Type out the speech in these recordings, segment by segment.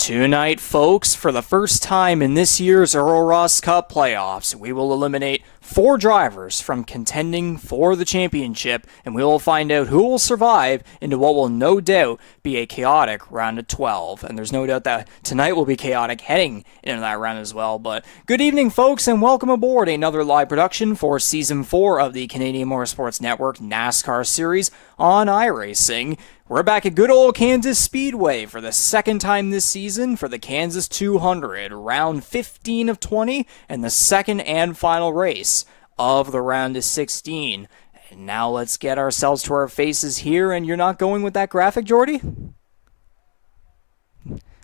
Tonight, folks, for the first time in this year's Earl Ross Cup Playoffs, we will eliminate 4 drivers from contending for the championship, and we will find out who will survive into what will no doubt be a chaotic round of 12. And there's no doubt that tonight will be chaotic heading into that round as well. But good evening, folks, and welcome aboard another live production for Season 4 of the Canadian Motorsports Network NASCAR Series on iRacing. We're back at good old Kansas Speedway for the second time this season for the Kansas 200, round 15 of 20, and the second and final race of the round of 16. And now let's get ourselves to our faces here, and you're not going with that graphic, Jordy?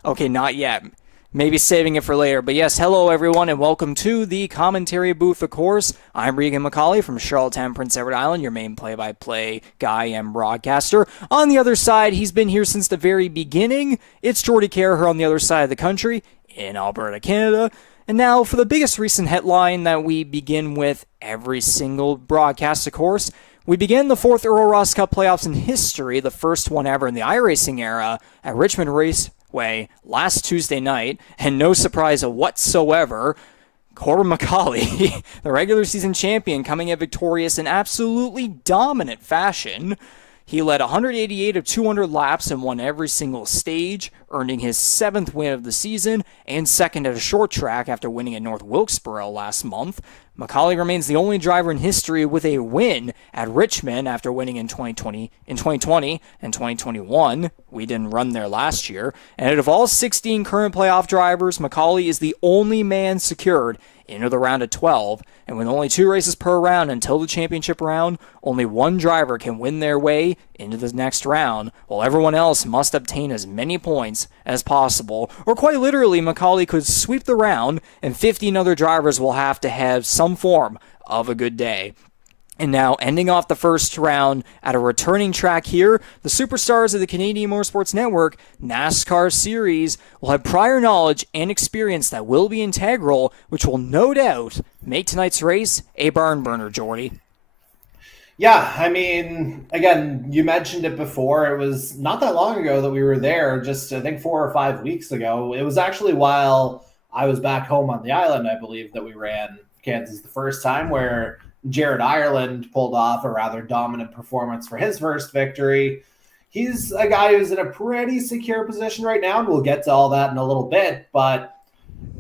Okay, not yet. Maybe saving it for later. But yes, hello everyone, and welcome to the commentary booth, of course. I'm Regan MacAulay from Charlottetown, Prince Edward Island, your main play-by-play guy and broadcaster. On the other side, he's been here since the very beginning. It's Jordy Caraher on the other side of the country, in Alberta, Canada. And now for the biggest recent headline that we begin with every single broadcast, of course. We began the 4th Earl Ross Cup Playoffs in history, the first one ever in the iRacing era, at Richmond Raceway last Tuesday night, and no surprise whatsoever, Corbin MacAulay, the regular season champion, coming in victorious in absolutely dominant fashion. He led 188 of 200 laps and won every single stage, earning his 7th win of the season and second at a short track after winning at North Wilkesboro last month. MacAulay remains the only driver in history with a win at Richmond after winning in 2020 and 2021. We didn't run there last year. And out of all 16 current playoff drivers, MacAulay is the only man secured into the round of 12, and with only 2 races per round until the championship round, only one driver can win their way into the next round, while everyone else must obtain as many points as possible, or quite literally, MacAulay could sweep the round, and 15 other drivers will have to have some form of a good day. And now, ending off the first round at a returning track here, the superstars of the Canadian Motorsports Network NASCAR Series will have prior knowledge and experience that will be integral, which will no doubt make tonight's race a barn burner, Jordy. Yeah, I mean, again, you mentioned it before. It was not that long ago that we were there, just I think 4 or 5 weeks ago. It was actually while I was back home on the island, I believe, that we ran Kansas the first time, where Jared Ireland pulled off a rather dominant performance for his first victory. He's a guy who's in a pretty secure position right now, and we'll get to all that in a little bit, but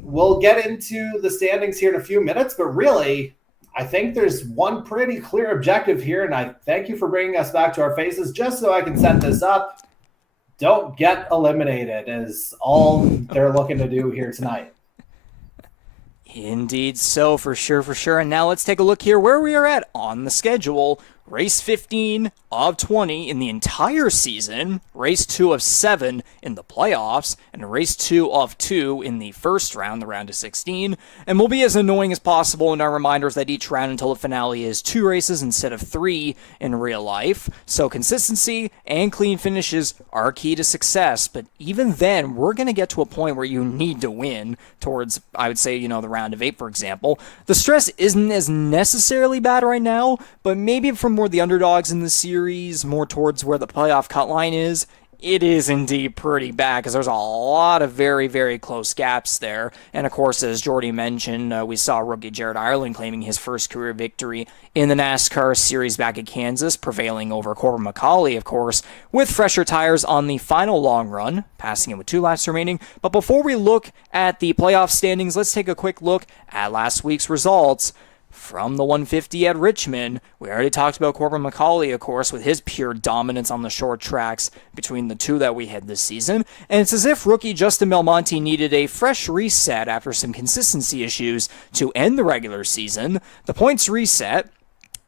we'll get into the standings here in a few minutes. But really, I think there's one pretty clear objective here, and I thank you for bringing us back to our faces just so I can set this up. Don't get eliminated is all they're looking to do here tonight. Indeed so, for sure. And now let's take a look here where we are at on the schedule. Race 15 of 20 in the entire season, race 2 of 7 in the playoffs, and race 2 of 2 in the first round, the round of 16. And we'll be as annoying as possible in our reminders that each round until the finale is 2 races instead of 3 in real life. So consistency and clean finishes are key to success, but even then, we're going to get to a point where you need to win towards, I would say, the round of 8, for example. The stress isn't as necessarily bad right now, but maybe from where the underdogs in the series, more towards where the playoff cut line is, it is indeed pretty bad because there's a lot of very, very close gaps there. And of course, as Jordy mentioned, we saw rookie Jared Ireland claiming his first career victory in the NASCAR Series back at Kansas, prevailing over Corbin MacAulay, of course, with fresher tires on the final long run, passing him with 2 laps remaining. But before we look at the playoff standings, let's take a quick look at last week's results. From the 150 at Richmond, we already talked about Corbin MacAulay, of course, with his pure dominance on the short tracks between the 2 that we had this season. And it's as if rookie Justin Belmonte needed a fresh reset after some consistency issues to end the regular season. The points reset,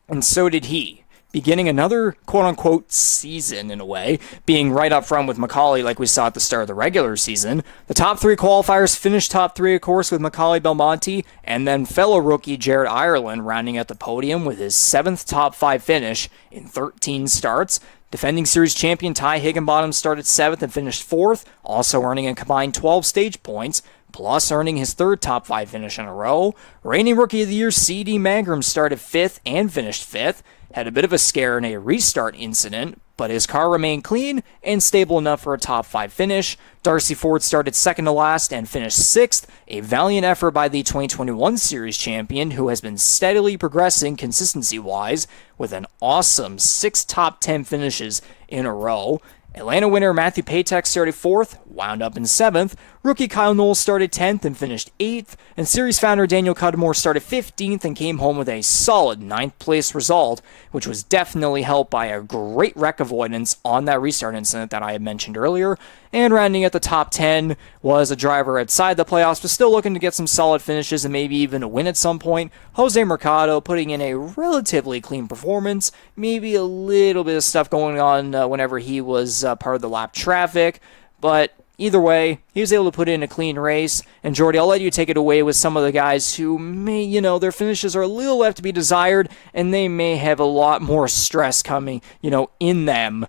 and so did he, beginning another quote-unquote season, in a way, being right up front with MacAulay like we saw at the start of the regular season. The top 3 qualifiers finished top 3, of course, with MacAulay, Belmonte, and then fellow rookie Jared Ireland rounding out the podium with his 7th top 5 finish in 13 starts. Defending series champion Ty Higginbottom started 7th and finished 4th, also earning a combined 12 stage points. plus earning his third top 5 finish in a row. Reigning Rookie of the Year C.D. Mangrum started 5th and finished 5th. Had a bit of a scare in a restart incident, but his car remained clean and stable enough for a top 5 finish. Darcy Ford started second to last and finished 6th, a valiant effort by the 2021 Series champion who has been steadily progressing consistency-wise with an awesome 6 top 10 finishes in a row. Atlanta winner Matthew Patek started 4th, wound up in 7th. Rookie Kyle Knowles started 10th and finished 8th. And series founder Daniel Cudmore started 15th and came home with a solid 9th place result, which was definitely helped by a great wreck avoidance on that restart incident that I had mentioned earlier. And rounding at the top 10 was a driver outside the playoffs, but still looking to get some solid finishes and maybe even a win at some point. Jose Mercado putting in a relatively clean performance, maybe a little bit of stuff going on whenever he was part of the lap traffic, but either way, he was able to put in a clean race. And Jordy, I'll let you take it away with some of the guys who may, their finishes are a little left to be desired, and they may have a lot more stress coming, in them,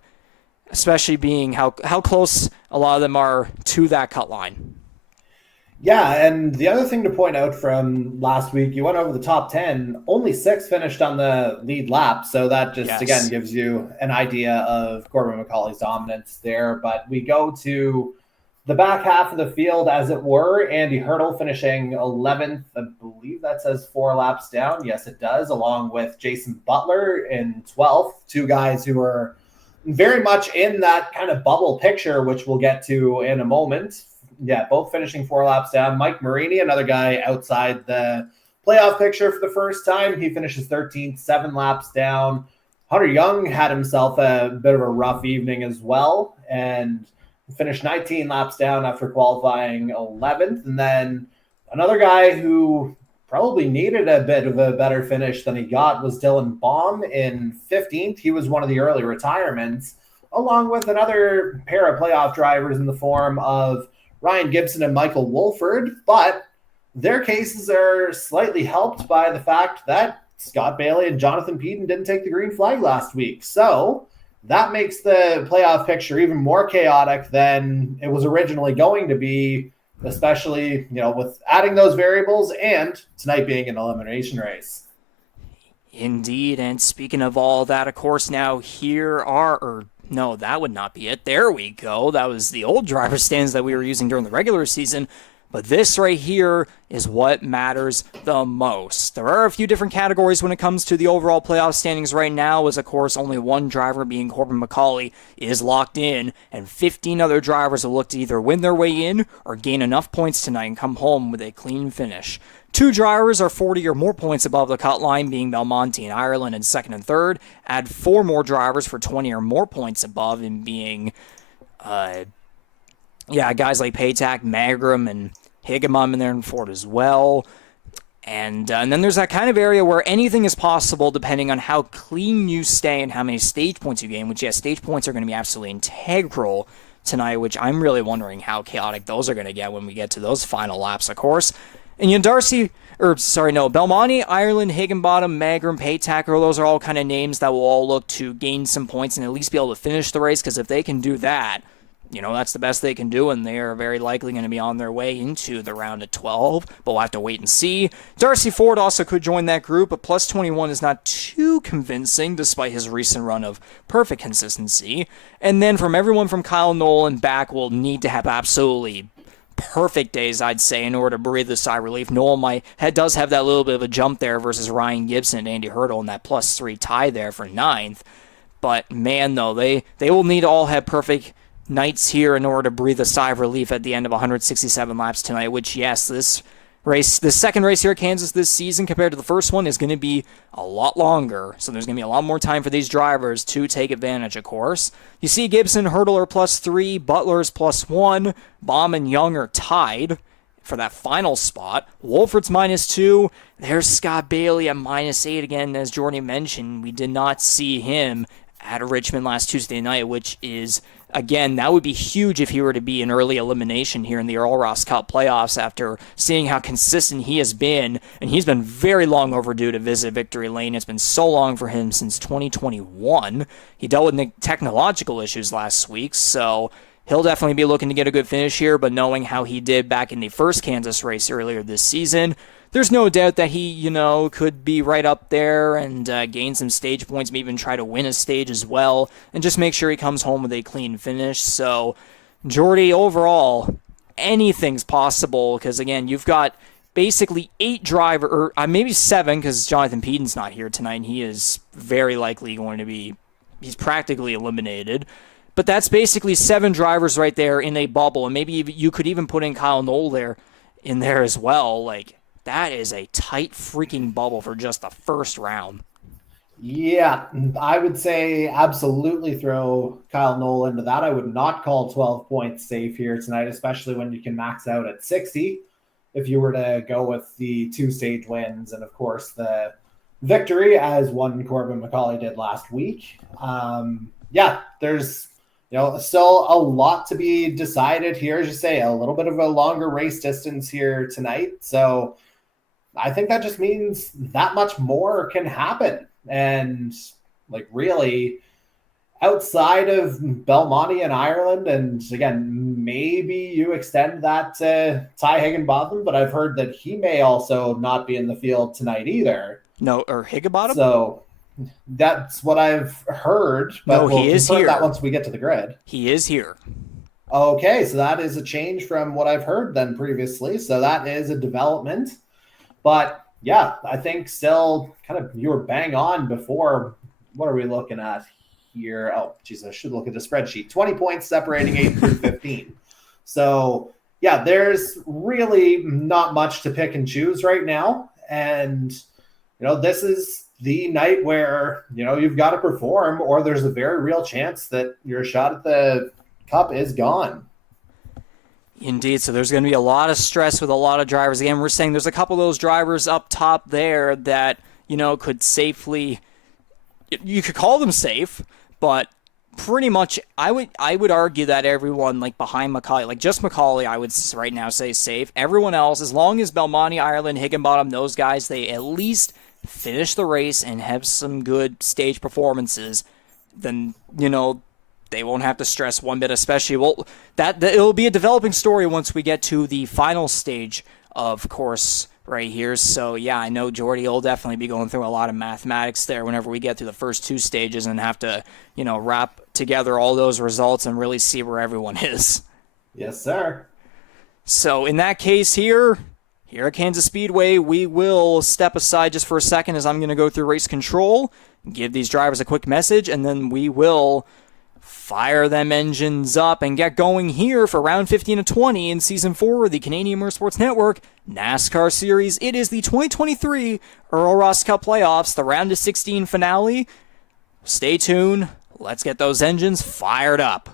especially being how close a lot of them are to that cut line. Yeah, and the other thing to point out from last week, you went over the top 10, only 6 finished on the lead lap, so that just, again, gives you an idea of Corbin MacAulay's dominance there. But we go to the back half of the field, as it were. Andy Hurdle finishing 11th. I believe that says 4 laps down. Yes, it does, along with Jason Butler in 12th, 2 guys who are very much in that kind of bubble picture, which we'll get to in a moment. Yeah, both finishing 4 laps down. Mike Marini, another guy outside the playoff picture for the first time. He finishes 13th, 7 laps down. Hunter Young had himself a bit of a rough evening as well and finished 19 laps down after qualifying 11th. And then another guy who probably needed a bit of a better finish than he got was Dylan Baum in 15th. He was one of the early retirements, along with another pair of playoff drivers in the form of Ryan Gibson and Michael Wolford. But their cases are slightly helped by the fact that Scott Bailey and Jonathan Peden didn't take the green flag last week. So that makes the playoff picture even more chaotic than it was originally going to be, especially, with adding those variables and tonight being an elimination race. Indeed, and speaking of all that, of course, now no, that would not be it. There we go. That was the old driver stands that we were using during the regular season. But this right here is what matters the most. There are a few different categories when it comes to the overall playoff standings right now, as of course only one driver, being Corbin MacAulay, is locked in, and 15 other drivers will look to either win their way in or gain enough points tonight and come home with a clean finish. 2 drivers are 40 or more points above the cut line, being Belmonte and Ireland in second and third. Add 4 more drivers for 20 or more points above, in being guys like Patak, Mangrum, and Higginbottom in there in Ford as well. And then there's that kind of area where anything is possible depending on how clean you stay and how many stage points you gain, which, stage points are going to be absolutely integral tonight, which I'm really wondering how chaotic those are going to get when we get to those final laps, of course. And Belmonte, Ireland, Higginbottom, Mangrum, Patak, those are all kind of names that will all look to gain some points and at least be able to finish the race, because if they can do that, that's the best they can do, and they are very likely going to be on their way into the round of 12, but we'll have to wait and see. Darcy Ford also could join that group, but plus 21 is not too convincing, despite his recent run of perfect consistency. And then from everyone from Kyle Nolan back will need to have absolutely perfect days, I'd say, in order to breathe a sigh of relief. Noel does have that little bit of a jump there versus Ryan Gibson and Andy Hurdle in that plus 3 tie there for 9th. But man, though, they will need to all have perfect nights here in order to breathe a sigh of relief at the end of 167 laps tonight, which, this second race here at Kansas this season compared to the first one is going to be a lot longer, so there's going to be a lot more time for these drivers to take advantage, of course. You see Gibson, Hurdle are plus 3, Butler's plus 1, Baum and Young are tied for that final spot. Wolford's minus 2. There's Scott Bailey at minus 8 again. As Jordy mentioned, we did not see him at Richmond last Tuesday night, which is, again, that would be huge if he were to be an early elimination here in the Earl Ross Cup Playoffs after seeing how consistent he has been. And he's been very long overdue to visit victory lane. It's been so long for him since 2021. He dealt with technological issues last week, so he'll definitely be looking to get a good finish here, but knowing how he did back in the first Kansas race earlier this season, there's no doubt that he, could be right up there and gain some stage points, maybe even try to win a stage as well, and just make sure he comes home with a clean finish. So, Jordy, overall, anything's possible because, again, you've got basically 8 drivers, or maybe 7 because Jonathan Pedon's not here tonight, and he is very likely going to be, he's practically eliminated. But that's basically 7 drivers right there in a bubble, and maybe you could even put in Kyle Knoll in there as well. Like, that is a tight freaking bubble for just the first round. Yeah, I would say absolutely throw Kyle Knoll into that. I would not call 12 points safe here tonight, especially when you can max out at 60 if you were to go with the 2 stage wins and, of course, the victory as one Corbin MacAulay did last week. There's still a lot to be decided here. As you say, a little bit of a longer race distance here tonight. So I think that just means that much more can happen. And really outside of Belmonte and Ireland, and again, maybe you extend that to Ty Higginbotham, but I've heard that he may also not be in the field tonight either. No, or Higginbotham? So that's what I've heard, but no, he is here. That once we get to the grid. He is here. Okay, so that is a change from what I've heard then previously. So that is a development. But yeah, I think still kind of you were bang on before. What are we looking at here? Oh, geez, I should look at the spreadsheet. 20 points separating 8 through 15. So yeah, there's really not much to pick and choose right now. And, this is the night where, you've got to perform or there's a very real chance that your shot at the cup is gone. Indeed. So there's going to be a lot of stress with a lot of drivers. Again, we're saying there's a couple of those drivers up top there that, could safely, you could call them safe, but pretty much I would argue that everyone behind MacAulay, just MacAulay, I would right now say safe. Everyone else, as long as Belmonte, Ireland, Higginbotham, those guys, they at least finish the race and have some good stage performances, then, they won't have to stress one bit, especially, that it'll be a developing story once we get to the final stage, of course, right here. So, yeah, I know Jordy will definitely be going through a lot of mathematics there whenever we get through the first 2 stages and have to, wrap together all those results and really see where everyone is. Yes, sir. So, in that case here at Kansas Speedway, we will step aside just for a second as I'm going to go through race control, give these drivers a quick message, and then we will fire them engines up and get going here for round 15 of 20 in Season 4 of the Canadian Motorsports Network NASCAR Series. It is the 2023 Earl Ross Cup Playoffs, the round of 16 finale. Stay tuned. Let's get those engines fired up.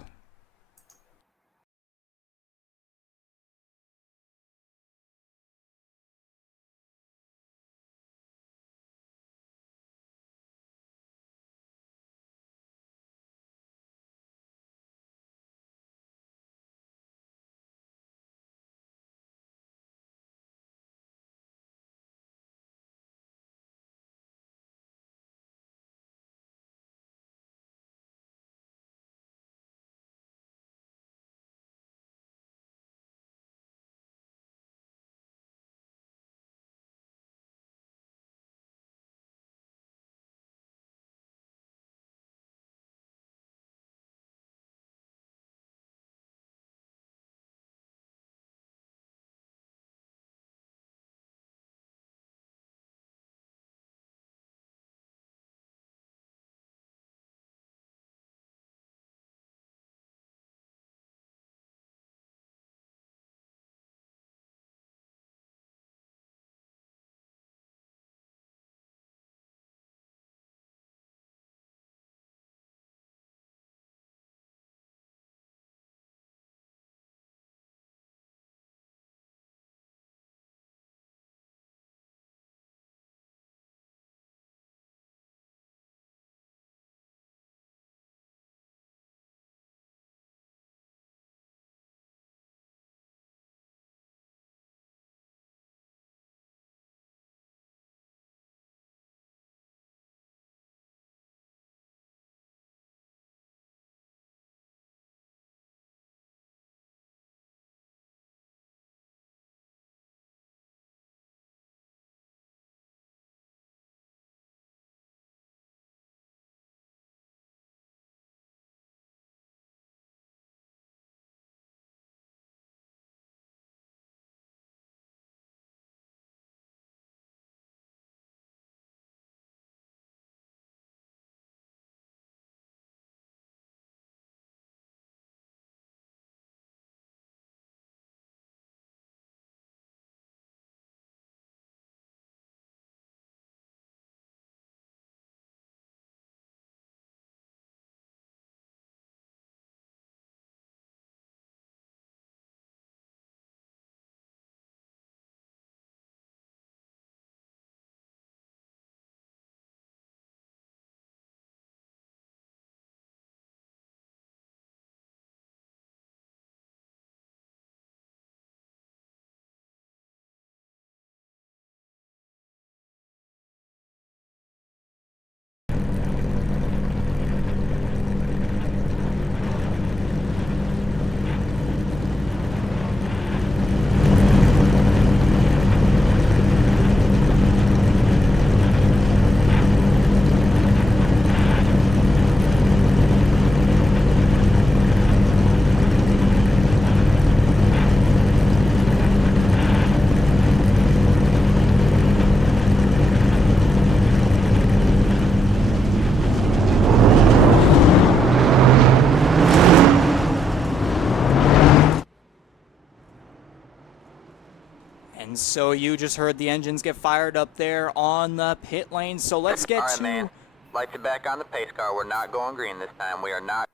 And so you just heard the engines get fired up there on the pit lane. So let's get All right, man. Lights are back on the pace car. We're not going green this time. We are not.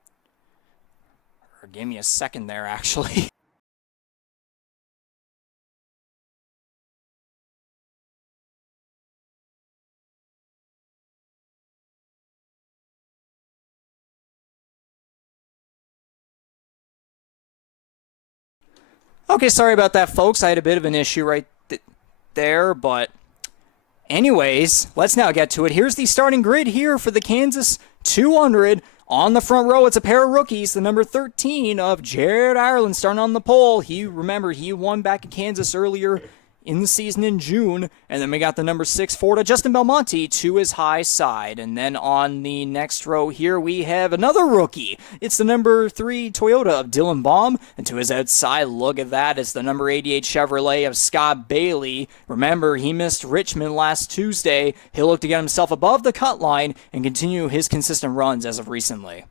Give me a second there, actually. Okay, sorry about that, folks. I had a bit of an issue right there, but anyways, let's now get to it. Here's the starting grid here for the Kansas 200. On the front row, it's a pair of rookies. The number 13 of Jared Ireland starting on the pole. He won back in Kansas earlier in the season in June. And then we got the number 6 Ford of Justin Belmonte to his high side. And then on the next row here, we have another rookie. It's the number 3 Toyota of Dylan Baum. And to his outside, look at that, it's the number 88 Chevrolet of Scott Bailey. Remember, he missed Richmond last Tuesday. He'll look to get himself above the cut line and continue his consistent runs as of recently.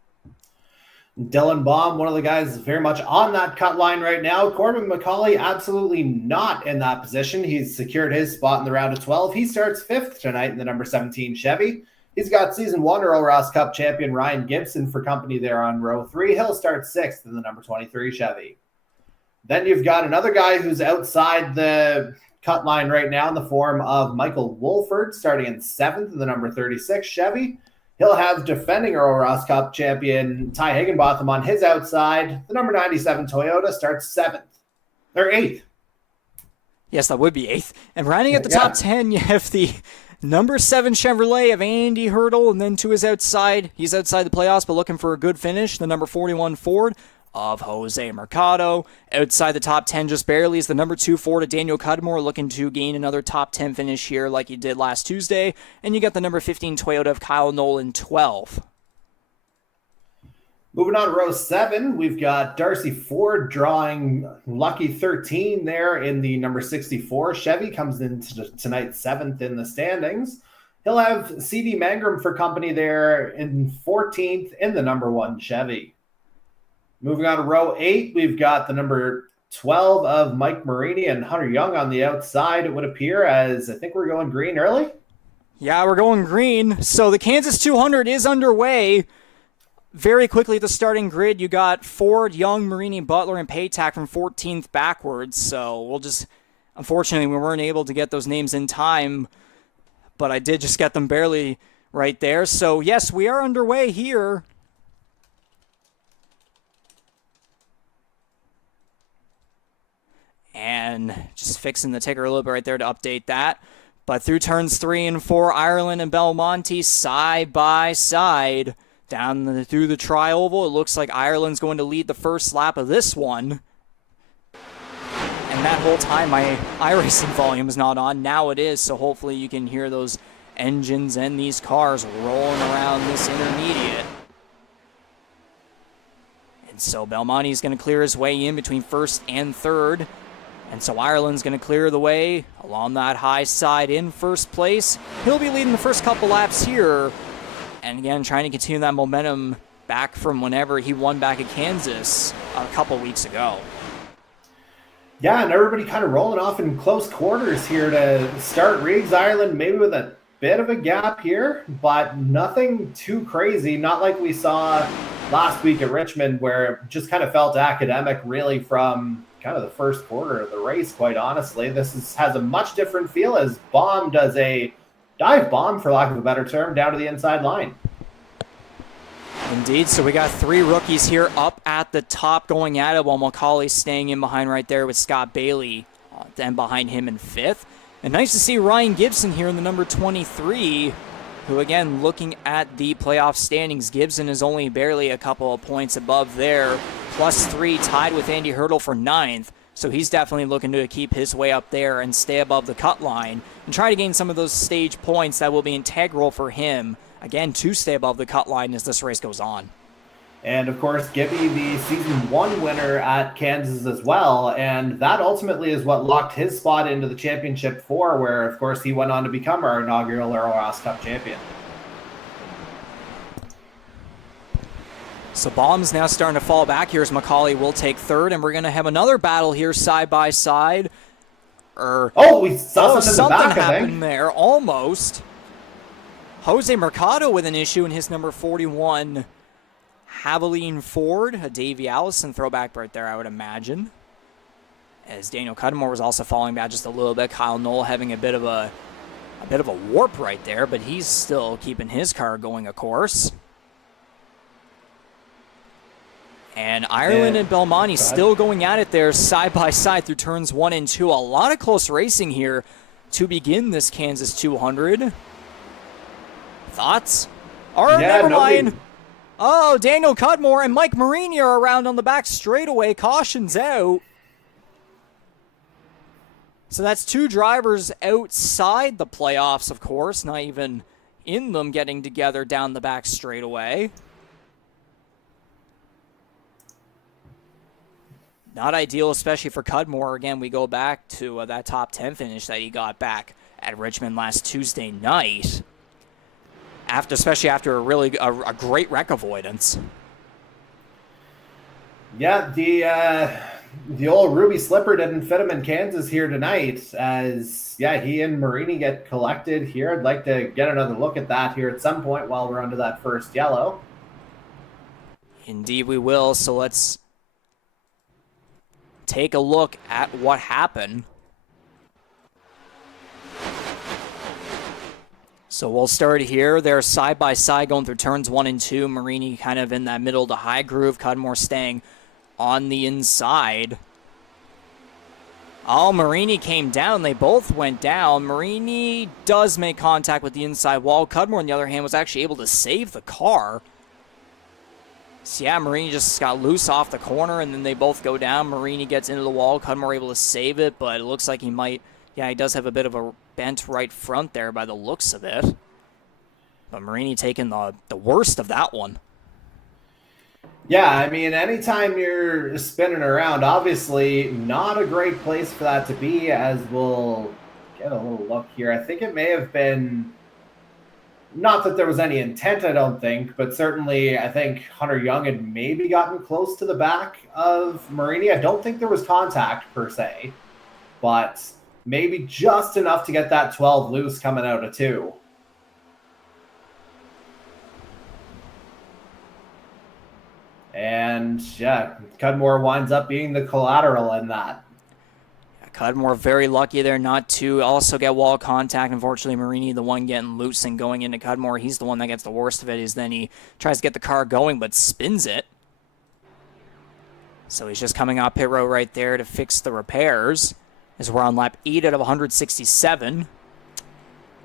Dylan Baum, one of the guys very much on that cut line right now. Corbin MacAulay, absolutely not in that position. He's secured his spot in the round of 12. He starts 5th tonight in the number 17 Chevy. He's got Season 1 Earl Ross Cup champion Ryan Gibson for company there on row 3. He'll start 6th in the number 23 Chevy. Then you've got another guy who's outside the cut line right now in the form of Michael Wolford, starting in 7th in the number 36 Chevy. He'll have defending Earl Ross Cup champion Ty Higginbotham on his outside. The number 97 Toyota starts 7th. Or 8th. Yes, that would be 8th. And rounding at the top 10, you have the number 7 Chevrolet of Andy Hurdle. And then to his outside, he's outside the playoffs, but looking for a good finish. The number 41 Ford of Jose Mercado. Outside the top 10 just barely is the number 2 Ford of Daniel Cudmore, looking to gain another top 10 finish here like he did last Tuesday. And you got the number 15 Toyota of Kyle Nolan 12. Moving on to row 7, we've got Darcy Ford drawing lucky 13 there in the number 64 Chevy. Comes into tonight 7th in the standings. He'll have CD Mangrum for company there in 14th in the number 1 Chevy. Moving on to row 8, we've got the number 12 of Mike Marini and Hunter Young on the outside, it would appear, as I think we're going green early. Yeah, we're going green. So the Kansas 200 is underway. Very quickly at the starting grid, you got Ford, Young, Marini, Butler, and Paytack from 14th backwards. So we'll just, unfortunately, we weren't able to get those names in time, but I did just get them barely right there. So yes, we are underway here. And just fixing the ticker a little bit right there to update that. But through turns 3 and 4, Ireland and Belmonte side by side. Down through the tri-oval, it looks like Ireland's going to lead the first lap of this one. And that whole time, my iRacing volume is not on. Now it is, so hopefully you can hear those engines and these cars rolling around this intermediate. And so Belmonte's going to clear his way in between 1st and 3rd. And so Ireland's going to clear the way along that high side in 1st place. He'll be leading the first couple laps here. And again, trying to continue that momentum back from whenever he won back at Kansas a couple weeks ago. Yeah, and everybody kind of rolling off in close quarters here to start. Riggs Ireland maybe with a bit of a gap here, but nothing too crazy. Not like we saw last week at Richmond, where it just kind of felt academic really from kind of the first quarter of the race, quite honestly. This has a much different feel as Baum does a dive bomb, for lack of a better term, down to the inside line. Indeed, so we got 3 rookies here up at the top going at it, while MacAulay staying in behind right there with Scott Bailey and behind him in 5th. And nice to see Ryan Gibson here in the number 23, who again, looking at the playoff standings, Gibson is only barely a couple of points above there, +3 tied with Andy Hurdle for 9th. So he's definitely looking to keep his way up there and stay above the cut line and try to gain some of those stage points that will be integral for him, again, to stay above the cut line as this race goes on. And, of course, Gibby, the Season 1 winner at Kansas as well. And that ultimately is what locked his spot into the Championship 4, where, of course, he went on to become our inaugural Earl Ross Cup champion. So Baum's now starting to fall back here as MacAulay will take 3rd, and we're going to have another battle here side by side. We saw something in the back, I happened think. there, almost. Jose Mercado with an issue in his number 41 Javelin Ford, a Davey Allison throwback right there, I would imagine. As Daniel Cudmore was also falling back just a little bit. Kyle Knoll having a bit of a warp right there, but he's still keeping his car going, of course. And Ireland and Belmonte still going at it there side by side through turns 1 and 2. A lot of close racing here to begin this Kansas 200. Thoughts? Never mind. Oh, Daniel Cudmore and Mike Marini are around on the back straightaway. Caution's out. So that's 2 drivers outside the playoffs, of course, not even in them, getting together down the back straightaway. Not ideal, especially for Cudmore. Again, we go back to that top 10 finish that he got back at Richmond last Tuesday night, especially after a great wreck avoidance. Yeah, the old Ruby Slipper didn't fit him in Kansas here tonight, as he and Marini get collected here. I'd like to get another look at that here at some point while we're under that first yellow. Indeed we will, so let's take a look at what happened. So we'll start here. They're side by side going through turns 1 and 2. Marini kind of in that middle to high groove. Cudmore staying on the inside. Oh, Marini came down. They both went down. Marini does make contact with the inside wall. Cudmore, on the other hand, was actually able to save the car. So yeah, Marini just got loose off the corner, and then they both go down. Marini gets into the wall. Cudmore able to save it, but it looks like he might... Yeah, he does have a bit of a bent right front there by the looks of it. But Marini taking the worst of that one. Yeah, I mean, anytime you're spinning around, obviously not a great place for that to be, as we'll get a little look here. I think it may have been... Not that there was any intent, I don't think, but certainly I think Hunter Young had maybe gotten close to the back of Marini. I don't think there was contact per se, but maybe just enough to get that 12 loose coming out of 2. And yeah, Cudmore winds up being the collateral in that. Cudmore very lucky there not to also get wall contact. Unfortunately, Marini, the one getting loose and going into Cudmore, he's the one that gets the worst of it, is then he tries to get the car going but spins it. So he's just coming off pit road right there to fix the repairs, as we're on lap 8 out of 167.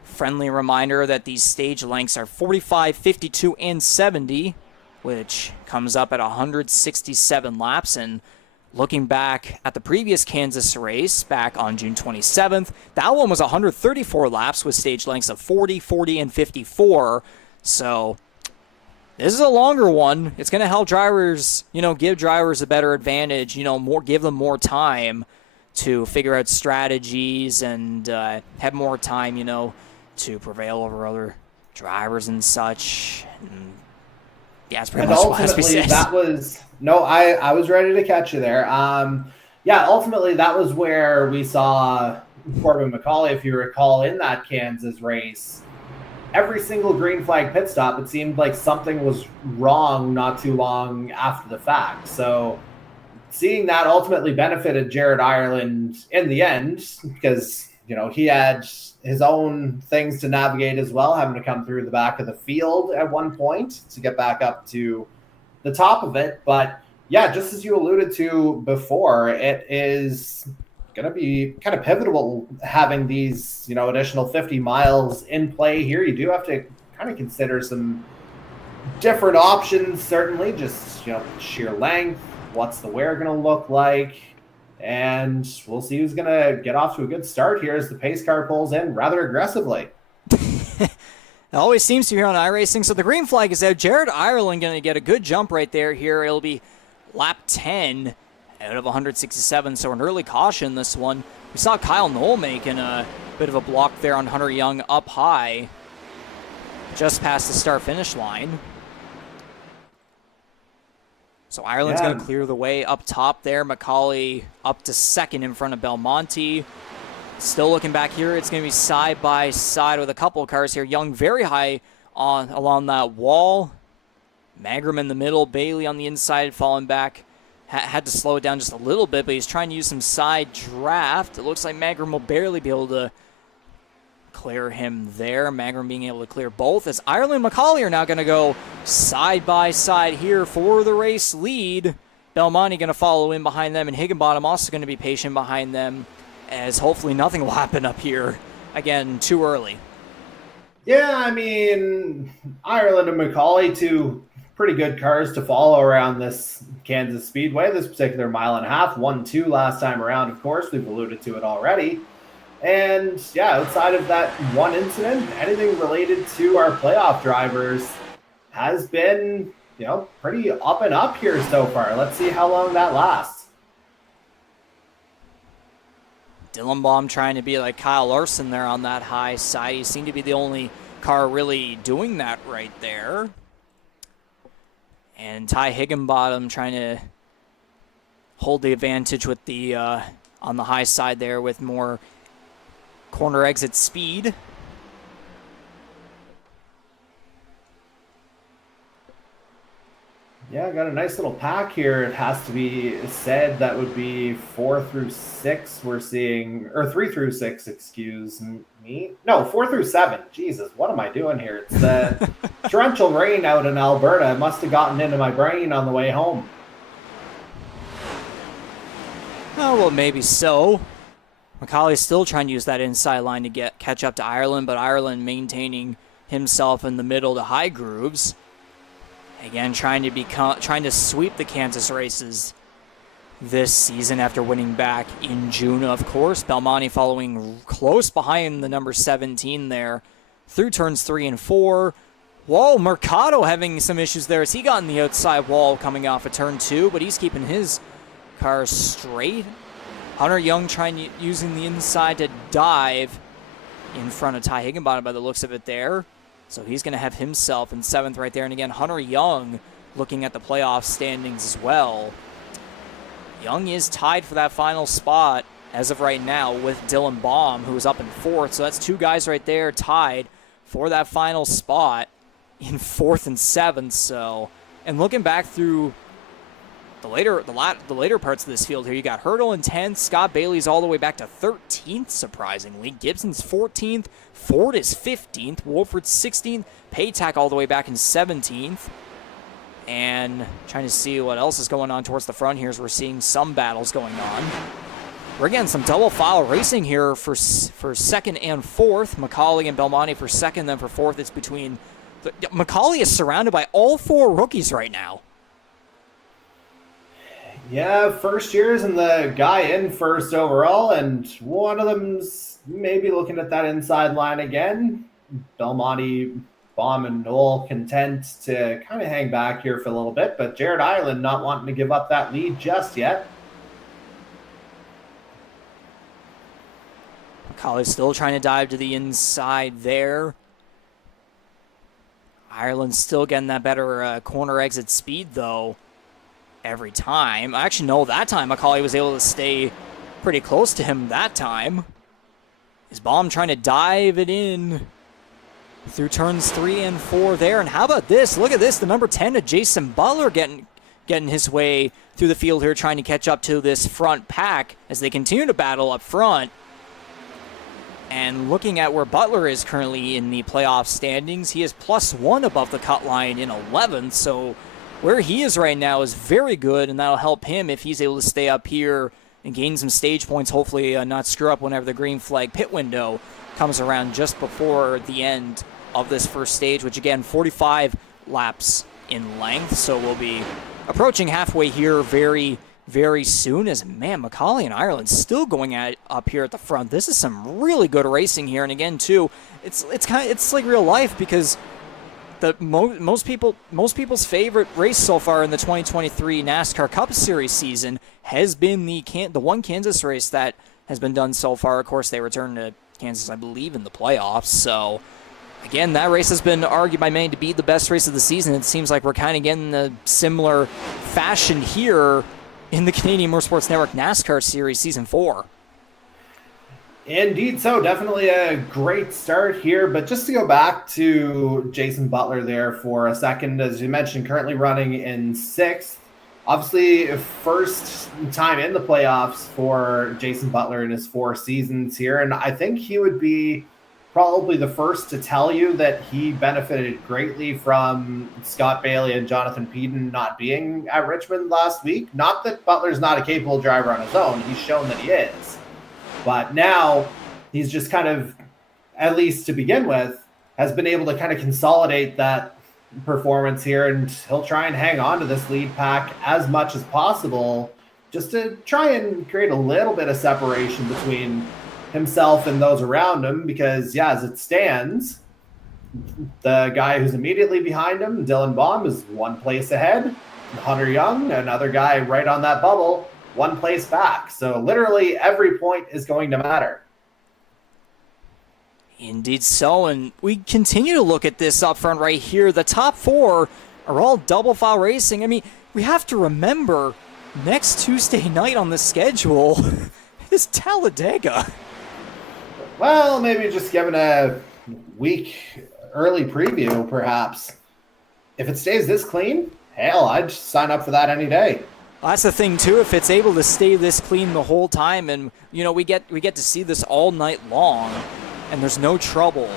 Friendly reminder that these stage lengths are 45, 52, and 70, which comes up at 167 laps. And looking back at the previous Kansas race back on June 27th, that one was 134 laps with stage lengths of 40, 40, and 54. So this is a longer one. It's going to help drivers, give drivers a better advantage, give them more time to figure out strategies and have more time, to prevail over other drivers and such. And yeah, it's pretty much what has to be said. That was... No, I was ready to catch you there. Ultimately, that was where we saw Corbin MacAulay, if you recall, in that Kansas race. Every single green flag pit stop, it seemed like something was wrong not too long after the fact. So seeing that ultimately benefited Jared Ireland in the end, because, he had his own things to navigate as well, having to come through the back of the field at one point to get back up to the top of it. But yeah, just as you alluded to before, it is going to be kind of pivotal having these, additional 50 miles in play here. You do have to kind of consider some different options, certainly, just, sheer length, what's the wear going to look like, and we'll see who's going to get off to a good start here as the pace car pulls in rather aggressively. It always seems to here on iRacing. So the green flag is out. Jared Ireland going to get a good jump right there here. It'll be lap 10 out of 167, so an early caution this one. We saw Kyle Knoll making a bit of a block there on Hunter Young up high, just past the start-finish line. So Ireland's going to clear the way up top there. MacAulay up to second in front of Belmonte. Still looking back here, it's going to be side by side with a couple of cars here. Young very high along that wall. Magram in the middle, Bailey on the inside falling back. Had to slow it down just a little bit, but he's trying to use some side draft. It looks like Magram will barely be able to clear him there. Magram being able to clear both, as Ireland and MacAulay are now going to go side by side here for the race lead. Belmonte going to follow in behind them, and Higginbottom also going to be patient behind them, as hopefully nothing will happen up here. Again, too early. Yeah, I mean, Ireland and MacAulay, two pretty good cars to follow around this Kansas Speedway, this particular mile and a half. 1-2 last time around, of course. We've alluded to it already. And yeah, outside of that one incident, anything related to our playoff drivers has been, pretty up and up here so far. Let's see how long that lasts. Dylan Baum trying to be like Kyle Larson there on that high side. He seemed to be the only car really doing that right there. And Ty Higginbottom trying to hold the advantage with the on the high side there with more corner exit speed. Yeah, got a nice little pack here. It has to be said that would be 4 through 6 we're seeing, or 3 through 6, excuse me. No, 4 through 7. Jesus, what am I doing here? It's the torrential rain out in Alberta. It must have gotten into my brain on the way home. Oh, well, maybe so. MacAulay still trying to use that inside line to catch up to Ireland, but Ireland maintaining himself in the middle to high grooves. Again, trying to sweep the Kansas races this season after winning back in June, of course. Belmonte following close behind the number 17 there through turns 3 and 4. Whoa, Mercado having some issues there as he got in the outside wall coming off of turn 2, but he's keeping his car straight. Hunter Young using the inside to dive in front of Ty Higginbottom by the looks of it there. So he's going to have himself in 7th right there. And again, Hunter Young looking at the playoff standings as well. Young is tied for that final spot as of right now with Dylan Baum, who is up in 4th. So that's 2 guys right there tied for that final spot in 4th and 7th. So, and looking back through the later parts of this field here, you got Hurdle in 10th, Scott Bailey's all the way back to 13th, surprisingly. Gibson's 14th, Ford is 15th, Wolford's 16th, Paytack all the way back in 17th. And trying to see what else is going on towards the front here as we're seeing some battles going on. We're getting some double file racing here for 2nd and 4th. MacAulay and Belmonte for 2nd, then for 4th. It's between... MacAulay is surrounded by all 4 rookies right now. Yeah, first years and the guy in first overall, and one of them's maybe looking at that inside line again. Belmonte, Baum, and Knoll content to kind of hang back here for a little bit, but Jared Ireland not wanting to give up that lead just yet. MacAulay still trying to dive to the inside there. Ireland still getting that better corner exit speed, though, every time. Actually, no, that time MacAulay was able to stay pretty close to him that time. Is Baum trying to dive it in through turns 3 and 4 there. And how about this? Look at this. The number 10 of Jason Butler getting his way through the field here, trying to catch up to this front pack as they continue to battle up front. And looking at where Butler is currently in the playoff standings, he is +1 above the cut line in 11th. So where he is right now is very good, and that'll help him if he's able to stay up here and gain some stage points, hopefully not screw up whenever the green flag pit window comes around just before the end of this first stage, which again, 45 laps in length. So we'll be approaching halfway here very, very soon as, man, MacAulay and Ireland still going at it up here at the front. This is some really good racing here. And again, too, it's like real life, because most people's favorite race so far in the 2023 NASCAR Cup Series season has been the one Kansas race that has been done so far. Of course, they returned to Kansas, I believe, in the playoffs. So, again, that race has been argued by many to be the best race of the season. It seems like we're kind of getting a similar fashion here in the Canadian Motorsports Network NASCAR Series Season 4. Indeed, so definitely a great start here. But just to go back to Jason Butler there for a second, as you mentioned, currently running in sixth. Obviously, first time in the playoffs for Jason Butler in his 4 seasons here. And I think he would be probably the first to tell you that he benefited greatly from Scott Bailey and Jonathan Peden not being at Richmond last week. Not that Butler's not a capable driver on his own, he's shown that he is. But now he's just kind of, at least to begin with, has been able to kind of consolidate that performance here, and he'll try and hang on to this lead pack as much as possible just to try and create a little bit of separation between himself and those around him, because as it stands, the guy who's immediately behind him, Dylan Baum, is 1 place ahead. Hunter Young, another guy right on that bubble, 1 place back. So literally every point is going to matter. Indeed so, and we continue to look at this up front right here. The top 4 are all double file racing. I mean, we have to remember, next Tuesday night on the schedule is Talladega. Well, maybe just giving a week early preview, perhaps. If it stays this clean, hell, I'd sign up for that any day. That's the thing too. If it's able to stay this clean the whole time, and we get to see this all night long, and there's no trouble,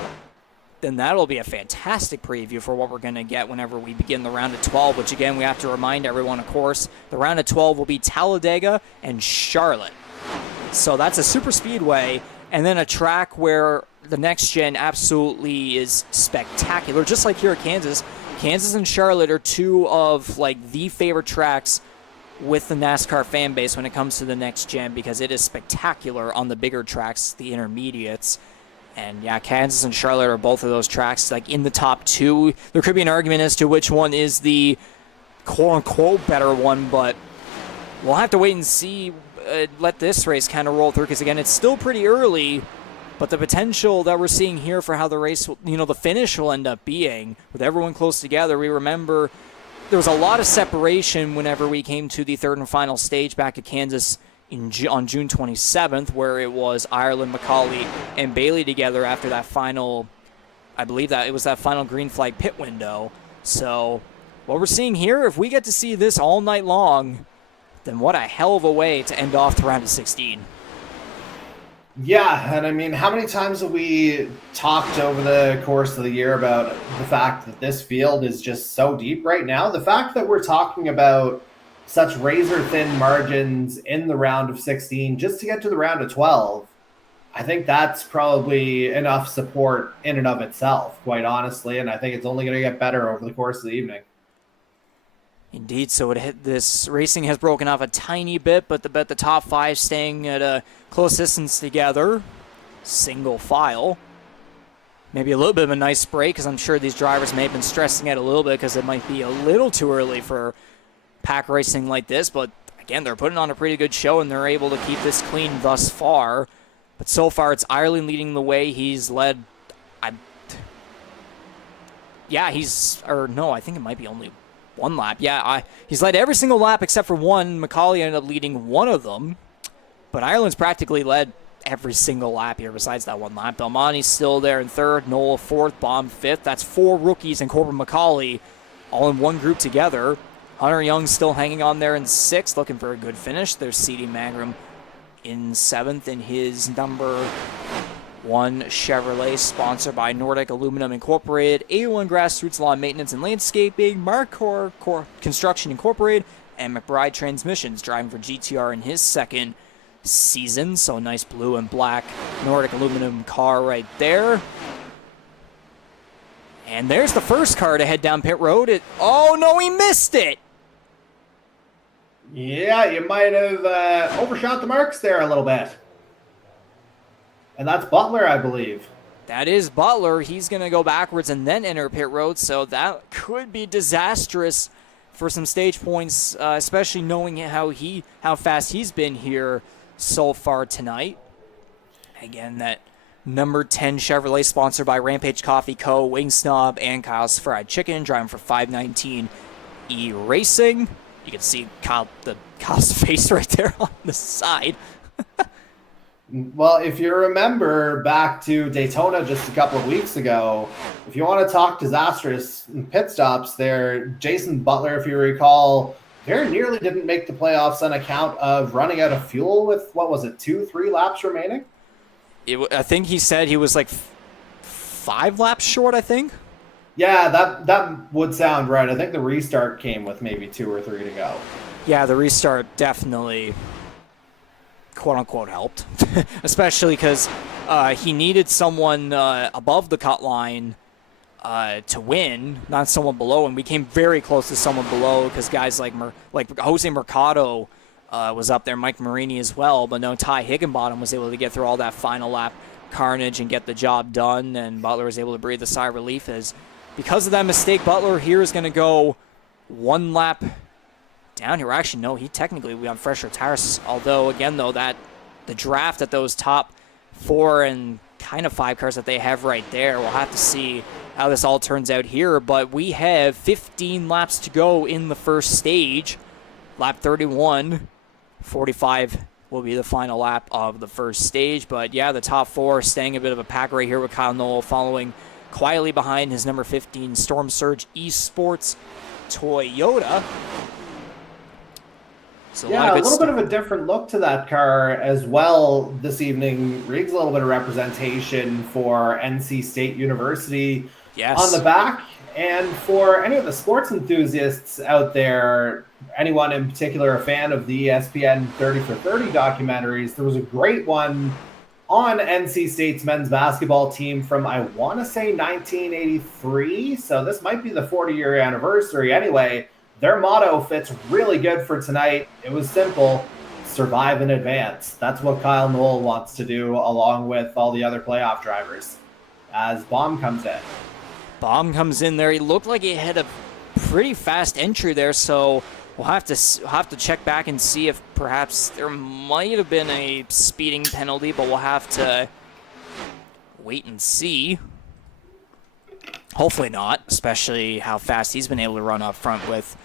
then that'll be a fantastic preview for what we're going to get whenever we begin the round of 12. Which again, we have to remind everyone, of course, the round of 12 will be Talladega and Charlotte. So that's a super speedway, and then a track where the next gen absolutely is spectacular, just like here at Kansas. Kansas and Charlotte are 2 of the favorite tracks with the NASCAR fan base when it comes to the next gen, because it is spectacular on the bigger tracks, the intermediates. And Kansas and Charlotte are both of those tracks in the top 2. There could be an argument as to which one is the quote-unquote better one, but we'll have to wait and see. Let this race kind of roll through, because again, it's still pretty early, but the potential that we're seeing here for how the race, the finish will end up being, with everyone close together. We remember there was a lot of separation whenever we came to the third and final stage back at Kansas on June 27th, where it was Ireland, MacAulay, and Bailey together after that final, I believe that it was that final green flag pit window. So what we're seeing here, if we get to see this all night long, then what a hell of a way to end off the round of 16. Yeah, and I mean, how many times have we talked over the course of the year about the fact that this field is just so deep right now? The fact that we're talking about such razor-thin margins in the round of 16 just to get to the round of 12, I think that's probably enough support in and of itself, quite honestly, and I think it's only going to get better over the course of the evening. Indeed, so this racing has broken off a tiny bit, but the top 5 staying at a close distance together, single file. Maybe a little bit of a nice break, because I'm sure these drivers may have been stressing it a little bit because it might be a little too early for pack racing like this, but again, they're putting on a pretty good show, and they're able to keep this clean thus far. But so far, it's Ireland leading the way. He's led, I think it might be only 1 lap. He's led every single lap except for one. MacAulay ended up leading one of them, but Ireland's practically led every single lap here besides that 1 lap. Belmonte's still there in 3rd, Noel 4th, Baum 5th. That's 4 rookies and Corbin MacAulay all in one group together. Hunter Young still hanging on there in 6th, looking for a good finish. There's C.D. Mangrum in 7th in his number 1 Chevrolet, sponsored by Nordic Aluminum Incorporated, A1 Grassroots Lawn Maintenance and Landscaping, Marcor Construction Incorporated, and McBride Transmissions, driving for GTR in his 2nd season. So a nice blue and black Nordic Aluminum car right there. And there's the first car to head down pit road. Oh no, he missed it! Yeah, you might have overshot the marks there a little bit. And that's Butler, I believe. That is Butler. He's going to go backwards and then enter pit road, so that could be disastrous for some stage points, especially knowing how fast he's been here so far tonight. Again, that number 10 Chevrolet, sponsored by Rampage Coffee Co., Wing Snob, and Kyle's Fried Chicken, driving for 519 eRacing. You can see Kyle's face right there on the side. Well, if you remember back to Daytona just a couple of weeks ago, if you want to talk disastrous pit stops there, Jason Butler, if you recall, very nearly didn't make the playoffs on account of running out of fuel with, what was it, 2-3 laps remaining? I think he said he was like 5 laps short, I think. Yeah, that would sound right. I think the restart came with maybe 2 or 3 to go. Yeah, the restart definitely, quote-unquote, helped, especially because he needed someone above the cut line to win, not someone below, and we came very close to someone below because guys like Jose Mercado was up there, Mike Marini as well, but no, Ty Higginbottom was able to get through all that final lap carnage and get the job done, and Butler was able to breathe a sigh of relief as because of that mistake, Butler here is going to go 1 lap down here. Actually, no, he technically will be on fresher tires, although, again, though, that the draft at those top 4 and kind of 5 cars that they have right there, we'll have to see how this all turns out here, but we have 15 laps to go in the first stage. Lap 31, 45 will be the final lap of the first stage, but yeah, the top 4 staying a bit of a pack right here with Kyle Noel following quietly behind his number 15 Storm Surge eSports Toyota. So yeah, a little bit of a different look to that car as well this evening. Riggs a little bit of representation for NC State University on the back. And for any of the sports enthusiasts out there, anyone in particular a fan of the ESPN 30 for 30 documentaries, there was a great one on NC State's men's basketball team from, I want to say, 1983. So this might be the 40-year anniversary. Anyway, their motto fits really good for tonight. It was simple: survive in advance. That's what Kyle Noel wants to do, along with all the other playoff drivers, as Baum comes in. Baum comes in there. He looked like he had a pretty fast entry there, so we'll have to check back and see if perhaps there might have been a speeding penalty, but we'll have to wait and see. Hopefully not, especially how fast he's been able to run up front with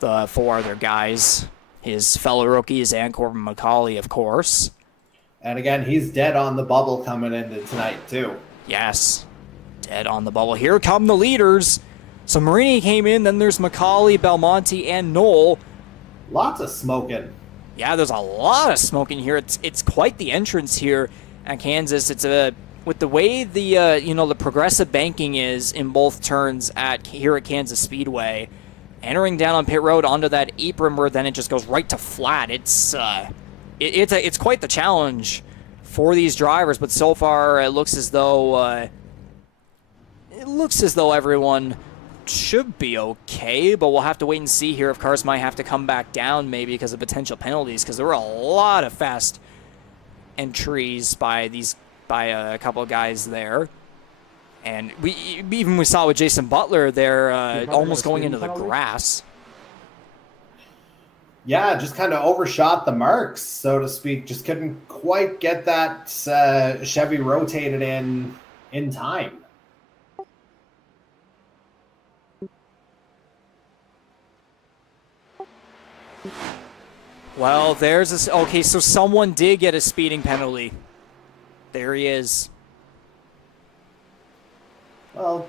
the 4 other guys, his fellow rookies and Corbin MacAulay, of course. And again, he's dead on the bubble coming into tonight, too. Yes, dead on the bubble. Here come the leaders. So Marini came in, then there's MacAulay, Belmonte, and Knoll. Lots of smoking. Yeah, there's a lot of smoking here. It's quite the entrance here at Kansas. It's with the way the the progressive banking is in both turns here at Kansas Speedway, entering down on pit road onto that apron where then it just goes right to flat. It's quite the challenge for these drivers, but so far it looks as though everyone should be okay, but we'll have to wait and see here if cars might have to come back down maybe because of potential penalties, because there were a lot of fast entries by a couple of guys there. And we saw with Jason Butler there almost going into the grass. Yeah, just kind of overshot the marks, so to speak. Just couldn't quite get that Chevy rotated in time. Well, okay, so someone did get a speeding penalty. There he is. Well,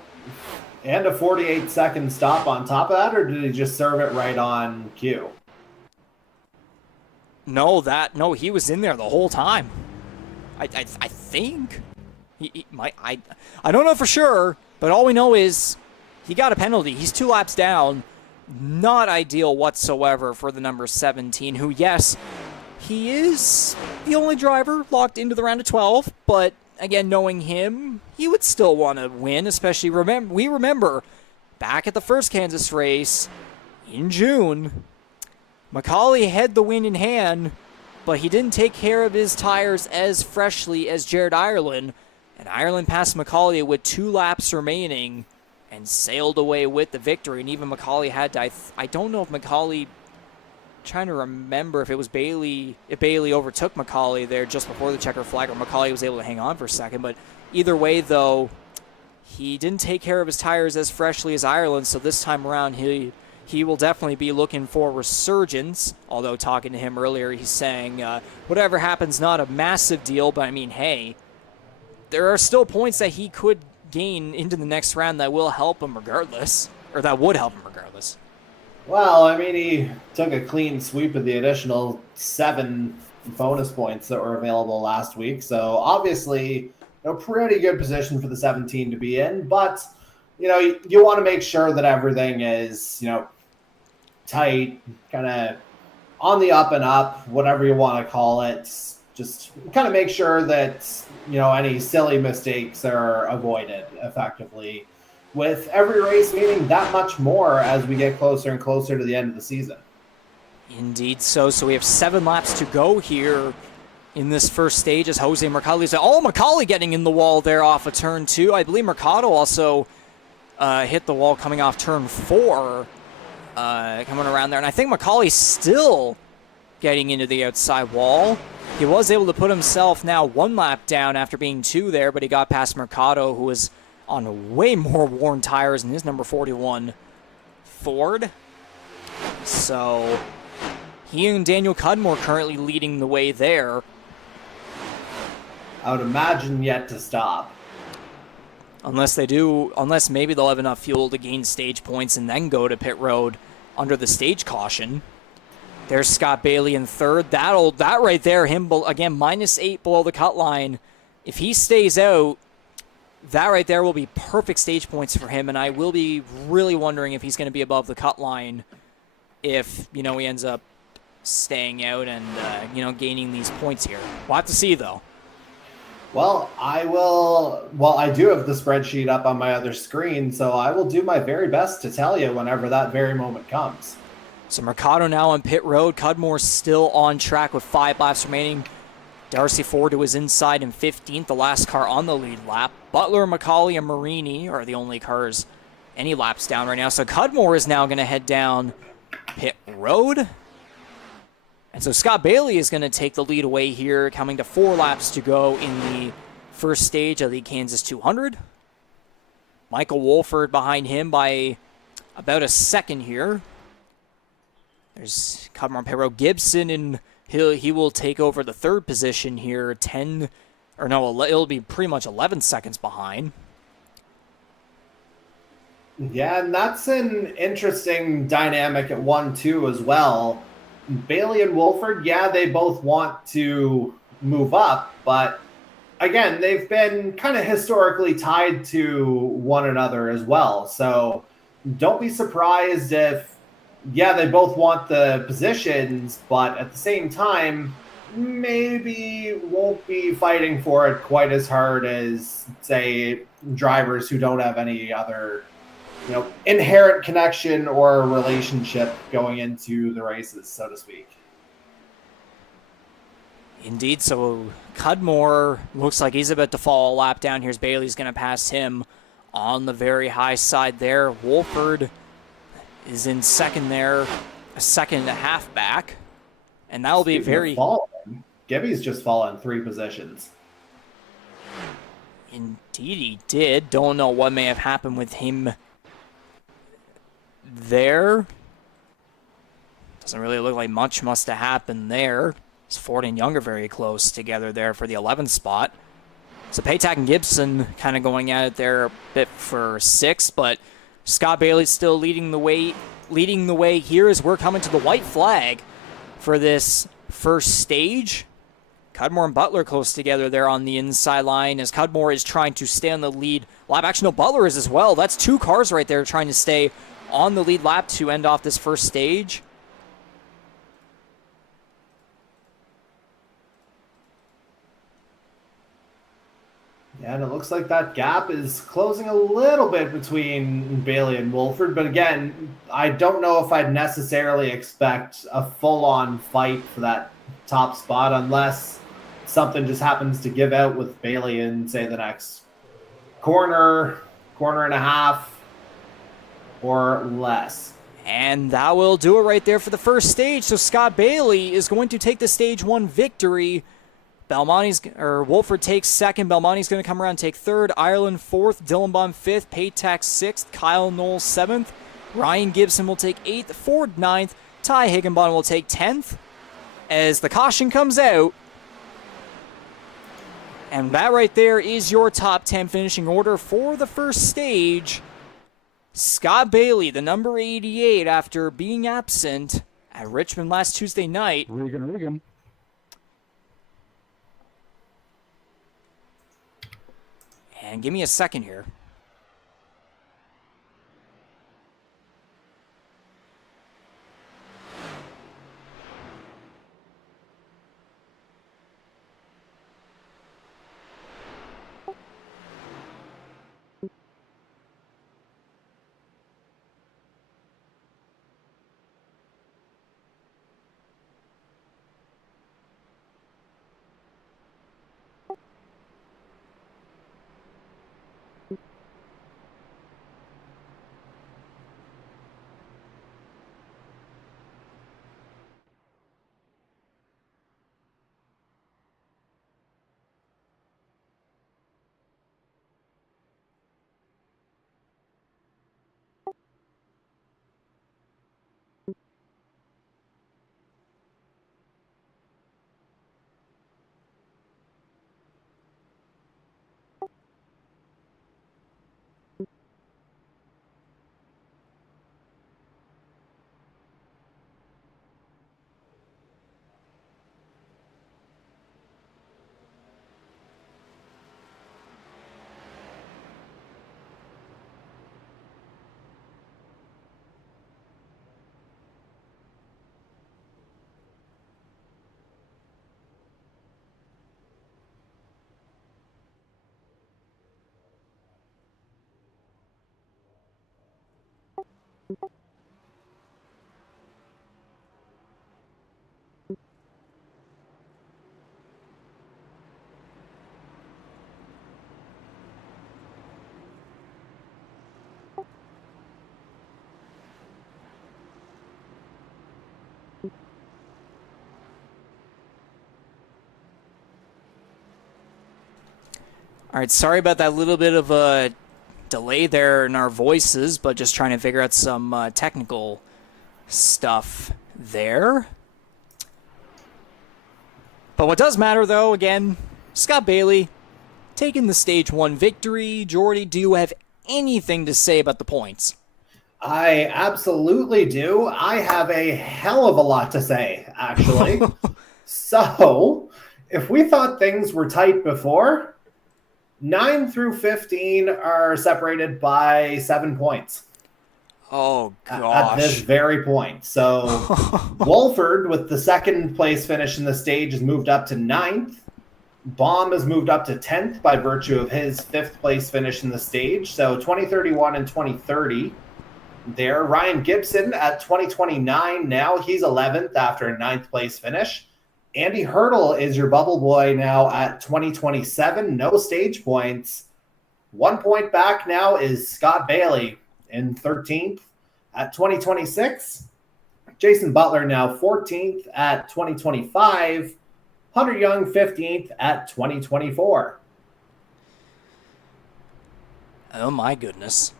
and a 48-second stop on top of that, or did he just serve it right on cue? No, he was in there the whole time. I think he might. I don't know for sure, but all we know is he got a penalty. He's 2 laps down. Not ideal whatsoever for the number 17, who, yes, he is the only driver locked into the round of 12, but again, knowing him, he would still want to win, especially we remember back at the first Kansas race in June, MacAulay had the win in hand, but he didn't take care of his tires as freshly as Jared Ireland, and Ireland passed MacAulay with 2 laps remaining and sailed away with the victory. And even MacAulay had to, I don't know if MacAulay, trying to remember if Bailey overtook MacAulay there just before the checker flag, or MacAulay was able to hang on for a second. But either way, though, he didn't take care of his tires as freshly as Ireland, so this time around he he will definitely be looking for resurgence, although talking to him earlier, he's saying whatever happens, not a massive deal, but I mean, hey, there are still points that he could gain into the next round that will help him regardless, or that would help him regardless. Well, I mean, he took a clean sweep of the additional 7 bonus points that were available last week, so obviously a pretty good position for the 17 to be in, but you want to make sure that everything is, tight, kind of on the up and up, whatever you want to call it. Just kind of make sure that, any silly mistakes are avoided effectively, with every race meaning that much more as we get closer and closer to the end of the season. Indeed so. So we have 7 laps to go here in this first stage as Jose Mercadal's MacAulay getting in the wall there off of turn 2. I believe Mercado also hit the wall coming off turn 4, coming around there. And I think MacAulay still getting into the outside wall. He was able to put himself now 1 lap down after being 2 there, but he got past Mercado, who was on way more worn tires in his number 41 Ford. So he and Daniel Cudmore currently leading the way there. I would imagine yet to stop. Unless maybe they'll have enough fuel to gain stage points and then go to pit road under the stage caution. There's Scott Bailey in third. That right there, him again, -8 below the cut line. If he stays out, that right there will be perfect stage points for him, and I will be really wondering if he's going to be above the cut line if, he ends up staying out and, gaining these points here. We'll have to see, though. Well, I do have the spreadsheet up on my other screen, so I will do my very best to tell you whenever that very moment comes. So Mercado now on pit road. Cudmore still on track with 5 laps remaining. Darcy Ford, who was inside in 15th, the last car on the lead lap. Butler, MacAulay, and Marini are the only cars any laps down right now. So Cudmore is now going to head down pit road. And so Scott Bailey is going to take the lead away here, coming to 4 laps to go in the first stage of the Kansas 200. Michael Wolford behind him by about a second here. There's Cudmore on pit road. Gibson, and he will take over the 3rd position here, it'll be pretty much 11 seconds behind. Yeah, and that's an interesting dynamic at 1-2 as well. Bailey and Wolford, yeah, they both want to move up, but again, they've been kind of historically tied to one another as well. So don't be surprised if, they both want the positions, but at the same time, maybe won't be fighting for it quite as hard as, say, drivers who don't have any other inherent connection or relationship going into the races, so to speak. Indeed, so Cudmore looks like he's about to fall a lap down. Here's Bailey's going to pass him on the very high side there. Wolford is in second there, a second and a half back. And that will be very... Gibby's just fallen 3 positions. Indeed he did. Don't know what may have happened with him there. Doesn't really look like much must have happened there. It's Ford and Younger very close together there for the 11th spot. So Paytack and Gibson kind of going at it there a bit for 6th, but Scott Bailey's still leading the way here as we're coming to the white flag for this first stage. Cudmore and Butler close together there on the inside line as Cudmore is trying to stay on the lead lap. Actually, no, Butler is as well. That's 2 cars right there trying to stay on the lead lap to end off this first stage. Yeah, and it looks like that gap is closing a little bit between Bailey and Wolford. But again, I don't know if I'd necessarily expect a full-on fight for that top spot unless something just happens to give out with Bailey in, say, the next corner and a half, or less. And that will do it right there for the first stage. So Scott Bailey is going to take the stage 1 victory. Wolford takes 2nd. Belmonte's going to come around and take 3rd. Ireland 4th. Dillonbaum 5th. Paytack 6th. Kyle Knowles 7th. Ryan Gibson will take 8th, Ford 9th, Ty Higginbottom will take 10th. As the caution comes out, and that right there is your top 10 finishing order for the first stage. Scott Bailey, the number 88, after being absent at Richmond last Tuesday night. Regan. And give me a second here. All right, sorry about that little bit of a delay there in our voices, but just trying to figure out some technical stuff there. But what does matter, though, again, Scott Bailey taking the Stage 1 victory. Jordy, do you have anything to say about the points? I absolutely do. I have a hell of a lot to say, actually. So, if we thought things were tight before, 9 through 15 are separated by 7 points. Oh, gosh. At this very point. So, Wolford, with the second place finish in the stage, has moved up to 9th. Baum has moved up to 10th by virtue of his 5th place finish in the stage. So, 2031 and 2030 there. Ryan Gibson at 2029 now. He's 11th after a 9th place finish. Andy Hurdle is your bubble boy now at 2027. No stage points. 1 point back now is Scott Bailey in 13th at 2026. Jason Butler now 14th at 2025. Hunter Young 15th at 2024. Oh, my goodness.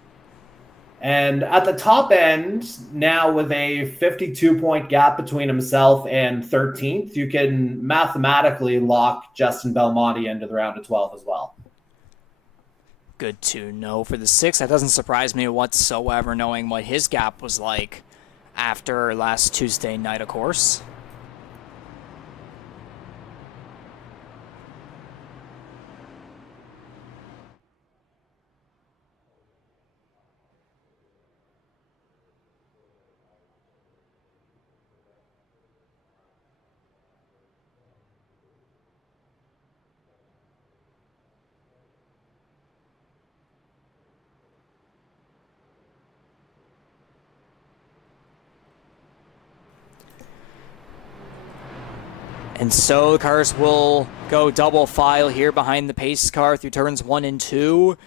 And at the top end, now with a 52-point gap between himself and 13th, you can mathematically lock Justin Belmonte into the round of 12 as well. Good to know for the 6th. That doesn't surprise me whatsoever, knowing what his gap was like after last Tuesday night, of course. And so the cars will go double file here behind the pace car through turns 1 and 2.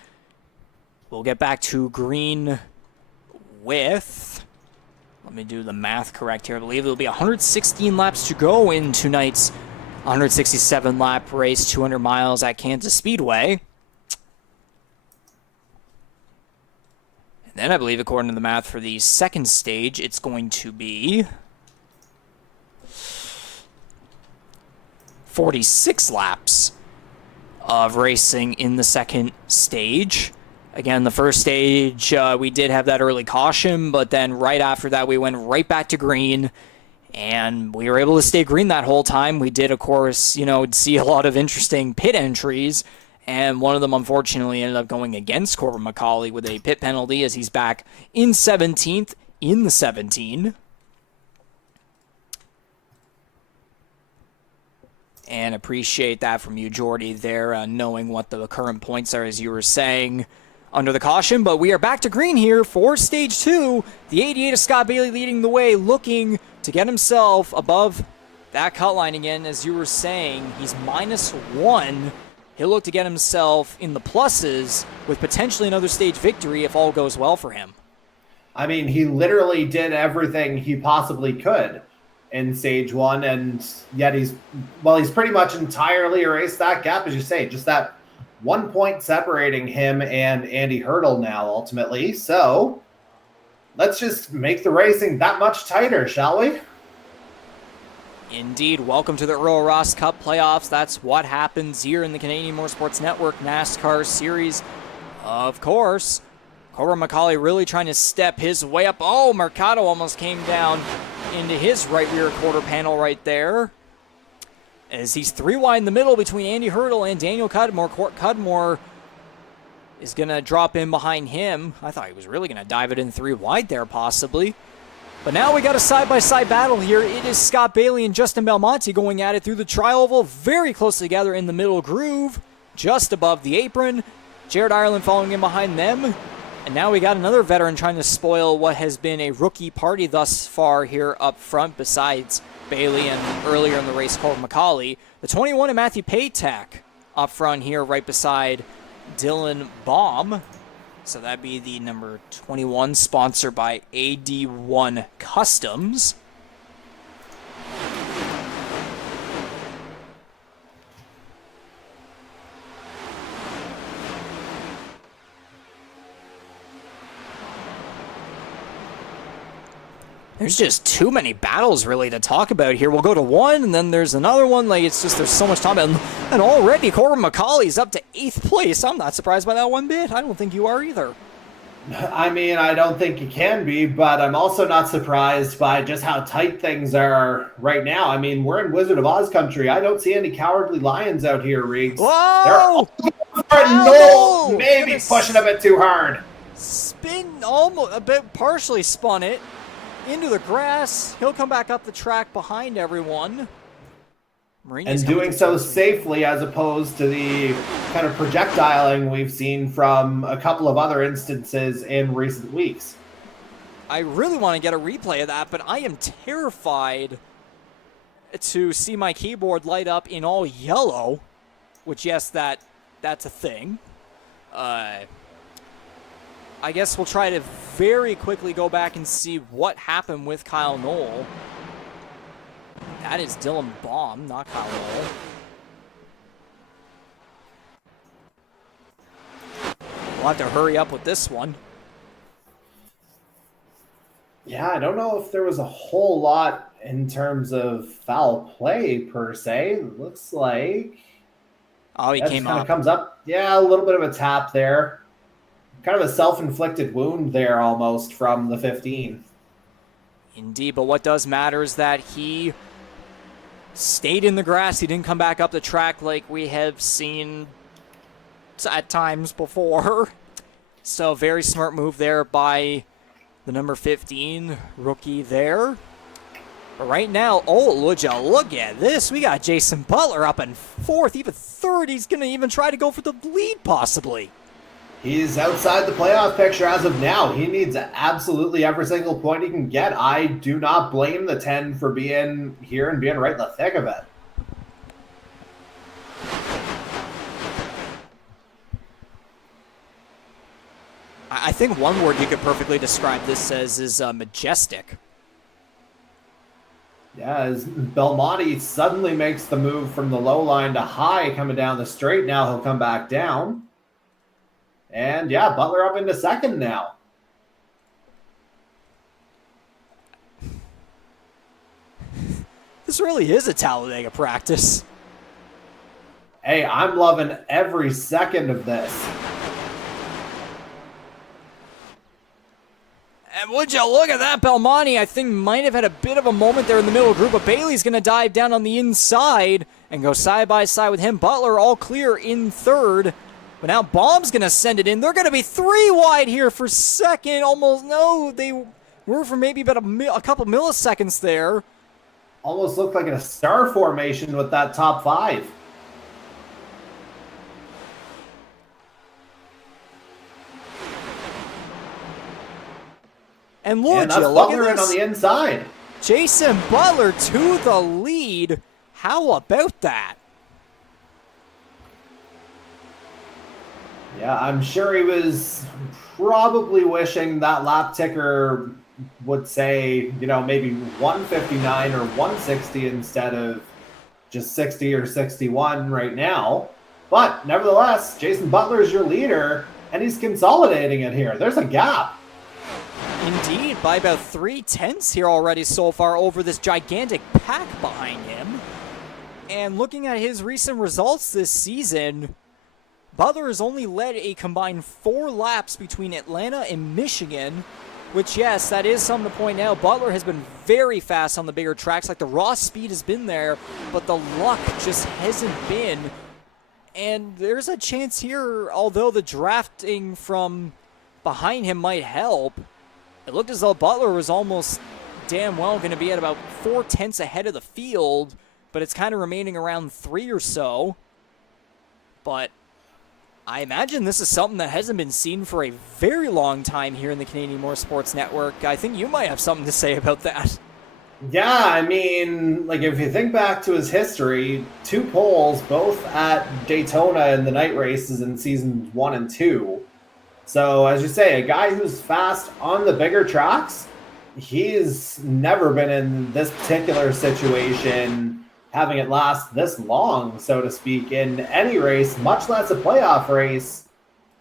We'll get back to green with, let me do the math correct here, I believe there'll be 116 laps to go in tonight's 167 lap race, 200 miles at Kansas Speedway. And Then I believe, according to the math for the second stage, it's going to be 46 laps of racing in the second stage. Again, the first stage, we did have that early caution, but then right after that, we went right back to green, and we were able to stay green that whole time. We did, of course, see a lot of interesting pit entries, and one of them, unfortunately, ended up going against Corbin MacAulay with a pit penalty as he's back in 17th in the 17. And appreciate that from you, Jordy, there, knowing what the current points are, as you were saying, under the caution. But we are back to green here for Stage 2. The 88 of Scott Bailey leading the way, looking to get himself above that cut line again. As you were saying, he's -1. He'll look to get himself in the pluses with potentially another stage victory if all goes well for him. I mean, he literally did everything he possibly could in Stage 1, and yet he's pretty much entirely erased that gap, as you say. Just that 1 point separating him and Andy Hurdle now, ultimately. So let's just make the racing that much tighter, shall we? Indeed. Welcome to the Earl Ross Cup Playoffs. That's what happens here in the Canadian Motorsports Network NASCAR Series. Of course, Corbin MacAulay really trying to step his way up. Oh, Mercado almost came down into his right rear quarter panel right there, as he's 3 wide in the middle between Andy Hurdle and Daniel Cudmore. Cudmore is going to drop in behind him. I thought he was really going to dive it in 3 wide there, possibly. But now we got a side-by-side battle here. It is Scott Bailey and Justin Belmonte going at it through the tri-oval, very close together in the middle groove, just above the apron. Jared Ireland following in behind them. And now we got another veteran trying to spoil what has been a rookie party thus far here up front, besides Bailey and earlier in the race, Corbin MacAulay. The 21 of Matthew Paytak up front here, right beside Dylan Baum. So that'd be the number 21, sponsored by AD1 Customs. There's just too many battles really to talk about here. We'll go to one, and then there's another one. It's just, there's so much time. And already Corbin MacAulay's up to 8th place. I'm not surprised by that one bit. I don't think you are either. I mean, I don't think you can be, but I'm also not surprised by just how tight things are right now. I mean, we're in Wizard of Oz country. I don't see any cowardly lions out here, Reeks. Whoa! No! Maybe pushing a bit too hard. Spin almost a bit, partially spun it into the grass. He'll come back up the track behind everyone. And doing so safely, as opposed to the kind of projectiling we've seen from a couple of other instances in recent weeks. I really want to get a replay of that, but I am terrified to see my keyboard light up in all yellow, which, yes, that's a thing. I guess we'll try to very quickly go back and see what happened with Kyle Knoll. That is Dylan Baum, not Kyle Knoll. We'll have to hurry up with this one. Yeah, I don't know if there was a whole lot in terms of foul play, per se. It looks like... Oh, he came up. Comes up. Yeah, a little bit of a tap there. Kind of a self-inflicted wound there, almost, from the 15. Indeed, but what does matter is that he stayed in the grass. He didn't come back up the track like we have seen at times before. So very smart move there by the number 15 rookie there. But right now, oh, would you look at this? We got Jason Butler up in 4th, even 3rd. He's going to even try to go for the lead, possibly. He's outside the playoff picture as of now. He needs absolutely every single point he can get. I do not blame the 10 for being here and being right in the thick of it. I think one word you could perfectly describe this as is majestic. Yeah, as Belmonte suddenly makes the move from the low line to high coming down the straight. Now he'll come back down. And yeah, Butler up into 2nd now. This really is a Talladega practice. Hey, I'm loving every second of this. And would you look at that, Belmonte, I think might have had a bit of a moment there in the middle group, but Bailey's going to dive down on the inside and go side by side with him. Butler all clear in third, but now Baum's going to send it in. They're going to be 3 wide here for second. Almost, no, they were for maybe about a couple milliseconds there. Almost looked like a star formation with that top 5. And look, that's look Butler at in this. on the inside. Jason Butler to the lead. How about that? Yeah, I'm sure he was probably wishing that lap ticker would say, maybe 159 or 160 instead of just 60 or 61 right now. But nevertheless, Jason Butler is your leader, and he's consolidating it here. There's a gap. Indeed, by about 3/10 here already so far over this gigantic pack behind him. And looking at his recent results this season, Butler has only led a combined 4 laps between Atlanta and Michigan, which, yes, that is something to point out. Butler has been very fast on the bigger tracks, like the raw speed has been there, but the luck just hasn't been. And there's a chance here, although the drafting from behind him might help, it looked as though Butler was almost damn well going to be at about 4/10 ahead of the field, but it's kind of remaining around 3 or so. But I imagine this is something that hasn't been seen for a very long time here in the Canadian Motorsports Network. I think you might have something to say about that. Yeah, I mean, if you think back to his history, 2 poles, both at Daytona in the night races in seasons 1 and 2. So, as you say, a guy who's fast on the bigger tracks, he's never been in this particular situation, having it last this long, so to speak, in any race, much less a playoff race,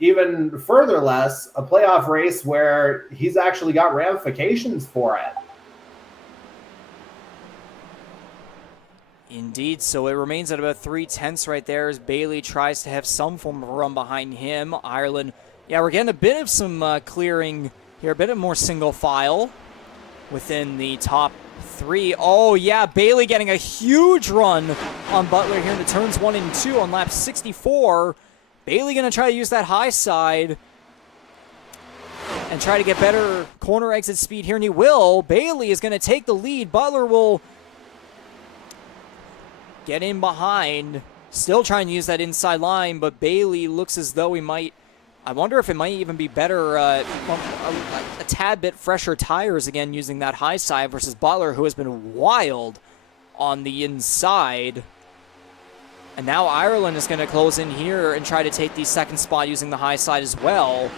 even further less a playoff race where he's actually got ramifications for it. Indeed, so it remains at about 3/10 right there as Bailey tries to have some form of a run behind him. Ireland, yeah, we're getting a bit of some clearing here, a bit of more single file within the top 3. Oh, yeah, Bailey getting a huge run on Butler here into turns 1 and 2 on lap 64. Bailey going to try to use that high side and try to get better corner exit speed here, and he will. Bailey is going to take the lead. Butler will get in behind, still trying to use that inside line, but Bailey looks as though he might, I wonder if it might even be better, a tad bit fresher tires again using that high side versus Butler, who has been wild on the inside. And now Ireland is going to close in here and try to take the second spot using the high side as well.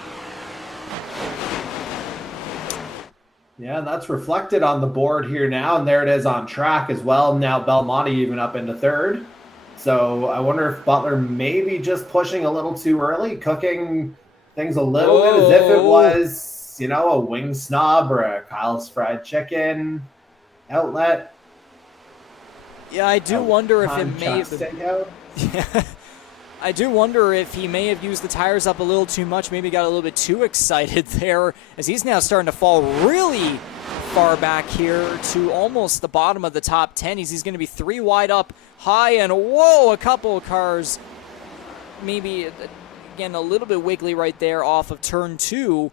Yeah, that's reflected on the board here now, and there it is on track as well. Now Belmonte even up into third. So I wonder if Butler maybe just pushing a little too early, cooking things a little bit as if it was, a wing snob or a Kyle's Fried Chicken outlet. Yeah, I do wonder if it may have been... Yeah. I do wonder if he may have used the tires up a little too much, maybe got a little bit too excited there, as he's now starting to fall really far back here to almost the bottom of the top 10. He's going to be 3 wide up high, and whoa, a couple of cars maybe, again, a little bit wiggly right there off of turn 2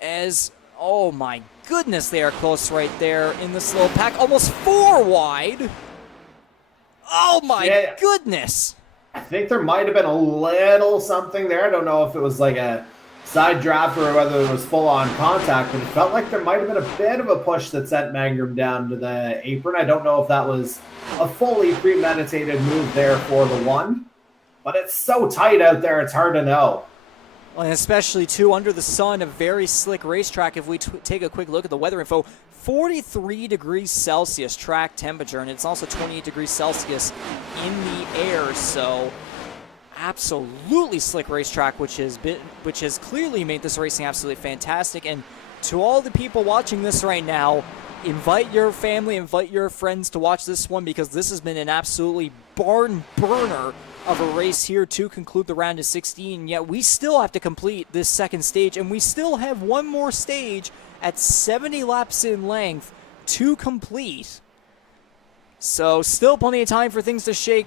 as, oh my goodness, they are close right there in this little pack, almost 4 wide. Oh my goodness. I think there might have been a little something there. I don't know if it was like a side draft or whether it was full-on contact, but it felt like there might have been a bit of a push that sent Mangrum down to the apron. I don't know if that was a fully premeditated move there for the one, but it's so tight out there, it's hard to know. Well, and especially, too, under the sun, a very slick racetrack. If we take a quick look at the weather info, 43 degrees Celsius track temperature, and it's also 28 degrees Celsius in the air, so absolutely slick racetrack, which has clearly made this racing absolutely fantastic. And to all the people watching this right now, invite your family, invite your friends to watch this one, because this has been an absolutely barn burner of a race here to conclude the round of 16. Yet we still have to complete this second stage, and we still have one more stage at 70 laps in length to complete. So still plenty of time for things to shake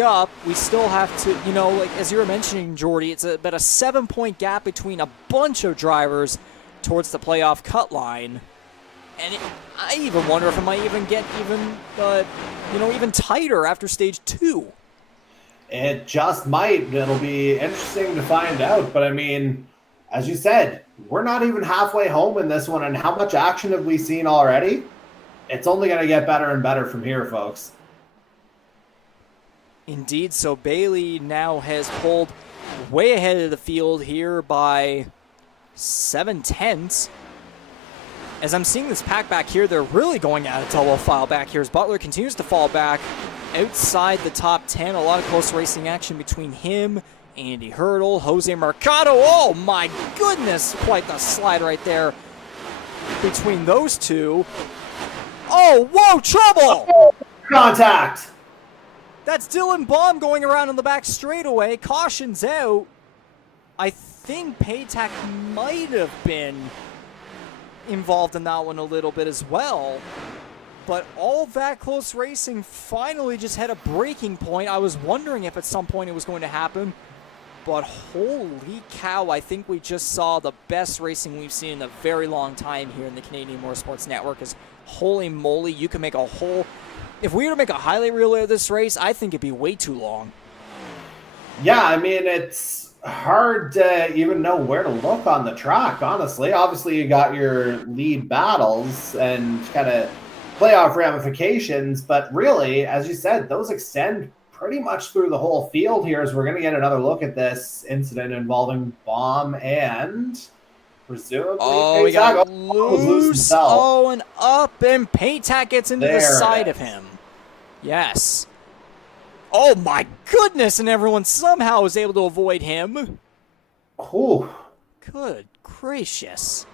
up. We still have to, like as you were mentioning, Jordy, it's about a 7-point gap between a bunch of drivers towards the playoff cut line. And I even wonder if it might even get even tighter after stage 2. It just might. It'll be interesting to find out. But I mean, as you said, we're not even halfway home in this one. And how much action have we seen already? It's only going to get better and better from here, folks. Indeed. So Bailey now has pulled way ahead of the field here by 7/10. As I'm seeing this pack back here, they're really going at a double file back here as Butler continues to fall back outside the top 10. A lot of close racing action between him, Andy Hurdle, Jose Mercado. Oh my goodness, quite the slide right there between those two. Oh, whoa, trouble! Contact! That's Dylan Baum going around on the back straightaway. Caution's out. I think Paytack might have been involved in that one a little bit as well. But all that close racing finally just had a breaking point. I was wondering if at some point it was going to happen. But holy cow, I think we just saw the best racing we've seen in a very long time here in the Canadian Motorsports Network. Is holy moly, you can make a whole... If we were to make a highlight reel of this race, I think it'd be way too long. Yeah, I mean, it's hard to even know where to look on the track, honestly. Obviously, you got your lead battles and kind of playoff ramifications, but really, as you said, those extend pretty much through the whole field here, as we're going to get another look at this incident involving Baum and presumably we got loose. And up, and Paytack gets into the side of him. Yes. Oh my goodness, and everyone somehow was able to avoid him. Ooh. Good gracious.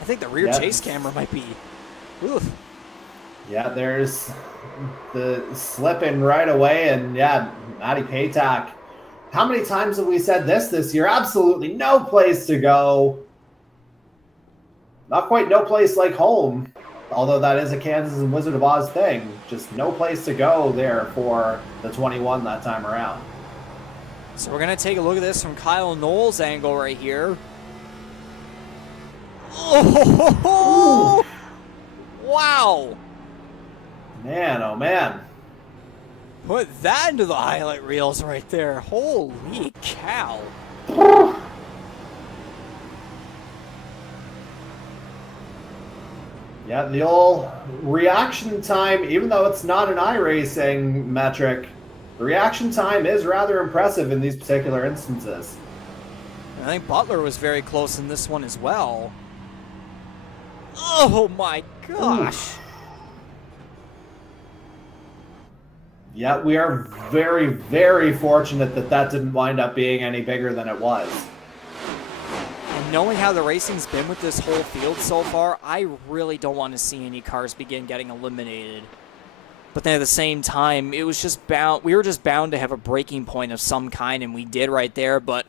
I think the rear chase camera might be... Oof. Yeah, there's the slipping right away, and yeah, Matty Paytack. How many times have we said this year? Absolutely no place to go. Not quite no place like home, although that is a Kansas and Wizard of Oz thing. Just no place to go there for the 21 that time around. So we're going to take a look at this from Kyle Knowles' angle right here. Oh, wow. Man, oh man. Put that into the highlight reels right there. Holy cow. Yeah, the old reaction time, even though it's not an iRacing metric, the reaction time is rather impressive in these particular instances. I think Butler was very close in this one as well. Oh my gosh. Ooh. Yeah, we are very, very fortunate that that didn't wind up being any bigger than it was. And knowing how the racing's been with this whole field so far, I really don't want to see any cars begin getting eliminated. But then at the same time, it was just bound. We were just bound to have a breaking point of some kind, and we did right there. But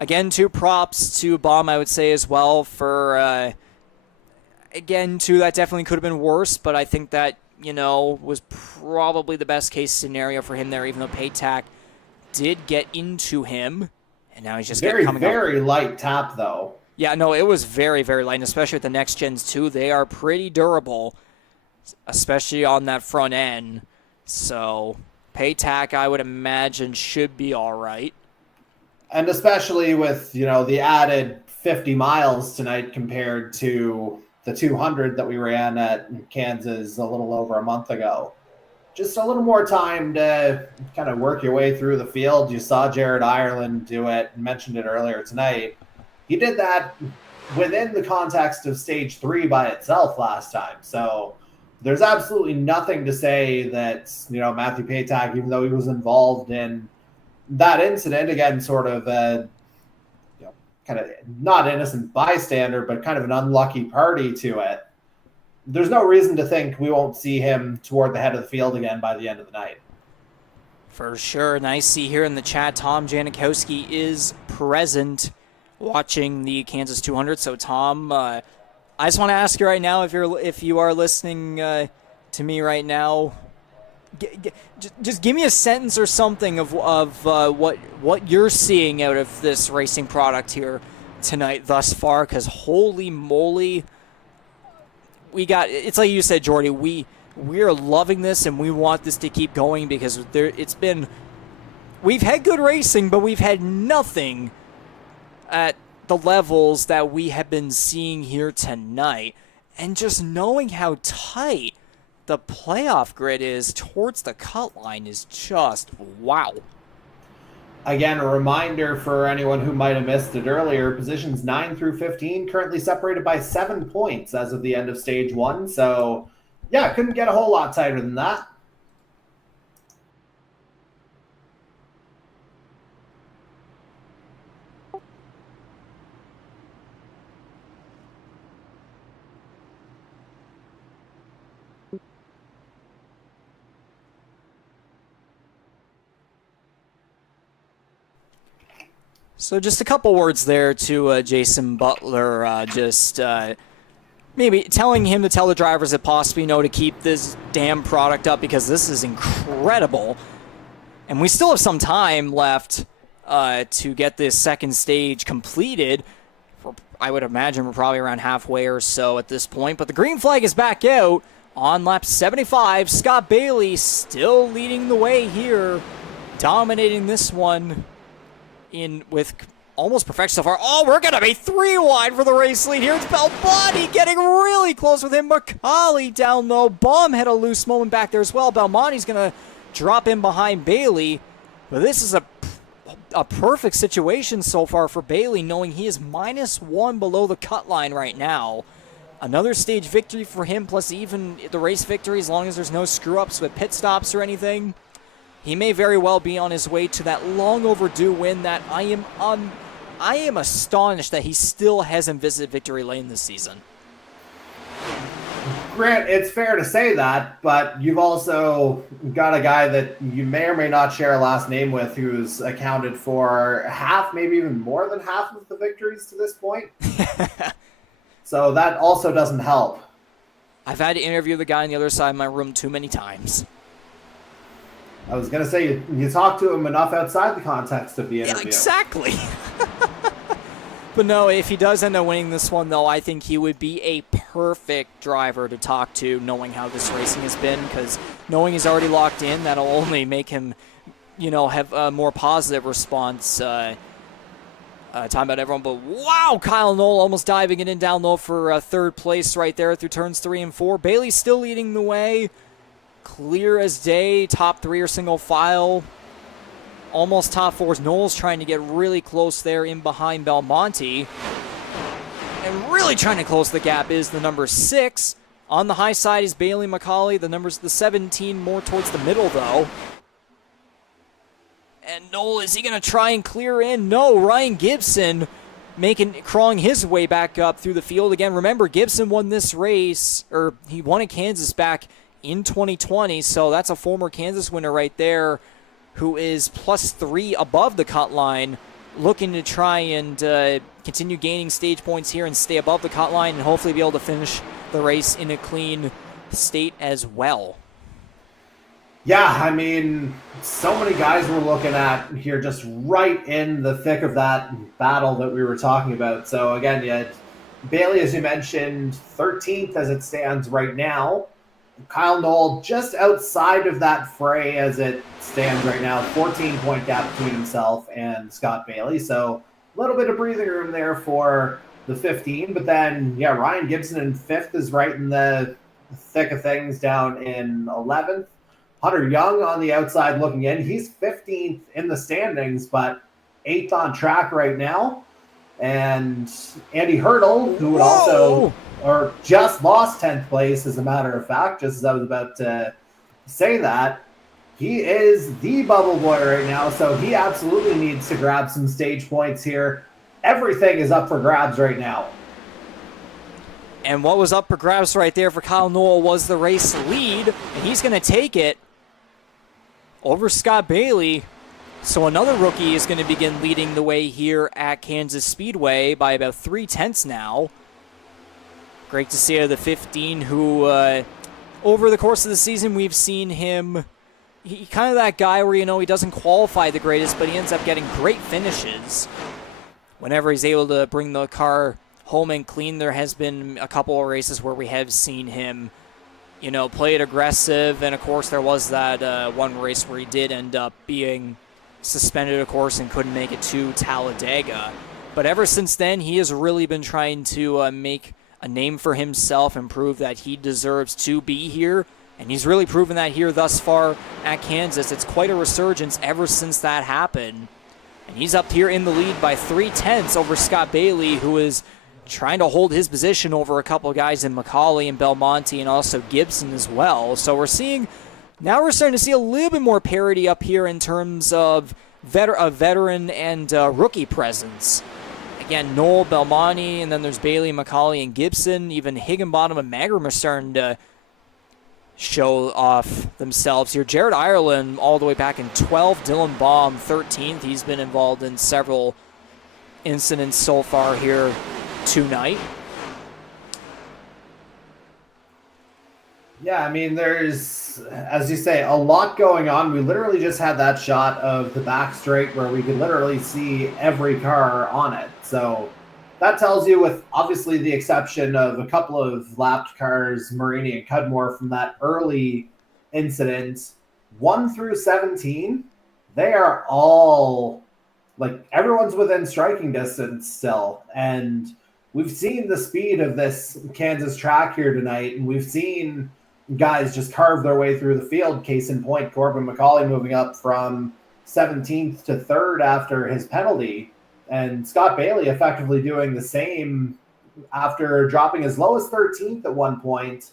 again, two props to Baum, I would say as well. For again, too, that definitely could have been worse. But I think that was probably the best case scenario for him there. Even though Paytack did get into him, and now he's just coming up. Very light tap though. Yeah, no, it was very, very light, and especially with the next gens too. They are pretty durable, especially on that front end. So Paytack, I would imagine, should be all right. And especially with, the added 50 miles tonight compared to the 200 that we ran at Kansas a little over a month ago. Just a little more time to kind of work your way through the field. You saw Jared Ireland do it, mentioned it earlier tonight. He did that within the context of stage 3 by itself last time. So there's absolutely nothing to say that, Matthew Paytack, even though he was involved in that incident, again, sort of kind of not innocent bystander, but kind of an unlucky party to it, there's no reason to think we won't see him toward the head of the field again by the end of the night. For sure. And I see here in the chat, Tom Janikowski is present watching the Kansas 200. So, Tom, I just want to ask you right now, if you are listening to me right now, just give me a sentence or something of what you're seeing out of this racing product here tonight thus far, because holy moly, it's like you said, Jordy, we're loving this and we want this to keep going, because we've had good racing, but we've had nothing at the levels that we have been seeing here tonight. And just knowing how tight the playoff grid is towards the cut line is just wow. Again, a reminder for anyone who might have missed it earlier, positions 9 through 15 currently separated by 7 points as of the end of stage 1. So, yeah, couldn't get a whole lot tighter than that. So just a couple words there to Jason Butler, maybe telling him to tell the drivers at possibly to keep this damn product up, because this is incredible. And we still have some time left to get this second stage completed. I would imagine we're probably around halfway or so at this point. But the green flag is back out on lap 75. Scott Bailey still leading the way here, dominating this one with almost perfection so far. Oh, we're going to be 3 wide for the race lead here. It's Belmonte getting really close with him. MacAulay down low. Baum had a loose moment back there as well. Belmonte's going to drop in behind Bailey. But this is a perfect situation so far for Bailey, knowing he is -1 below the cut line right now. Another stage victory for him, plus even the race victory, as long as there's no screw-ups with pit stops or anything. He may very well be on his way to that long overdue win that I am astonished that he still hasn't visited victory lane this season. Grant, it's fair to say that, but you've also got a guy that you may or may not share a last name with who's accounted for half, maybe even more than half of the victories to this point. So that also doesn't help. I've had to interview the guy on the other side of my room too many times. I was going to say, you talk to him enough outside the context of the interview. Yeah, exactly. But no, if he does end up winning this one, though, I think he would be a perfect driver to talk to, knowing how this racing has been, because knowing he's already locked in, that'll only make him, have a more positive response time about everyone. But wow, Kyle Knoll almost diving in and down low for third place right there through turns 3 and 4. Bailey's still leading the way. Clear as day, top 3 are single file. Almost top 4s. Knowles trying to get really close there in behind Belmonte. And really trying to close the gap is the number 6. On the high side is Bailey MacAulay. The 17 more towards the middle, though. And Knoll, is he going to try and clear in? No, Ryan Gibson crawling his way back up through the field. Again, remember, Gibson won this race, or he won at Kansas back in 2020, so that's a former Kansas winner right there, who is +3 above the cut line, looking to try and continue gaining stage points here and stay above the cut line and hopefully be able to finish the race in a clean state as well. Yeah, I mean, so many guys we're looking at here just right in the thick of that battle that we were talking about. So again, Bailey, as you mentioned, 13th as it stands right now. Kyle Knoll just outside of that fray as it stands right now, 14-point gap between himself and Scott Bailey. So a little bit of breathing room there for the 15. But then, Ryan Gibson in 5th is right in the thick of things down in 11th. Hunter Young on the outside looking in. He's 15th in the standings, but 8th on track right now. And Andy Hurdle, who would also... or just lost 10th place, as a matter of fact, just as I was about to say that. He is the bubble boy right now, so he absolutely needs to grab some stage points here. everything is up for grabs right now. And what was up for grabs right there for Kyle Noel was the race lead, and he's going to take it over Scott Bailey. So another rookie is going to begin leading the way here at Kansas Speedway by about 3/10 now. Great to see the 15 who, over the course of the season, we've seen him, he kind of that guy where, he doesn't qualify the greatest, but he ends up getting great finishes. Whenever he's able to bring the car home and clean, there has been a couple of races where we have seen him, play it aggressive. And, of course, there was that one race where he did end up being suspended, of course, and couldn't make it to Talladega. But ever since then, he has really been trying to make a name for himself and prove that he deserves to be here. And he's really proven that here thus far at Kansas. It's quite a resurgence ever since that happened. And he's up here in the lead by 3/10 over Scott Bailey, who is trying to hold his position over a couple of guys in MacAulay and Belmonte and also Gibson as well. So we're starting to see a little bit more parity up here in terms of veteran and rookie presence. Again, Noel, Belmonte, and then there's Bailey, MacAulay, and Gibson. Even Higginbottom and Magrum are starting to show off themselves here. Jared Ireland all the way back in 12th, Dylan Baum 13th. He's been involved in several incidents so far here tonight. Yeah, I mean, there's, as you say, a lot going on. We literally just had that shot of the back straight where we could literally see every car on it. So that tells you, with obviously the exception of a couple of lapped cars, Marini and Cudmore, from that early incident, 1 through 17, they are all, like, everyone's within striking distance still. And we've seen the speed of this Kansas track here tonight, and we've seen guys just carve their way through the field. Case in point, Corbin MacAulay moving up from 17th to 3rd after his penalty, and Scott Bailey effectively doing the same after dropping as low as 13th at one point,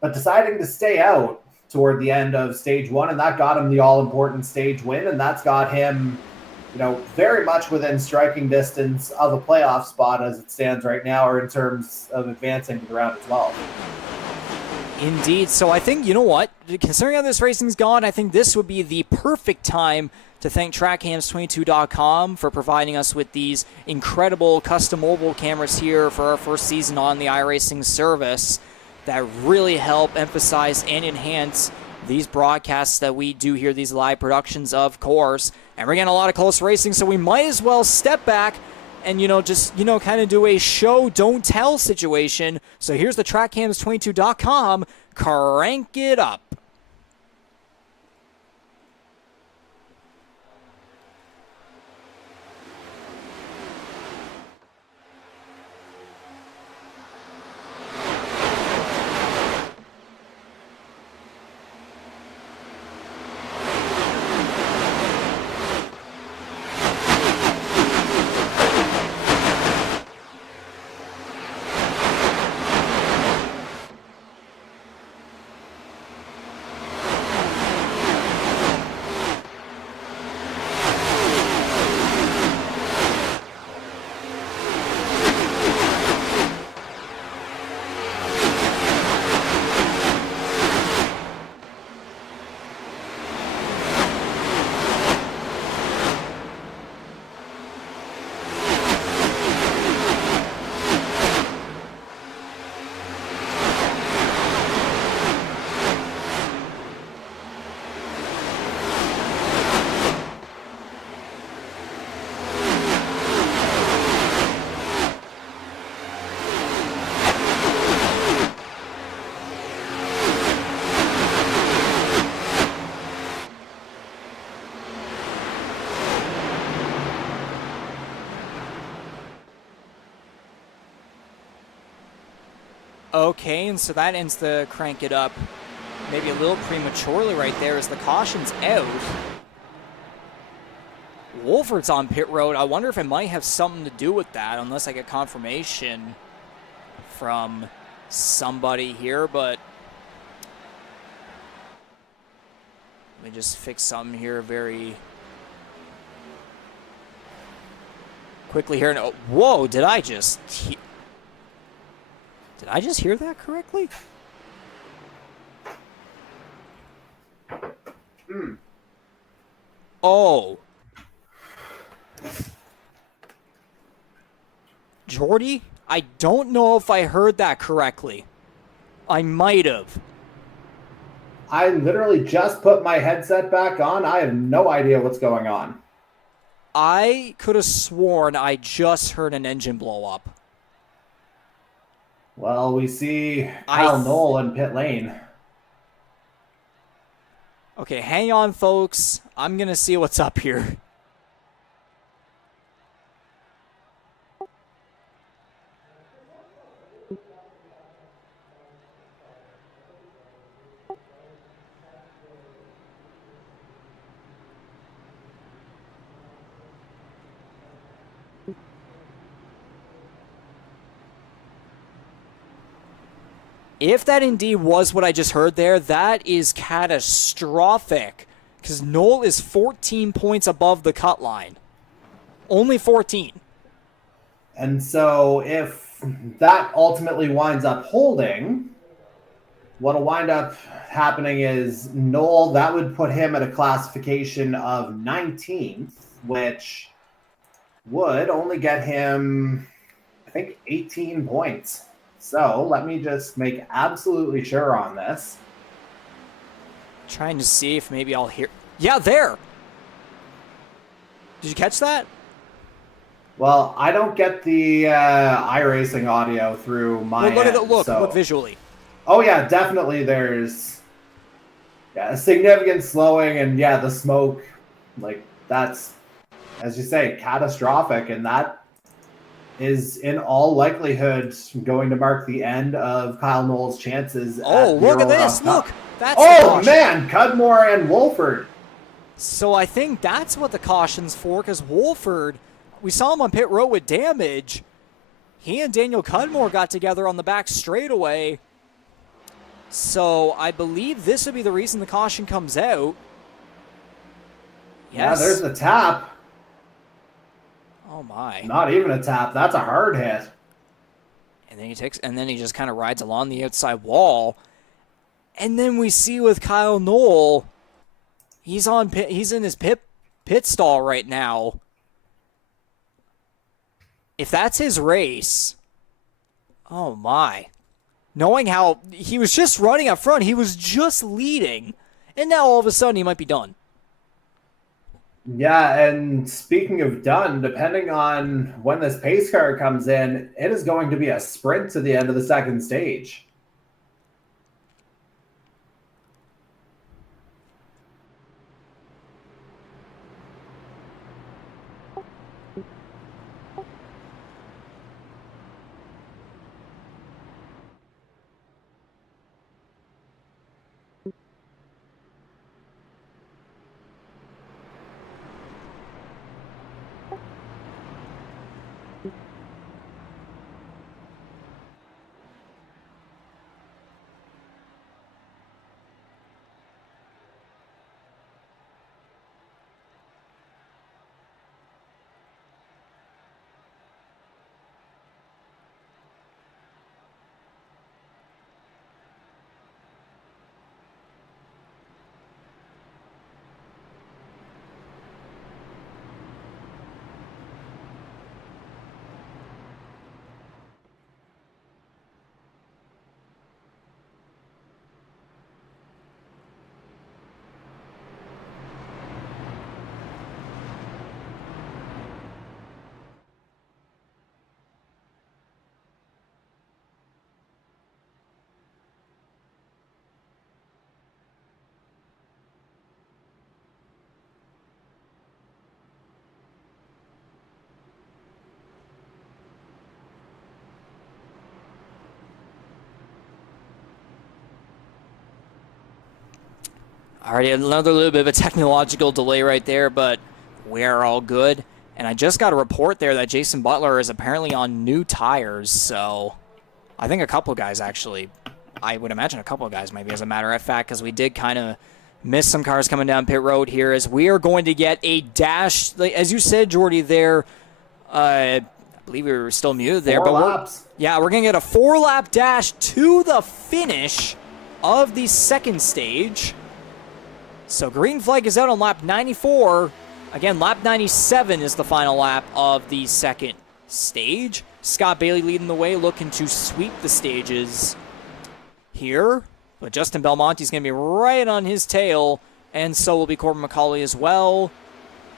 but deciding to stay out toward the end of stage 1, and that got him the all-important stage win, and that's got him, very much within striking distance of a playoff spot as it stands right now, or in terms of advancing to the round of 12. Indeed. So I think, considering how this racing's gone, I think this would be the perfect time to thank TrackCams22.com for providing us with these incredible custom mobile cameras here for our first season on the iRacing service that really help emphasize and enhance these broadcasts that we do here, these live productions, of course. And we're getting a lot of close racing, so we might as well step back and, kind of do a show, don't tell situation. So here's the TrackCams22.com. Crank it up. Okay, and so that ends the crank it up maybe a little prematurely right there as the caution's out. Wolford's on pit road. I wonder if it might have something to do with that, unless I get confirmation from somebody here, but let me just fix something here very quickly here. And, whoa, did I just hear that correctly? Oh. Jordy, I don't know if I heard that correctly. I might have. I literally just put my headset back on. I have no idea what's going on. I could have sworn I just heard an engine blow up. Well, we see Kyle Knoll in pit lane. Okay, hang on, folks. I'm going to see what's up here. If that indeed was what I just heard there, that is catastrophic. Because Knoll is 14 points above the cut line. Only 14. And so if that ultimately winds up holding, what'll wind up happening is Knoll, that would put him at a classification of 19th, which would only get him, I think, 18 points. So let me just make absolutely sure on this. Trying to see if maybe I'll hear. Yeah, there. Did you catch that? Well, I don't get the iRacing audio through my end. Look visually. Oh yeah, definitely. There's a significant slowing, and the smoke. Like that's, as you say, catastrophic, and that is in all likelihood going to mark the end of Kyle Knoll's chances. Oh, look at this! Look, that's man, Cudmore and Wolford. So I think that's what the caution's for, because Wolford, we saw him on pit road with damage. He and Daniel Cudmore got together on the back straightaway. So I believe this would be the reason the caution comes out. Yes. Yeah, there's the tap. Oh my. Not even a tap. That's a hard hit. And then he just kind of rides along the outside wall. And then we see with Kyle Knoll, he's in his pit stall right now. If that's his race, oh my. Knowing how he was just running up front, he was just leading, and now all of a sudden he might be done. Yeah, and speaking of done, depending on when this pace car comes in, it is going to be a sprint to the end of the second stage. Alright, another little bit of a technological delay right there, but we're all good. And I just got a report there that Jason Butler is apparently on new tires, so I think a couple guys actually, I would imagine a couple of guys maybe, as a matter of fact, because we did kind of miss some cars coming down pit road here, as we are going to get a dash, as you said, Jordy, there, I believe we were still muted there. Four but laps. We're going to get a 4-lap dash to the finish of the second stage. So green flag is out on lap 94. Again, lap 97 is the final lap of the second stage. Scott Bailey leading the way, looking to sweep the stages here. But Justin Belmonte's going to be right on his tail, and so will be Corbin MacAulay as well.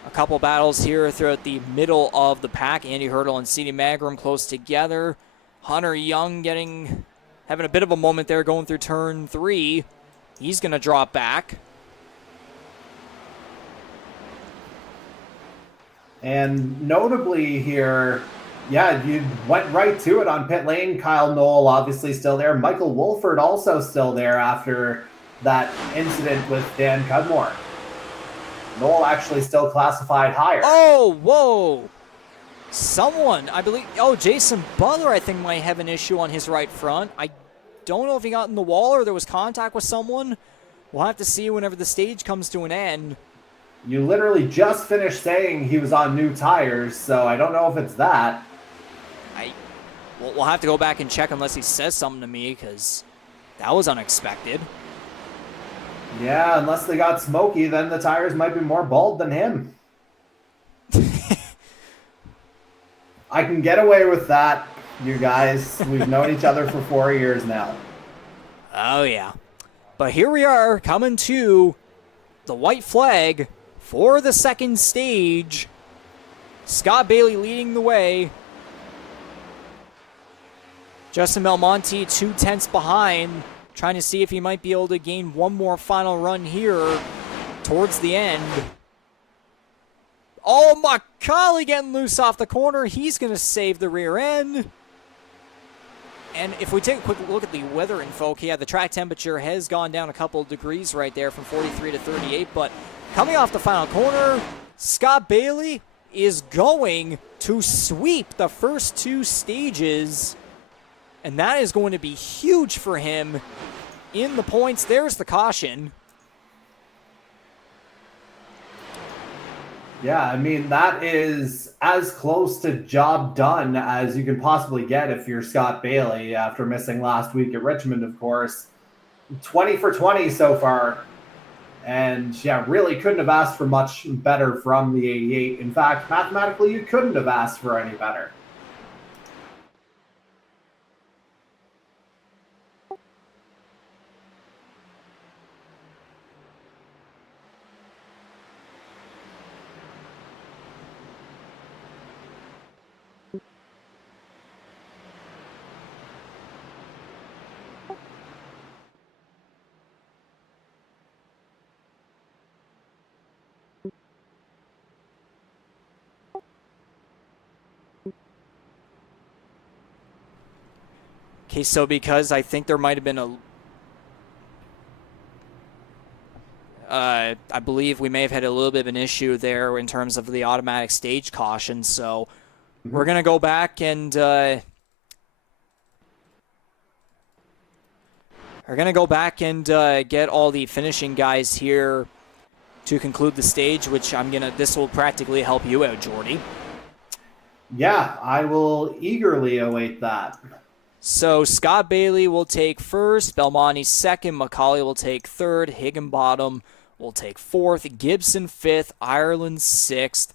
A couple battles here throughout the middle of the pack. Andy Hurdle and C.D. Magrum close together. Hunter Young having a bit of a moment there going through turn 3. He's going to drop back. And notably here, you went right to it on pit lane. Kyle Knoll obviously still there. Michael Wolford also still there after that incident with Dan Cudmore. Knoll actually still classified higher. Oh, whoa. Someone, I believe, Jason Butler, I think, might have an issue on his right front. I don't know if he got in the wall or there was contact with someone. We'll have to see whenever the stage comes to an end. You literally just finished saying he was on new tires, so I don't know if it's that. We'll have to go back and check unless he says something to me, because that was unexpected. Yeah, unless they got smoky, then the tires might be more bald than him. I can get away with that, you guys. We've known each other for 4 years now. Oh, yeah. But here we are, coming to the white flag for the second stage. Scott Bailey leading the way. Justin Belmonte 2/10 behind, trying to see if he might be able to gain one more final run here towards the end. Oh, MacAulay getting loose off the corner. He's going to save the rear end. And if we take a quick look at the weather info, the track temperature has gone down a couple of degrees right there from 43 to 38. But coming off the final corner, Scott Bailey is going to sweep the first 2 stages. And that is going to be huge for him in the points. There's the caution. Yeah, I mean, that is as close to job done as you can possibly get if you're Scott Bailey after missing last week at Richmond, of course. 20 for 20 so far. And really couldn't have asked for much better from the 88. In fact, mathematically, you couldn't have asked for any better. Okay, so because I think there might have been I believe we may have had a little bit of an issue there in terms of the automatic stage caution, so we're going to go back and get all the finishing guys here to conclude the stage, which this will practically help you out, Jordy. Yeah, I will eagerly await that. So Scott Bailey will take first, Belmonte second, MacAulay will take third, Higginbottom will take fourth, Gibson fifth, Ireland sixth,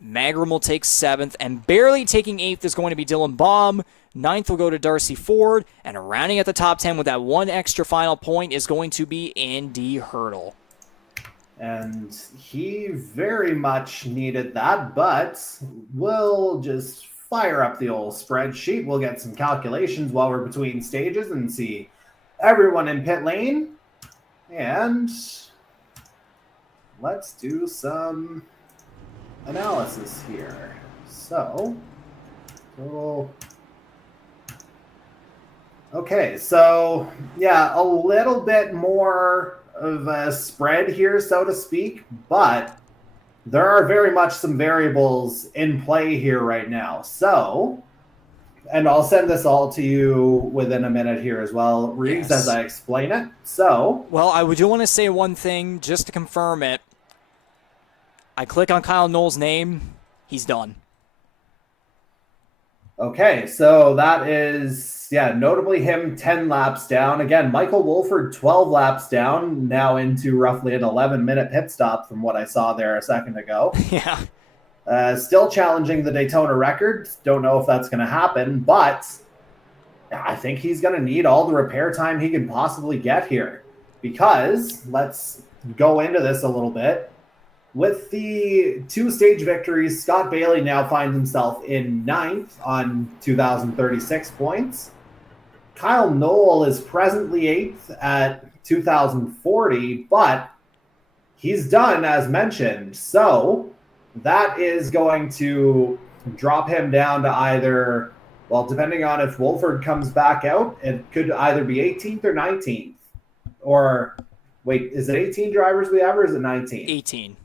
Magrum will take seventh, and barely taking eighth is going to be Dylan Baum. Ninth will go to Darcy Ford, and rounding at the top 10 with that one extra final point is going to be Andy Hurdle. And he very much needed that, but we'll just fire up the old spreadsheet. We'll get some calculations while we're between stages and see everyone in pit lane. And let's do some analysis here. So, total. Okay, so a little bit more of a spread here, so to speak, but there are very much some variables in play here right now. So, and I'll send this all to you within a minute here as well, Reeves, as I explain it. So, well, I do want to say one thing just to confirm it. I click on Kyle Knoll's name, he's done. Okay, so that is, notably him 10 laps down. Again, Michael Wolford 12 laps down, now into roughly an 11-minute pit stop from what I saw there a second ago. Yeah. Still challenging the Daytona record. Don't know if that's going to happen, but I think he's going to need all the repair time he can possibly get here. Because, let's go into this a little bit. With the 2-stage victories, Scott Bailey now finds himself in 9th on 2,036 points. Kyle Knoll is presently 8th at 2,040, but he's done, as mentioned. So that is going to drop him down to either, well, depending on if Wolford comes back out, it could either be 18th or 19th. Or, wait, is it 18 drivers we have, or is it 19? 18.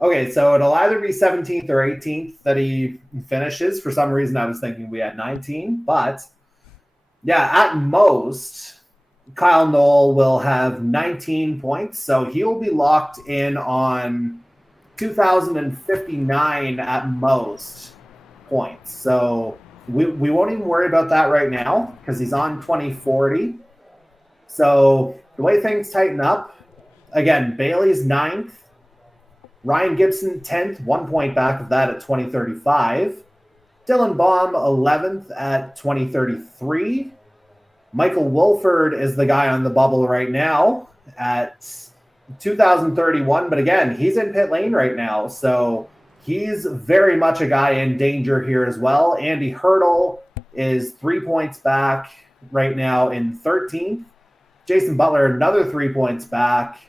Okay, so it'll either be 17th or 18th that he finishes. For some reason, I was thinking we had 19. But, at most, Kyle Knoll will have 19 points. So he'll be locked in on 2,059 at most points. So we won't even worry about that right now because he's on 2040. So the way things tighten up, again, Bailey's 9th. Ryan Gibson, 10th, 1 point back of that at 2035. Dylan Baum, 11th at 2033. Michael Wolford is the guy on the bubble right now at 2031. But again, he's in pit lane right now. So he's very much a guy in danger here as well. Andy Hurdle is 3 points back right now in 13th. Jason Butler, another 3 points back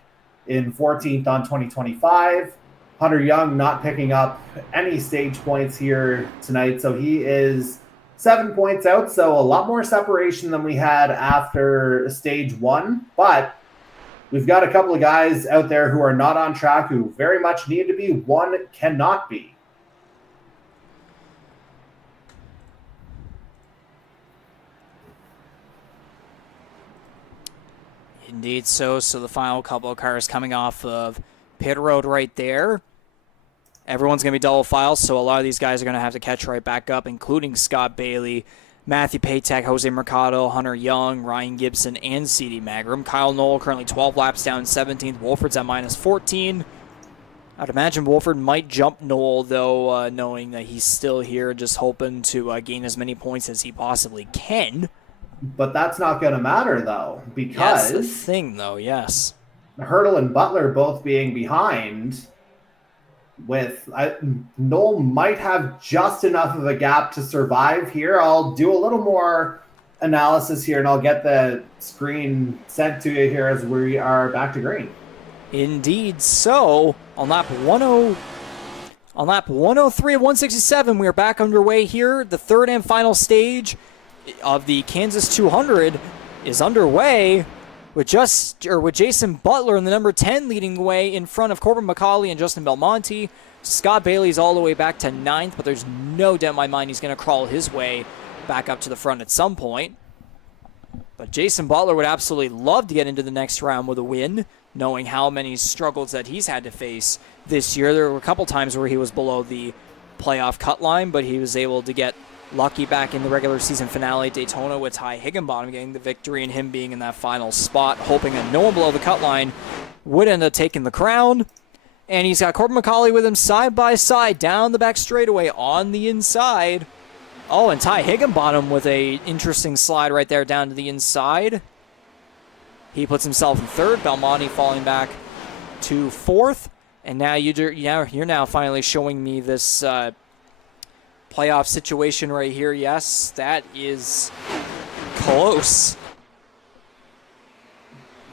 in 14th on 2025. Hunter Young not picking up any stage points here tonight, so he is 7 points out, so a lot more separation than we had after stage 1, but we've got a couple of guys out there who are not on track who very much need to be. One cannot be. Indeed so. So the final couple of cars coming off of pit road right there. Everyone's going to be double file, so a lot of these guys are going to have to catch right back up, including Scott Bailey, Matthew Patek, Jose Mercado, Hunter Young, Ryan Gibson, and C.D. Magrum. Kyle Knoll currently 12 laps down, 17th. Wolford's at minus 14. I'd imagine Wolford might jump Knoll, though, knowing that he's still here, just hoping to gain as many points as he possibly can. But that's not going to matter, though, because... That's the thing, though, yes. Hurdle and Butler both being behind... Knoll might have just enough of a gap to survive here. I'll do a little more analysis here, and I'll get the screen sent to you here as we are back to green. Indeed. So, on lap 103 of 167, we are back underway here. The third and final stage of the Kansas 200 is underway. With Jason Butler in the number 10 leading the way in front of Corbin MacAulay and Justin Belmonte. Scott Bailey's all the way back to 9th, but there's no doubt in my mind he's going to crawl his way back up to the front at some point. But Jason Butler would absolutely love to get into the next round with a win, knowing how many struggles that he's had to face this year. There were a couple times where he was below the playoff cut line, but he was able to get lucky back in the regular season finale at Daytona with Ty Higginbottom getting the victory and him being in that final spot, hoping that no one below the cut line would end up taking the crown. And he's got Corbin MacAulay with him side by side down the back straightaway on the inside. Oh, and Ty Higginbottom with a interesting slide right there down to the inside. He puts himself in third. Belmonte falling back to fourth. And now you're now finally showing me this playoff situation right here. Yes, that is close.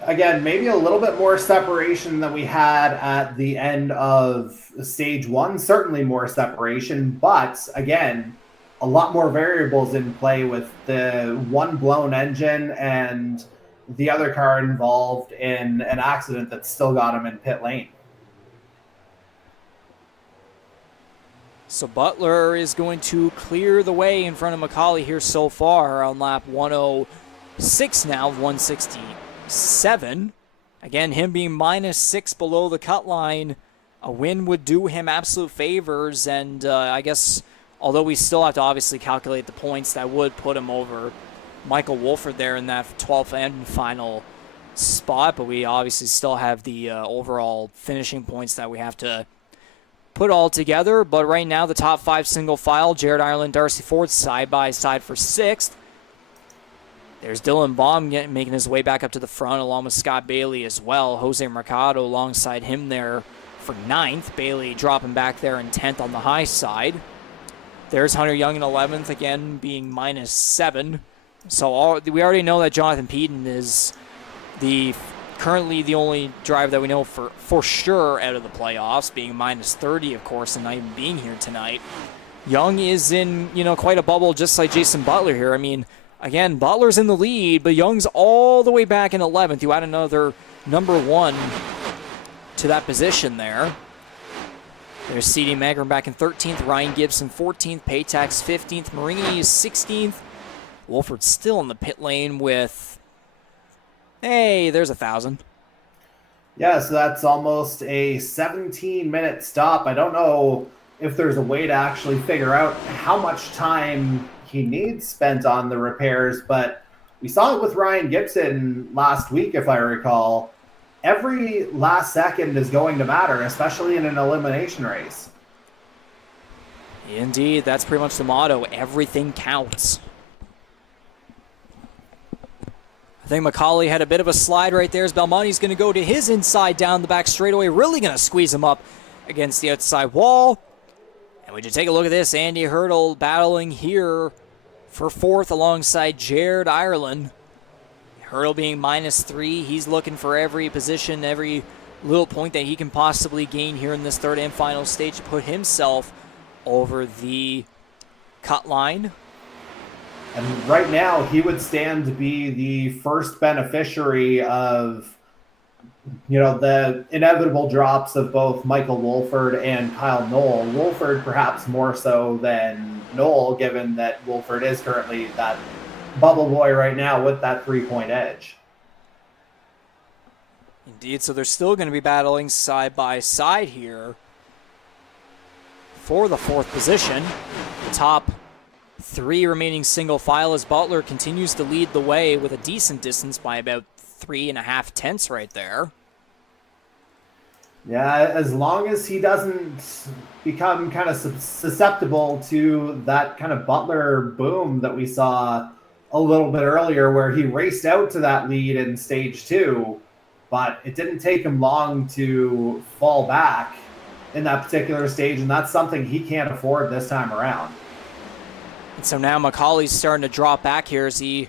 Again, maybe a little bit more separation than we had at the end of stage 1. Certainly more separation, but again, a lot more variables in play with the one blown engine and the other car involved in an accident that still got him in pit lane. So Butler is going to clear the way in front of MacAulay here so far on lap 106 now, 167. Again, him being -6 below the cut line, a win would do him absolute favors, and I guess although we still have to obviously calculate the points that would put him over Michael Wolford there in that 12th and final spot, but we obviously still have the overall finishing points that we have to put all together. But right now, the top 5 single file, Jared Ireland, Darcy Ford, side by side for 6th. There's Dylan Baum making his way back up to the front, along with Scott Bailey as well. Jose Mercado alongside him there for 9th. Bailey dropping back there in 10th on the high side. There's Hunter Young in 11th, again being -7. So we already know that Jonathan Peden is currently the only driver that we know for sure out of the playoffs, being -30, of course, and not even being here tonight. Young is in, quite a bubble, just like Jason Butler here. I mean, again, Butler's in the lead, but Young's all the way back in 11th. You add another number 1 to that position there. There's C.D. Magrum back in 13th, Ryan Gibson 14th, Paytax 15th, Marini is 16th. Wolford still in the pit lane with, hey, there's 1,000. Yeah, so that's almost a 17-minute stop. I don't know if there's a way to actually figure out how much time he needs spent on the repairs, but we saw it with Ryan Gibson last week, if I recall. Every last second is going to matter, especially in an elimination race. Indeed, that's pretty much the motto. Everything counts. I think MacAulay had a bit of a slide right there as Belmonte's going to go to his inside down the back straightaway, really going to squeeze him up against the outside wall. And we just take a look at this. Andy Hurdle battling here for 4th alongside Jared Ireland. Hurdle being -3. He's looking for every position, every little point that he can possibly gain here in this 3rd and final stage to put himself over the cut line. And right now, he would stand to be the first beneficiary of, the inevitable drops of both Michael Wolford and Kyle Knoll. Wolford perhaps more so than Knoll, given that Wolford is currently that bubble boy right now with that 3-point edge. Indeed, so they're still going to be battling side by side here for the 4th position. The top 3 remaining single file as Butler continues to lead the way with a decent distance by about 3.5 tenths right there. Yeah, as long as he doesn't become kind of susceptible to that kind of Butler boom that we saw a little bit earlier, where he raced out to that lead in stage 2, but it didn't take him long to fall back in that particular stage, and that's something he can't afford this time around. And so now MacAulay's starting to drop back here as he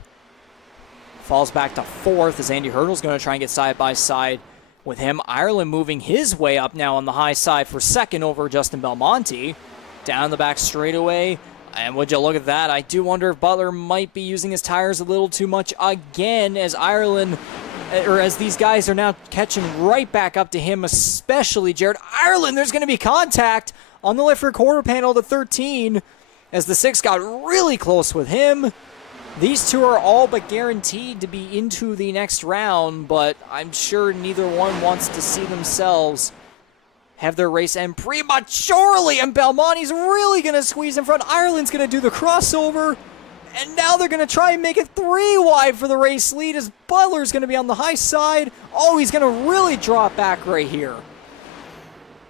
falls back to 4th, as Andy Hurdle's going to try and get side by side with him. Ireland moving his way up now on the high side for 2nd over Justin Belmonte. Down the back straightaway. And would you look at that? I do wonder if Butler might be using his tires a little too much again, as Ireland, or as these guys are now catching right back up to him, especially Jared Ireland. There's going to be contact on the left rear quarter panel to 13 as the 6 got really close with him. These two are all but guaranteed to be into the next round, but I'm sure neither one wants to see themselves have their race end prematurely, and Belmonte's really going to squeeze in front. Ireland's going to do the crossover, and now they're going to try and make it 3 wide for the race lead as Butler's going to be on the high side. Oh, he's going to really drop back right here.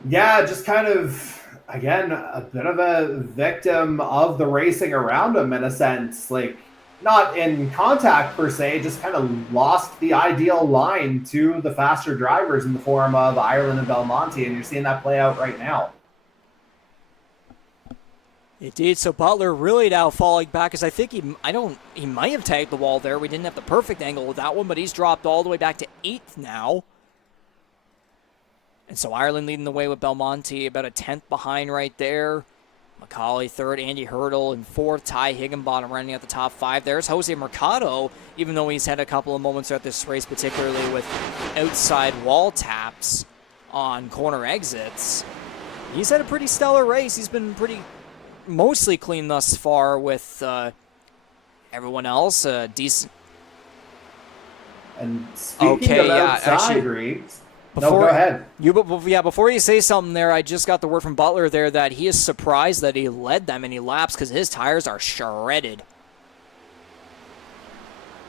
Yeah, just kind of, again, a bit of a victim of the racing around him in a sense. Like, not in contact per se, just kind of lost the ideal line to the faster drivers in the form of Ireland and Belmonte, and you're seeing that play out right now. It did. So Butler really now falling back, as I think he might have tagged the wall there. We didn't have the perfect angle with that one, but he's dropped all the way back to 8th now. And so Ireland leading the way with Belmonte, about a 10th behind right there. MacAulay 3rd, Andy Hurdle in 4th, Ty Higginbottom running at the top 5. There's Jose Mercado, even though he's had a couple of moments at this race, particularly with outside wall taps on corner exits. He's had a pretty stellar race. He's been mostly clean thus far with everyone else. Decent. And speaking of outside, Reeves, Go ahead. Before you say something there, I just got the word from Butler there that he is surprised that he led that many laps because his tires are shredded.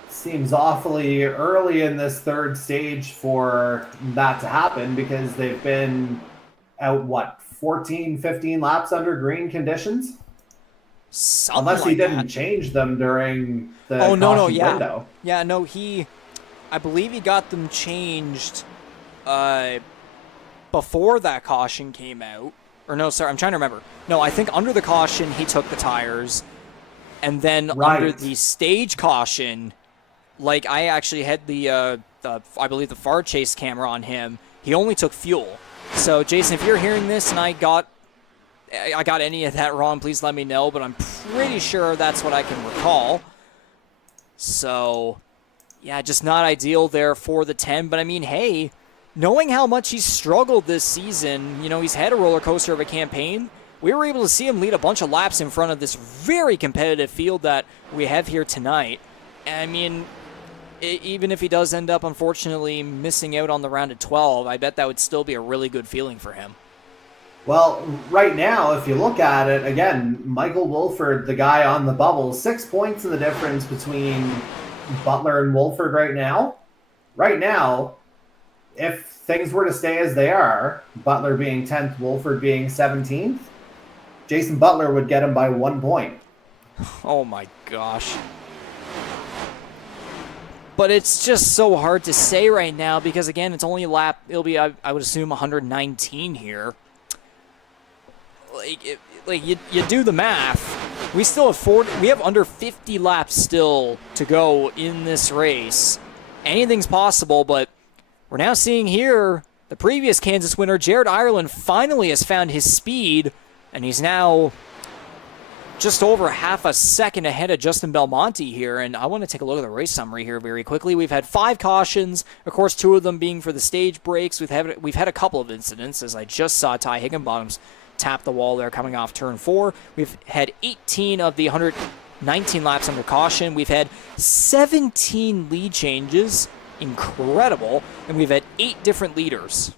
Seems awfully early in this third stage for that to happen because they've been out, 14, 15 laps under green conditions? Unless he didn't change them during the caution window. Yeah, no, I believe he got them changed before that caution came out. Or no, sorry, I'm trying to remember. No, I think under the caution he took the tires, and then under the stage caution, like I actually had the I believe the far chase camera on him. He only took fuel. So Jason, if you're hearing this and I got any of that wrong, please let me know. But I'm pretty sure that's what I can recall. So yeah, just not ideal there for the 10. But I mean, hey, knowing how much he's struggled this season, he's had a roller coaster of a campaign. We were able to see him lead a bunch of laps in front of this very competitive field that we have here tonight. And I mean, even if he does end up, unfortunately, missing out on the round of 12, I bet that would still be a really good feeling for him. Well, right now, if you look at it, again, Michael Wolford, the guy on the bubble, 6 points in the difference between Butler and Wolford right now. Right now, if things were to stay as they are, Butler being 10th, Wolford being 17th, Jason Butler would get him by 1 point. Oh my gosh. But it's just so hard to say right now because, again, it's only it'll be, I would assume, 119 here. You do the math. We still have we have under 50 laps still to go in this race. Anything's possible, but we're now seeing here the previous Kansas winner, Jared Ireland, finally has found his speed, and he's now just over half a second ahead of Justin Belmonte here. And I want to take a look at the race summary here very quickly. We've had 5 cautions, of course, 2 of them being for the stage breaks. We've had a couple of incidents, as I just saw Ty Higginbottom's tap the wall there coming off turn 4. We've had 18 of the 119 laps under caution. We've had 17 lead changes. Incredible. And we've had 8 different leaders.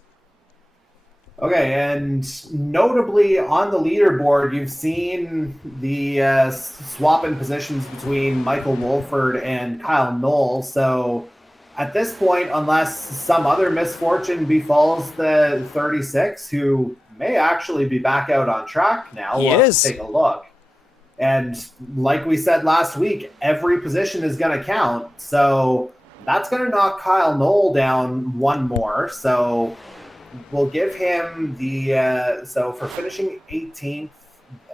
Okay, and notably on the leaderboard, you've seen the swap in positions between Michael Wolford and Kyle Knoll. So at this point, unless some other misfortune befalls the 36, who may actually be back out on track now, let's take a look. And like we said last week, every position is going to count. So that's going to knock Kyle Knoll down 1 more. So we'll give him the so for finishing 18th,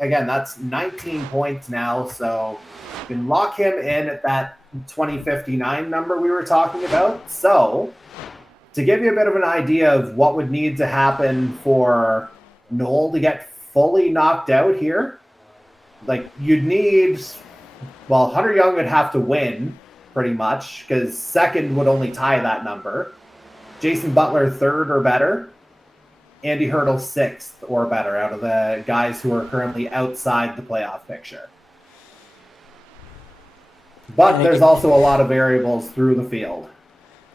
again, that's 19 points now. So you can lock him in at that 2059 number we were talking about. So to give you a bit of an idea of what would need to happen for Knoll to get fully knocked out here, like you'd need, Hunter Young would have to win pretty much because second would only tie that number. Jason Butler 3rd or better. Andy Hurdle 6th or better out of the guys who are currently outside the playoff picture. But there's also a lot of variables through the field.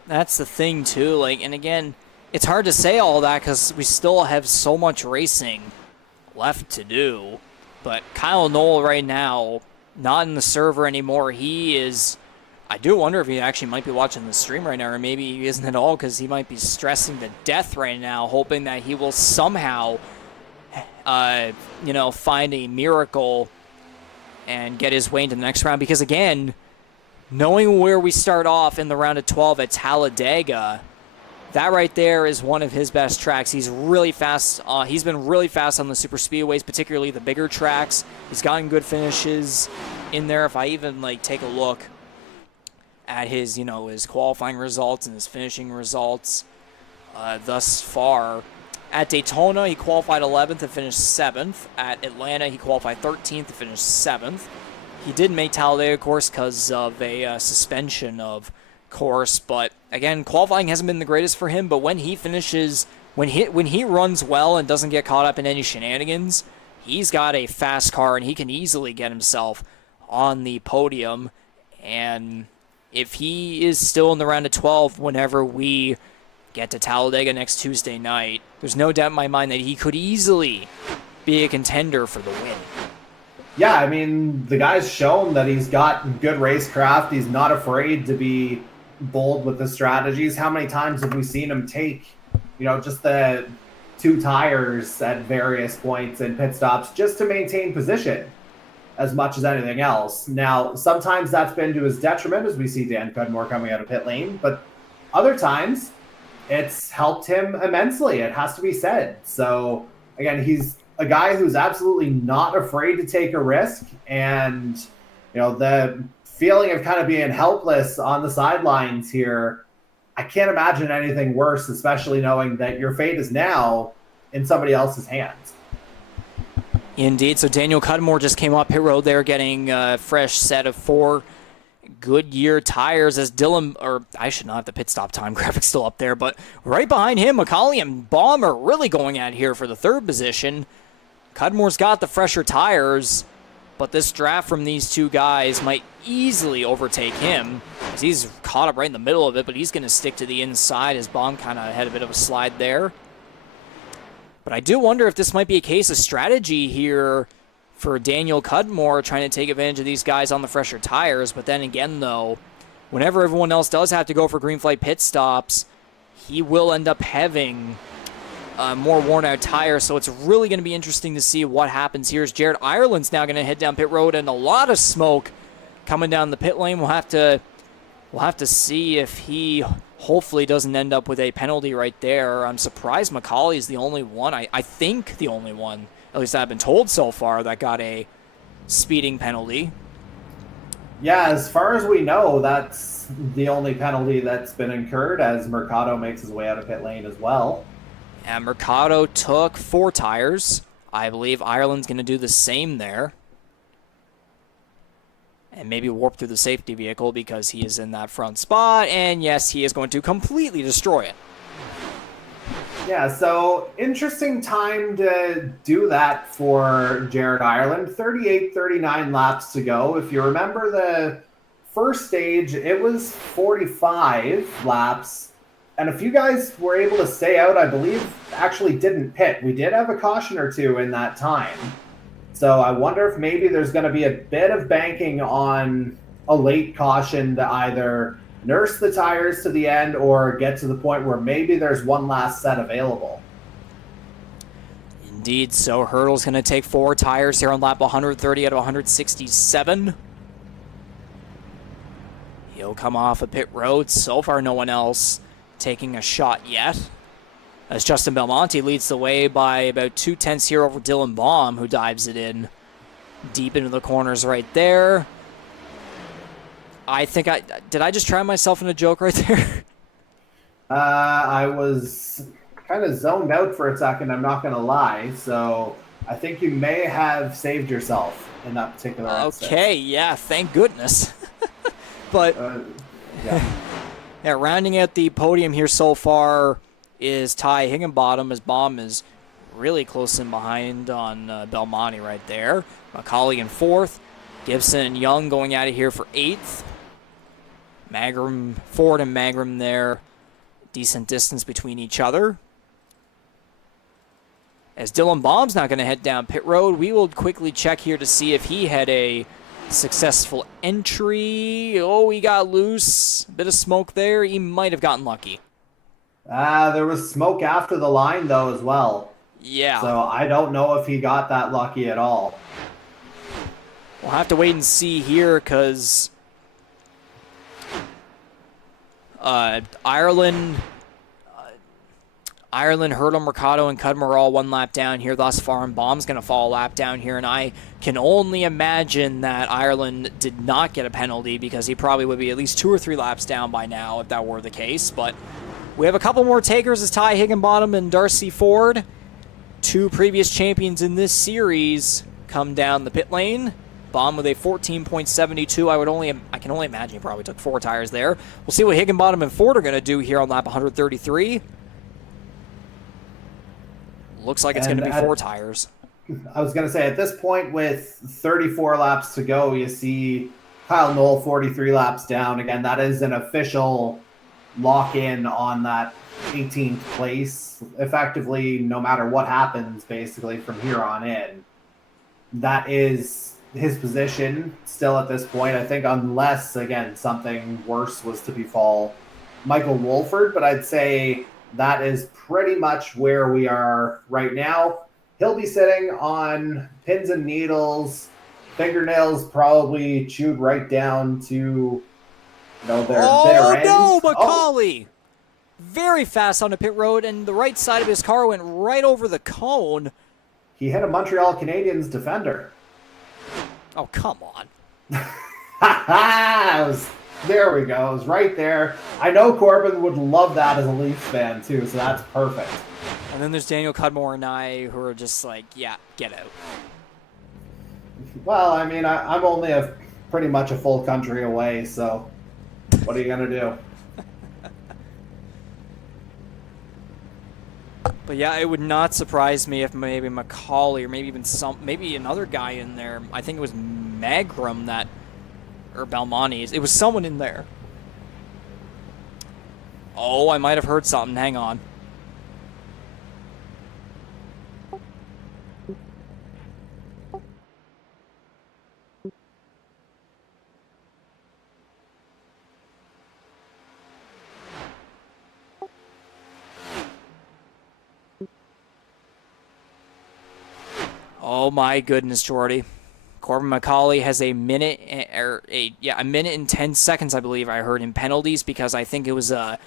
That's the thing, too. And again, it's hard to say all that because we still have so much racing left to do. But Kyle Knoll right now, not in the server anymore. He is... I do wonder if he actually might be watching the stream right now, or maybe he isn't at all because he might be stressing to death right now, hoping that he will somehow, find a miracle and get his way into the next round. Because again, knowing where we start off in the round of 12 at Talladega, that right there is one of his best tracks. He's really fast. He's been really fast on the super speedways, particularly the bigger tracks. He's gotten good finishes in there. If I even take a look at his, his qualifying results and his finishing results thus far. At Daytona, he qualified 11th and finished 7th. At Atlanta, he qualified 13th and finished 7th. He did make Talladega, of course, because of a suspension of course. But again, qualifying hasn't been the greatest for him. But when he finishes, when he runs well and doesn't get caught up in any shenanigans, he's got a fast car and he can easily get himself on the podium. And if he is still in the round of 12 whenever we get to Talladega next Tuesday night, there's no doubt in my mind that he could easily be a contender for the win. Yeah, I mean, the guy's shown that he's got good racecraft. He's not afraid to be bold with the strategies. How many times have we seen him take, just the 2 tires at various points in pit stops just to maintain position as much as anything else? Now, sometimes that's been to his detriment, as we see Dan Cudmore coming out of pit lane, but other times it's helped him immensely, it has to be said. So, again, he's a guy who's absolutely not afraid to take a risk, and the feeling of kind of being helpless on the sidelines here, I can't imagine anything worse, especially knowing that your fate is now in somebody else's hands. Indeed. So Daniel Cudmore just came off pit road there, getting a fresh set of 4 Goodyear tires as Dylan, or I should not have the pit stop time graphic still up there, but right behind him, MacAulay and Baum are really going at here for the 3rd position. Cudmore's got the fresher tires, but this draft from these 2 guys might easily overtake him, as he's caught up right in the middle of it, but he's going to stick to the inside as Baum kind of had a bit of a slide there. But I do wonder if this might be a case of strategy here for Daniel Cudmore, trying to take advantage of these guys on the fresher tires. But then again, though, whenever everyone else does have to go for green flag pit stops, he will end up having more worn-out tires. So it's really going to be interesting to see what happens here. As Jared Ireland's now going to head down pit road, and a lot of smoke coming down the pit lane. We'll have to see if he hopefully doesn't end up with a penalty right there. I'm surprised MacAulay is the only one. I think the only one, at least I've been told so far, that got a speeding penalty. Yeah, as far as we know, that's the only penalty that's been incurred, as Mercado makes his way out of pit lane as well. And Mercado took 4 tires. I believe Ireland's going to do the same there. And maybe warp through the safety vehicle because he is in that front spot. And yes, he is going to completely destroy it. Yeah, so interesting time to do that for Jared Ireland. 39 laps to go. If you remember the first stage, it was 45 laps. And a few guys were able to stay out, I believe, actually didn't pit. We did have a caution or 2 in that time. So I wonder if maybe there's going to be a bit of banking on a late caution to either nurse the tires to the end or get to the point where maybe there's one last set available. Indeed, so Hurdle's going to take 4 tires here on lap 130 out of 167. He'll come off a pit road. So far, no one else taking a shot yet, as Justin Belmonte leads the way by about 2/10 here over Dylan Baum, who dives it in deep into the corners right there. I think did I just try myself in a joke right there? I was kind of zoned out for a second, I'm not going to lie. So I think you may have saved yourself in that particular instance. Okay, yeah, thank goodness. But yeah, rounding out the podium here so far is Ty Higginbottom, as Baum is really close in behind on Belmonte right there. MacAulay in 4th. Gibson and Young going out of here for 8th. Ford and Magram there. Decent distance between each other. As Dylan Baum's not going to head down pit road, we will quickly check here to see if he had a successful entry. Oh, he got loose. A bit of smoke there. He might have gotten lucky. There was smoke after the line, though, as well. Yeah. So I don't know if he got that lucky at all. We'll have to wait and see here, because Ireland, Hurdle, Mercado, and Cudmore are all 1 lap down here thus far, and Baum's going to fall a lap down here, and I can only imagine that Ireland did not get a penalty, because he probably would be at least 2 or 3 laps down by now if that were the case. But we have a couple more takers as Ty Higginbottom and Darcy Ford, 2 previous champions in this series, come down the pit lane. Baum with a 14.72. I can only imagine he probably took 4 tires there. We'll see what Higginbottom and Ford are going to do here on lap 133. Looks like it's going to be 4 tires. I was going to say, at this point with 34 laps to go, you see Kyle Knoll 43 laps down. Again, that is an official lock-in on that 18th place, effectively, no matter what happens, basically, from here on in. That is his position still at this point, I think, unless, again, something worse was to befall Michael Wolford. But I'd say that is pretty much where we are right now. He'll be sitting on pins and needles, fingernails probably chewed right down to their bitter ends. Oh, no, MacAulay! Very fast on the pit road, and the right side of his car went right over the cone. He hit a Montreal Canadiens defender. Oh, come on. There we go. It was right there. I know Corbin would love that as a Leafs fan, too, so that's perfect. And then there's Daniel Cudmore and I who are just like, yeah, get out. Well, I mean, I'm only pretty much a full country away, so what are you going to do? But yeah, it would not surprise me if maybe MacAulay or maybe even maybe another guy in there. I think it was Magram or Belmonte. It was someone in there. Oh, I might have heard something. Hang on. Oh my goodness, Jordy. Corbin MacAulay has a minute and 10 seconds, I believe I heard, in penalties because I think it was an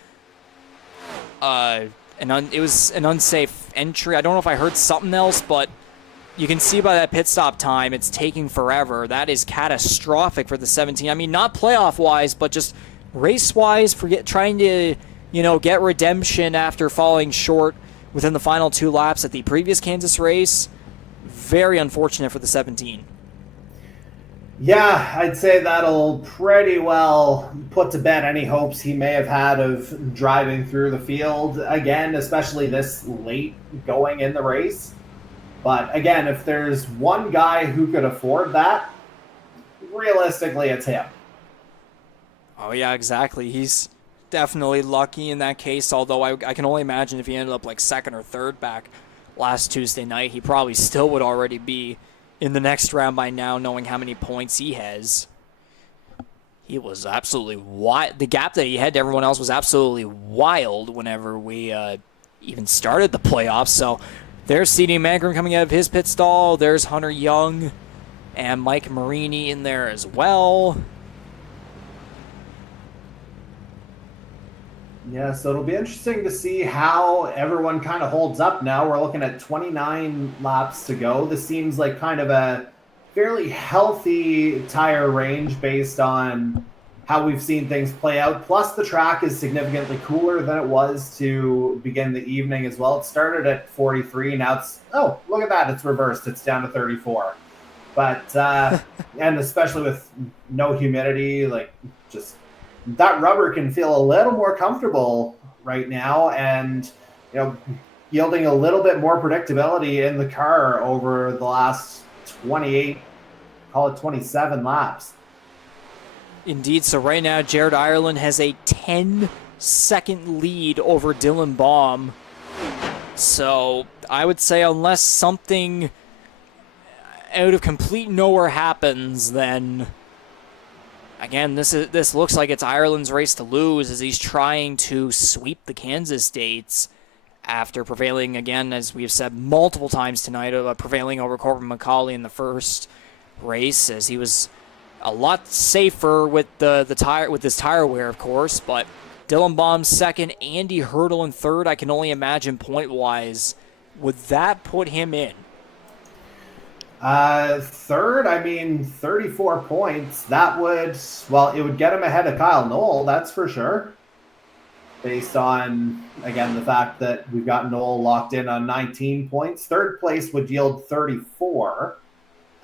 unsafe entry. I don't know if I heard something else, but you can see by that pit stop time it's taking forever. That is catastrophic for the 17. I mean, not playoff-wise, but just race-wise, trying to, get redemption after falling short within the final 2 laps at the previous Kansas race. Very unfortunate for the 17. Yeah, I'd say that'll pretty well put to bed any hopes he may have had of driving through the field again, especially this late going in the race. But again, if there's one guy who could afford that, realistically, it's him. Oh, yeah, exactly. He's definitely lucky in that case, although I can only imagine if he ended up like second or third back last Tuesday night, he probably still would already be in the next round by now, knowing how many points he has. He was absolutely wild. The gap that he had to everyone else was absolutely wild whenever we even started the playoffs. So there's C.D. Magram coming out of his pit stall. There's Hunter Young and Mike Marini in there as well. Yeah, so it'll be interesting to see how everyone kind of holds up now. We're looking at 29 laps to go. This seems like kind of a fairly healthy tire range based on how we've seen things play out. Plus, the track is significantly cooler than it was to begin the evening as well. It started at 43. Now it's, oh, look at that. It's reversed. It's down to 34. But, and especially with no humidity, like just that rubber can feel a little more comfortable right now and, yielding a little bit more predictability in the car over the last 28, call it 27 laps. Indeed. So right now, Jared Ireland has a 10-second lead over Dylan Baum. So I would say unless something out of complete nowhere happens, then again, this looks like it's Ireland's race to lose as he's trying to sweep the Kansas dates after prevailing again, as we've said multiple times tonight, prevailing over Corbin MacAulay in the first race, as he was a lot safer with his tire wear, of course. But Dylan Baum second, Andy Hurdle in third. I can only imagine point wise, would that put him in? Third, 34 points. That would, it would get him ahead of Kyle Knoll, that's for sure. Based on, again, the fact that we've got Knoll locked in on 19 points. Third place would yield 34,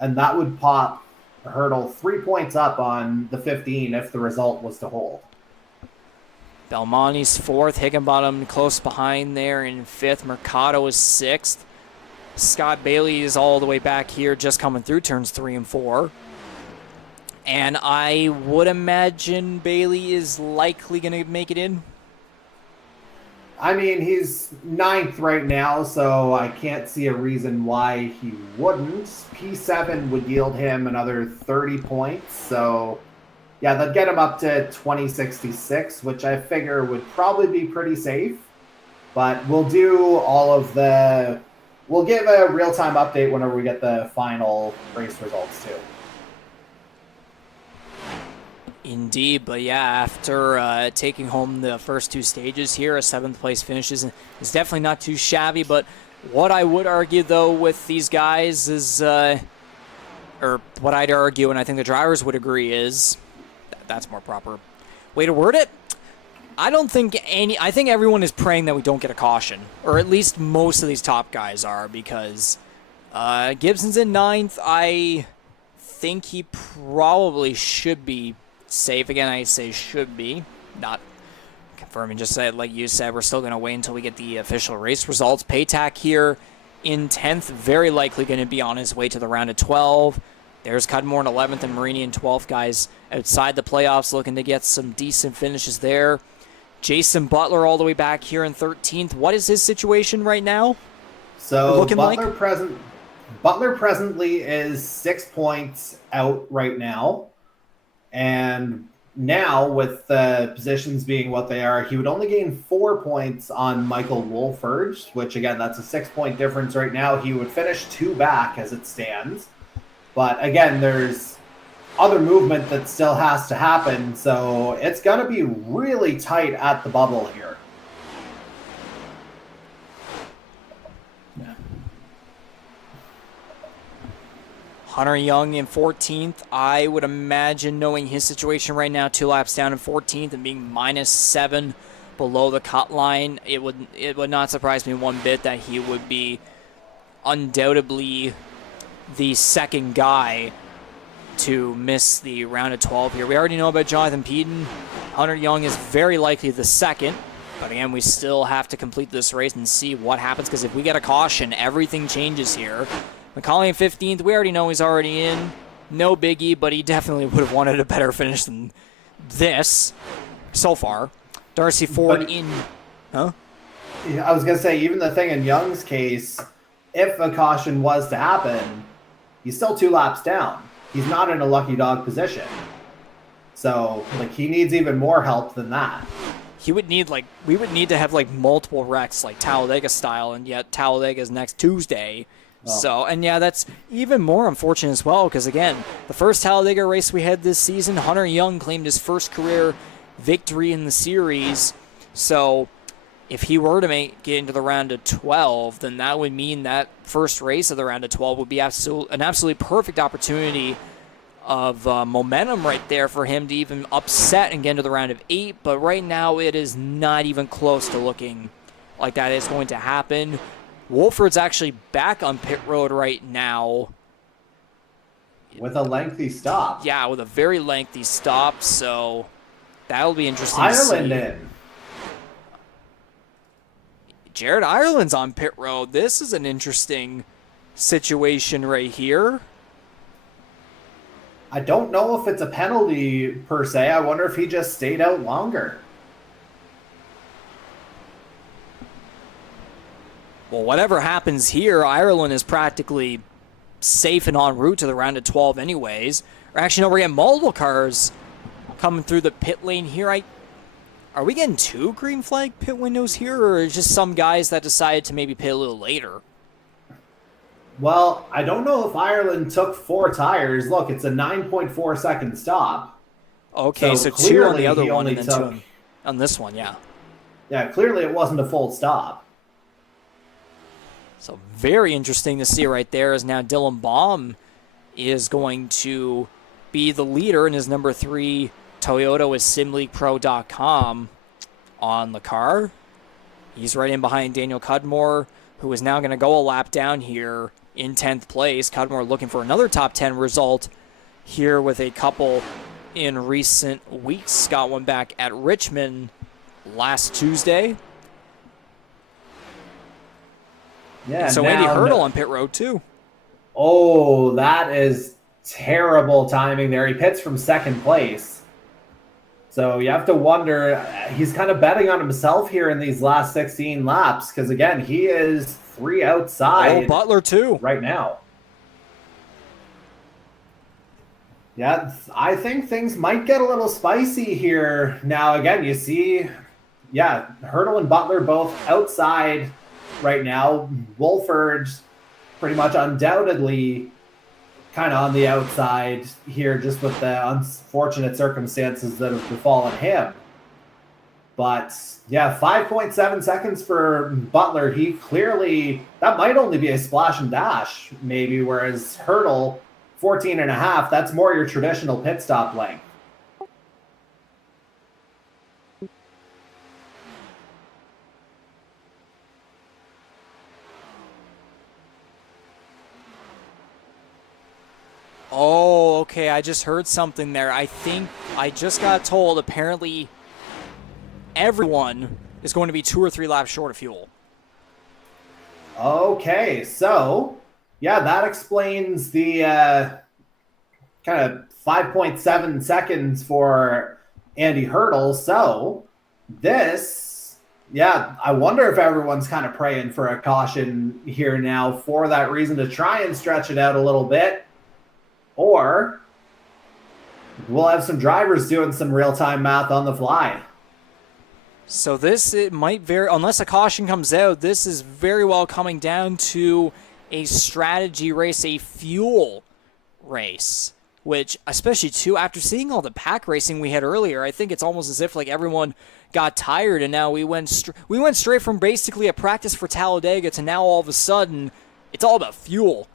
and that would pop Hurdle 3 points up on the 15 if the result was to hold. Belmonte's fourth, Higginbottom close behind there in fifth. Mercado is sixth. Scott Bailey is all the way back here, just coming through turns 3 and 4. And I would imagine Bailey is likely going to make it in. I mean, he's ninth right now, so I can't see a reason why he wouldn't. P7 would yield him another 30 points, so yeah, that'd get him up to 2066, which I figure would probably be pretty safe. But we'll do we'll give a real-time update whenever we get the final race results too. Indeed, but yeah, after taking home the first two stages here, a 7th place finish is definitely not too shabby. But what I would argue, though, with these guys is, or what I'd argue, and I think the drivers would agree, is that's more proper way to word it. I think everyone is praying that we don't get a caution, or at least most of these top guys are, because Gibson's in 9th. I think he probably should be safe. Again, I say should be, not confirming. Just said, like you said, we're still going to wait until we get the official race results. Paytack here in 10th, very likely going to be on his way to the round of 12. There's Cudmore in 11th and Marini in 12th, guys outside the playoffs looking to get some decent finishes there. Jason Butler all the way back here in 13th. What is his situation right now? So Butler presently is 6 points out right now. And now, with the positions being what they are, he would only gain 4 points on Michael Wolford, which, again, that's a 6-point difference right now. He would finish 2 back as it stands. But, again, there's other movement that still has to happen, so it's going to be really tight at the bubble here. Hunter Young in 14th. I would imagine, knowing his situation right now, 2 laps down in 14th and being -7 below the cut line, it would not surprise me one bit that he would be undoubtedly the second guy to miss the round of 12 here. We already know about Jonathan Peden. Hunter Young is very likely the second. But again, we still have to complete this race and see what happens, because if we get a caution, everything changes here. MacAulay in 15th, we already know he's already in. No biggie, but he definitely would have wanted a better finish than this so far. Darcy Ford Huh? I was going to say, even the thing in Young's case, if a caution was to happen, he's still 2 laps down. He's not in a lucky dog position. So, he needs even more help than that. We would need to have, multiple wrecks, Talladega style, and yet Talladega is next Tuesday. So, and yeah, that's even more unfortunate as well, because again, the first Talladega race we had this season, Hunter Young claimed his first career victory in the series. So, if he were to get into the round of 12, then that would mean that first race of the round of 12 would be an absolutely perfect opportunity of momentum right there for him to even upset and get into the round of 8. But right now, it is not even close to looking like that is going to happen. Wolford's actually back on pit road right now. With a lengthy stop. Yeah, with a very lengthy stop, so that'll be interesting to see. Ireland in. Jared Ireland's on pit road. This is an interesting situation right here. I don't know if it's a penalty per se. I wonder if he just stayed out longer. Well, whatever happens here, Ireland is practically safe and en route to the round of 12 anyways. Or actually, no, we're getting multiple cars coming through the pit lane here. Are we getting 2 green flag pit windows here, or is just some guys that decided to maybe pit a little later? Well, I don't know if Ireland took 4 tires. Look, it's a 9.4 second stop. Okay, so 2 on the other one and then 2 on this one, yeah. Yeah, clearly it wasn't a full stop. So very interesting to see right there, as now Dylan Baum is going to be the leader in his number 3 Toyota with SimLeaguePro.com on the car. He's right in behind Daniel Cudmore, who is now going to go a lap down here in 10th place. Cudmore looking for another top 10 result here with a couple in recent weeks. Got one back at Richmond last Tuesday. Yeah, so Andy Hurdle on pit road too. Oh, that is terrible timing there. He pits from 2nd place. So you have to wonder, he's kind of betting on himself here in these last 16 laps because, again, he is 3 outside. Oh, Butler too. Right now. Yeah, I think things might get a little spicy here. Now, again, you see, Hurdle and Butler both outside right now. Wolford pretty much undoubtedly kind of on the outside here just with the unfortunate circumstances that have befallen him. But, 5.7 seconds for Butler. He clearly, that might only be a splash and dash maybe, whereas Hurdle, 14 and a half, that's more your traditional pit stop length. Oh, okay, I just heard something there. I think I just got told apparently everyone is going to be 2 or 3 laps short of fuel. Okay, so, that explains the kind of 5.7 seconds for Andy Hurdle. So, this, I wonder if everyone's kind of praying for a caution here now for that reason to try and stretch it out a little bit. Or we'll have some drivers doing some real-time math on the fly. So it might very, unless a caution comes out, this is very well coming down to a strategy race, a fuel race, which, especially too, after seeing all the pack racing we had earlier, I think it's almost as if like everyone got tired and now we went straight from basically a practice for Talladega to now all of a sudden it's all about fuel.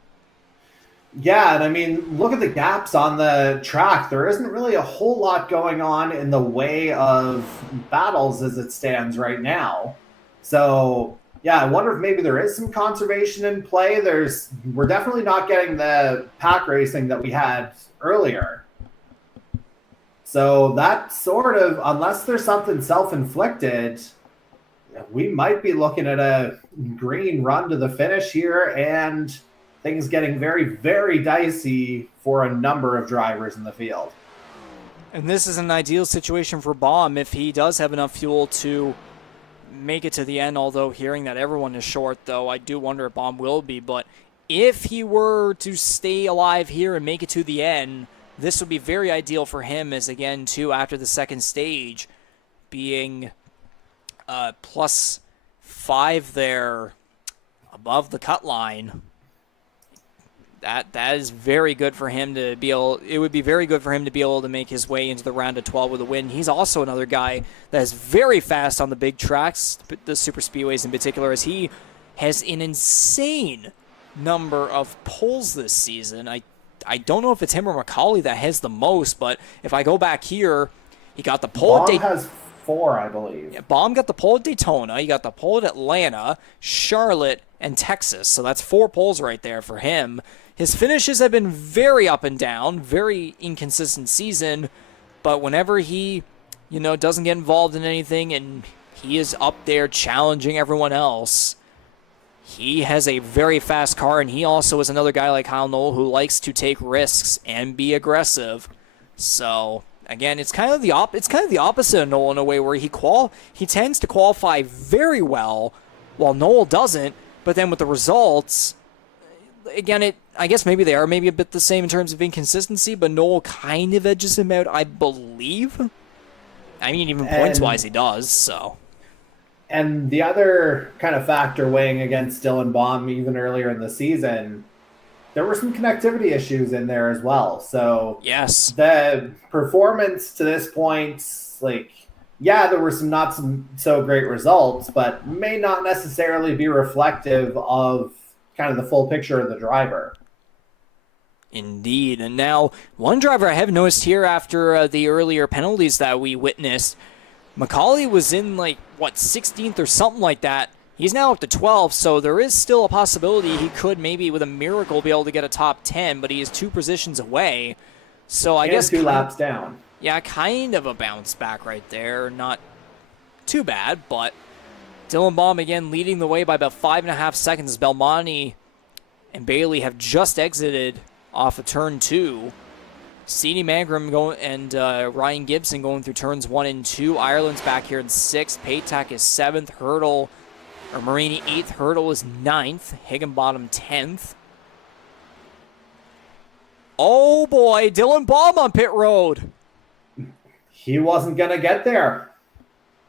Yeah, and I mean, look at the gaps on the track. There isn't really a whole lot going on in the way of battles as it stands right now. So, I wonder if maybe there is some conservation in play. We're definitely not getting the pack racing that we had earlier. So that sort of, unless there's something self-inflicted, we might be looking at a green run to the finish here and things getting very, very dicey for a number of drivers in the field. And this is an ideal situation for Baum if he does have enough fuel to make it to the end, although hearing that everyone is short, though, I do wonder if Baum will be. But if he were to stay alive here and make it to the end, this would be very ideal for him as, again, too, after the second stage, being +5 there above the cut line. That is very good for him to be able. It would be very good for him to be able to make his way into the round of 12 with a win. He's also another guy that is very fast on the big tracks, the super speedways in particular, as he has an insane number of poles this season. I don't know if it's him or MacAulay that has the most, but if I go back here, he got the pole. Baum has 4, I believe. Yeah, Baum got the pole at Daytona. He got the pole at Atlanta, Charlotte, and Texas. So that's 4 poles right there for him. His finishes have been very up and down, very inconsistent season, but whenever he, doesn't get involved in anything and he is up there challenging everyone else, he has a very fast car, and he also is another guy like Kyle Noll who likes to take risks and be aggressive. So, again, it's kind of the opposite of Noll in a way where he tends to qualify very well while Noll doesn't, but then with the results, again, I guess maybe they are maybe a bit the same in terms of inconsistency, but Noll kind of edges him out, I believe. I mean, even points-wise, he does, so. And the other kind of factor weighing against Dylan Baum even earlier in the season, there were some connectivity issues in there as well. So, yes, the performance to this point, there were some not so great results, but may not necessarily be reflective of kind of the full picture of the driver. Indeed. And now, one driver I have noticed here after the earlier penalties that we witnessed, MacAulay was in 16th or something like that. He's now up to 12, so there is still a possibility he could maybe with a miracle be able to get a top 10, but he is 2 positions away. So I guess 2 laps down. Yeah, kind of a bounce back right there. Not too bad, but Dylan Baum again leading the way by about 5.5 seconds. Belmonte and Bailey have just exited off of turn 2. C.D. Mangrum and Ryan Gibson going through turns 1 and 2. Ireland's back here in 6th. Paytak is 7th. Marini 8th. Hurdle is 9th. Higginbottom 10th. Oh boy, Dylan Baum on pit road. He wasn't going to get there.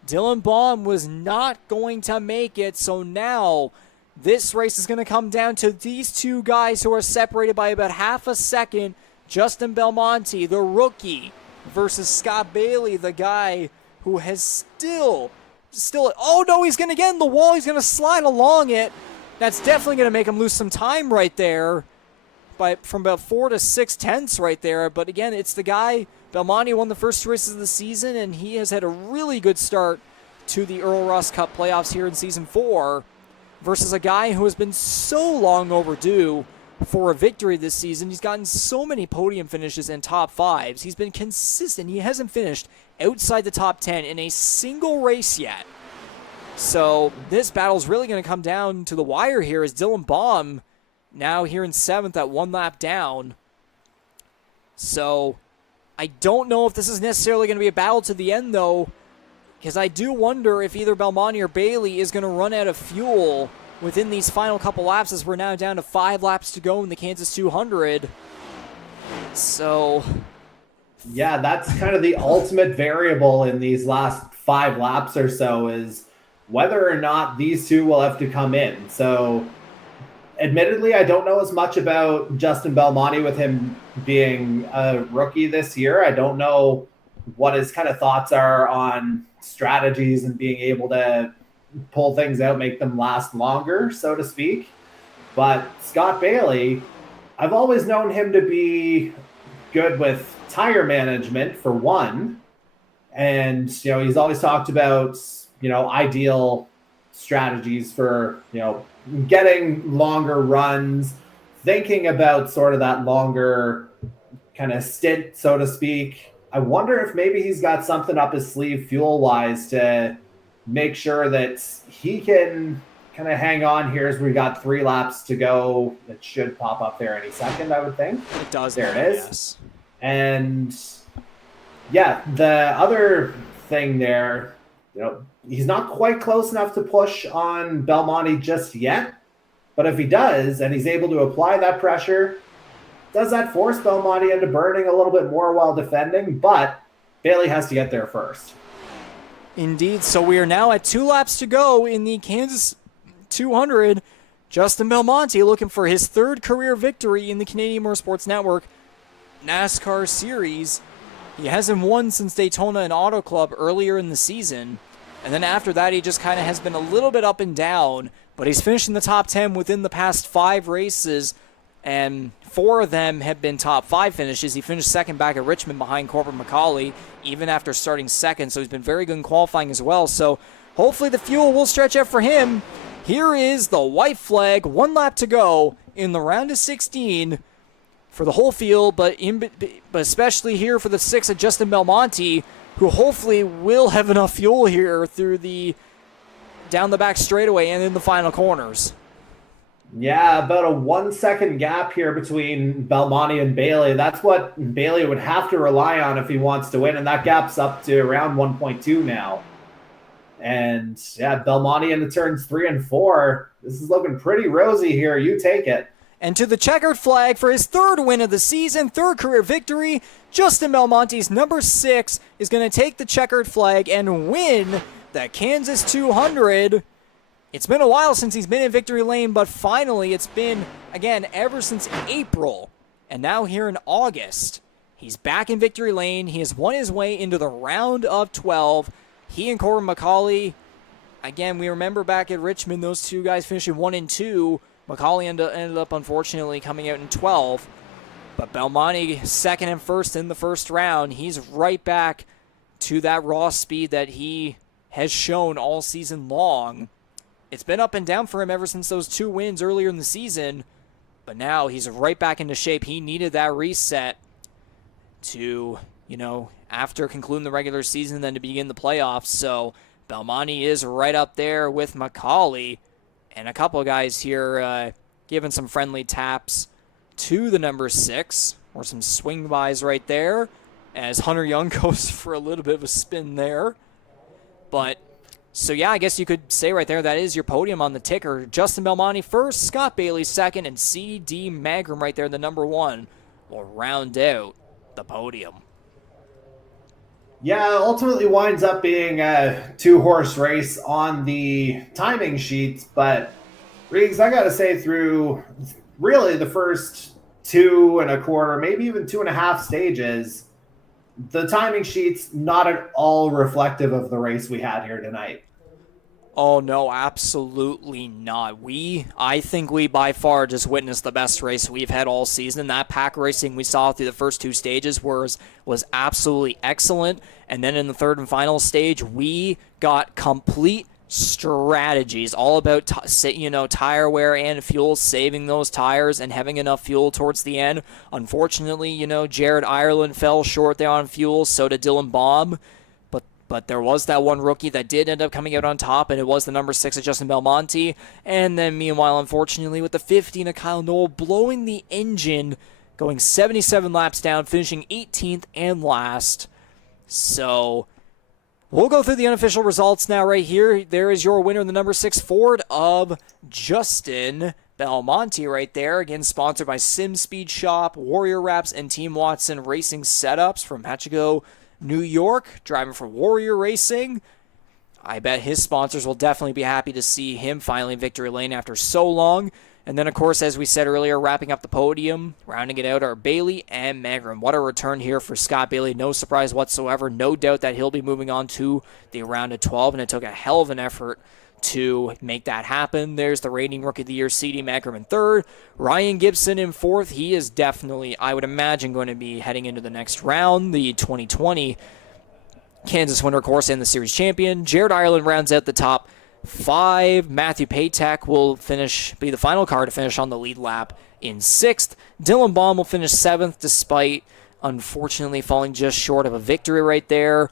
Dylan Baum was not going to make it, so now this race is going to come down to these two guys who are separated by about half a second. Justin Belmonte, the rookie, versus Scott Bailey, the guy who has still, oh no, he's going to get in the wall. He's going to slide along it. That's definitely going to make him lose some time right there, from about 4 to 6 tenths right there. But again, it's the guy, Belmonte won the first 2 races of the season, and he has had a really good start to the Earl Ross Cup playoffs here in Season 4, versus a guy who has been so long overdue for a victory this season. He's gotten so many podium finishes and top 5s. He's been consistent. He hasn't finished outside the top 10 in a single race yet. So this battle's really going to come down to the wire here as Dylan Baum now here in 7th at 1 lap down. So I don't know if this is necessarily going to be a battle to the end, though, because I do wonder if either Belmonte or Bailey is going to run out of fuel within these final couple laps, as we're now down to 5 laps to go in the Kansas 200. So yeah, that's kind of the ultimate variable in these last 5 laps or so, is whether or not these two will have to come in. So admittedly, I don't know as much about Justin Belmonte with him being a rookie this year. I don't know what his kind of thoughts are on strategies and being able to pull things out, make them last longer, so to speak. But Scott Bailey, I've always known him to be good with tire management, for one. And, he's always talked about, ideal strategies for, getting longer runs, thinking about sort of that longer kind of stint, so to speak. I wonder if maybe he's got something up his sleeve fuel-wise to make sure that he can kind of hang on here as we got 3 laps to go. It should pop up there any second, I would think. It does. There it is. Yes. And yeah, the other thing there, he's not quite close enough to push on Belmonte just yet. But if he does, and he's able to apply that pressure, does that force Belmonte into burning a little bit more while defending? But Bailey has to get there first. Indeed. So we are now at 2 laps to go in the Kansas 200. Justin Belmonte looking for his 3rd career victory in the Canadian Motorsports Network NASCAR Series. He hasn't won since Daytona and Auto Club earlier in the season. And then after that, he just kind of has been a little bit up and down. But he's finished in the top 10 within the past 5 races, and 4 of them have been top 5 finishes. He finished 2nd back at Richmond behind Corbin MacAulay, even after starting 2nd. So he's been very good in qualifying as well. So hopefully the fuel will stretch out for him. Here is the white flag, 1 lap to go in the round of 16 for the whole field, but especially here for the 6 of Justin Belmonte, who hopefully will have enough fuel here through the down the back straightaway and in the final corners. Yeah, about a 1 second gap here between Belmonte and Bailey. That's what Bailey would have to rely on if he wants to win, and that gap's up to around 1.2 now. And yeah, Belmonte into turns 3 and 4. This is looking pretty rosy here. You take it. And to the checkered flag for his 3rd win of the season, 3rd career victory, Justin Belmonte's number 6 is going to take the checkered flag and win the Kansas 200. It's been a while since he's been in victory lane, but finally it's been, again, ever since April. And now here in August, he's back in victory lane. He has won his way into the round of 12. He and Corbin MacAulay, again, we remember back at Richmond, those two guys finishing 1 and 2. MacAulay ended up, unfortunately, coming out in 12. But Belmonte, 2nd and 1st in the first round. He's right back to that raw speed that he has shown all season long. It's been up and down for him ever since those 2 wins earlier in the season. But now he's right back into shape. He needed that reset to, after concluding the regular season, then to begin the playoffs. So Belmonte is right up there with MacAulay. And a couple of guys here giving some friendly taps to the number 6. or some swing bys right there, as Hunter Young goes for a little bit of a spin there. But, so yeah, I guess you could say right there that is your podium on the ticker. Justin Belmonte first, Scott Bailey second, and C.D. Magrum right there, the number 1, will round out the podium. Yeah, ultimately winds up being a 2-horse race on the timing sheets, but Riggs, I gotta say, through really the first 2.25, maybe even 2.5 stages, the timing sheets not at all reflective of the race we had here tonight. Oh, no, absolutely not. I think we by far just witnessed the best race we've had all season. That pack racing we saw through the first 2 stages was absolutely excellent. And then in the third and final stage, we got complete strategies, all about tire wear and fuel, saving those tires and having enough fuel towards the end. Unfortunately, Jared Ireland fell short there on fuel, so did Dylan Baum. But there was that one rookie that did end up coming out on top, and it was the number 6 of Justin Belmonte. And then, meanwhile, unfortunately, with the 15 of Kyle Knoll blowing the engine, going 77 laps down, finishing 18th and last. So we'll go through the unofficial results now right here. There is your winner, the number 6 Ford of Justin Belmonte right there. Again, sponsored by Sim Speed Shop, Warrior Wraps, and Team Watson Racing Setups from Pachico, New York, driving for Warrior Racing. I bet his sponsors will definitely be happy to see him finally in victory lane after so long. And then, of course, as we said earlier, wrapping up the podium, rounding it out, are Bailey and Magrum. What a return here for Scott Bailey. No surprise whatsoever. No doubt that he'll be moving on to the round of 12, and it took a hell of an effort to make that happen. There's the reigning Rookie of the Year, C.D. Magrum in third. Ryan Gibson in fourth. He is definitely, I would imagine, going to be heading into the next round, the 2020 Kansas Winter Course and the Series champion. Jared Ireland rounds out the top 5. Matthew Patek will be the final car to finish on the lead lap in 6th. Dylan Baum will finish 7th, despite unfortunately falling just short of a victory right there.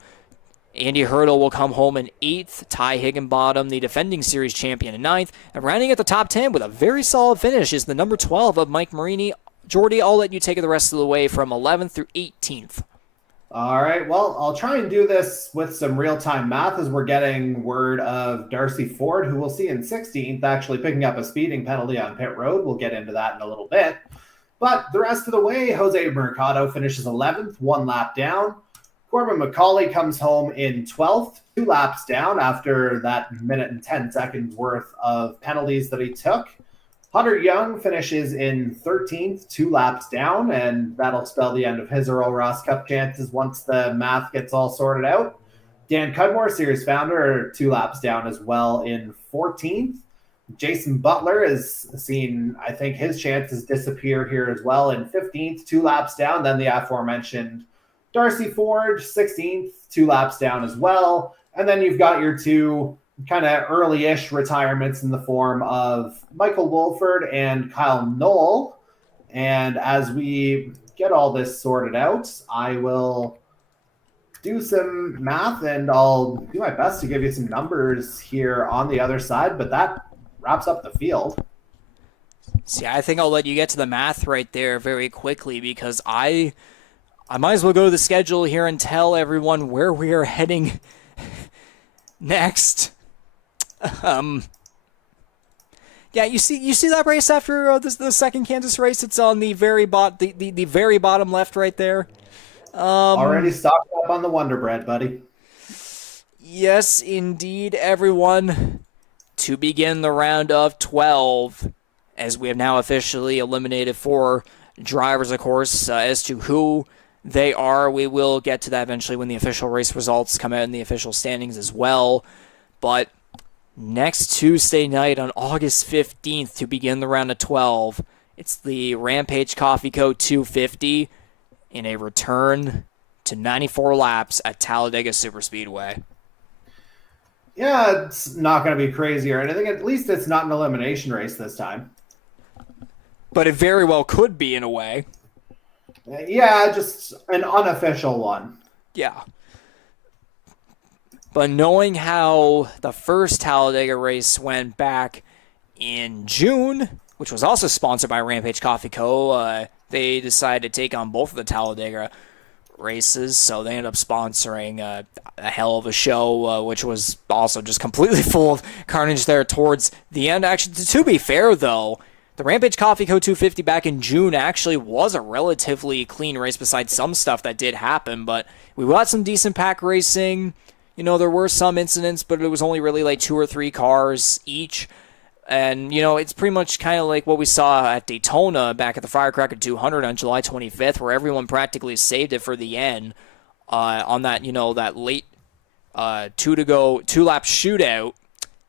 Andy Hurdle will come home in 8th. Ty Higginbottom, the defending series champion, in 9th. And rounding at the top 10 with a very solid finish is the number 12 of Mike Marini. Jordy, I'll let you take it the rest of the way from 11th through 18th. All right, well, I'll try and do this with some real-time math as we're getting word of Darcy Ford, who we'll see in 16th, actually picking up a speeding penalty on pit road. We'll get into that in a little bit. But the rest of the way, Jose Mercado finishes 11th, 1 lap down. Corbin MacAulay comes home in 12th, 2 laps down after that minute and 10 seconds worth of penalties that he took. Hunter Young finishes in 13th, 2 laps down, and that'll spell the end of his Earl Ross Cup chances once the math gets all sorted out. Dan Cudmore, series founder, 2 laps down as well in 14th. Jason Butler has seen, I think, his chances disappear here as well in 15th, 2 laps down. Then the aforementioned Darcy Ford, 16th, 2 laps down as well. And then you've got your 2 kind of early-ish retirements in the form of Michael Wolford and Kyle Knoll. And as we get all this sorted out, I will do some math and I'll do my best to give you some numbers here on the other side, but that wraps up the field. See, I think I'll let you get to the math right there very quickly because I might as well go to the schedule here and tell everyone where we are heading next. Yeah, you see that race after the second Kansas race? It's on the very the very bottom left right there. Already stocked up on the Wonder Bread, buddy. Yes, indeed, everyone. To begin the round of 12, as we have now officially eliminated 4 drivers, of course, as to who they are. We will get to that eventually when the official race results come out in the official standings as well. But next Tuesday night on August 15th to begin the round of 12, it's the Rampage Coffee Co. 250 in a return to 94 laps at Talladega Superspeedway. Yeah, it's not going to be crazy or anything. At least it's not an elimination race this time. But it very well could be in a way. Yeah, just an unofficial one. Yeah. But knowing how the first Talladega race went back in June, which was also sponsored by Rampage Coffee Co., they decided to take on both of the Talladega races, so they ended up sponsoring a hell of a show, which was also just completely full of carnage there towards the end. Actually, to be fair, though, the Rampage Coffee Co. 250 back in June actually was a relatively clean race besides some stuff that did happen, but we got some decent pack racing. There were some incidents, but it was only really like 2 or 3 cars each. And, it's pretty much kind of like what we saw at Daytona back at the Firecracker 200 on July 25th, where everyone practically saved it for the end on that, that late 2-lap shootout,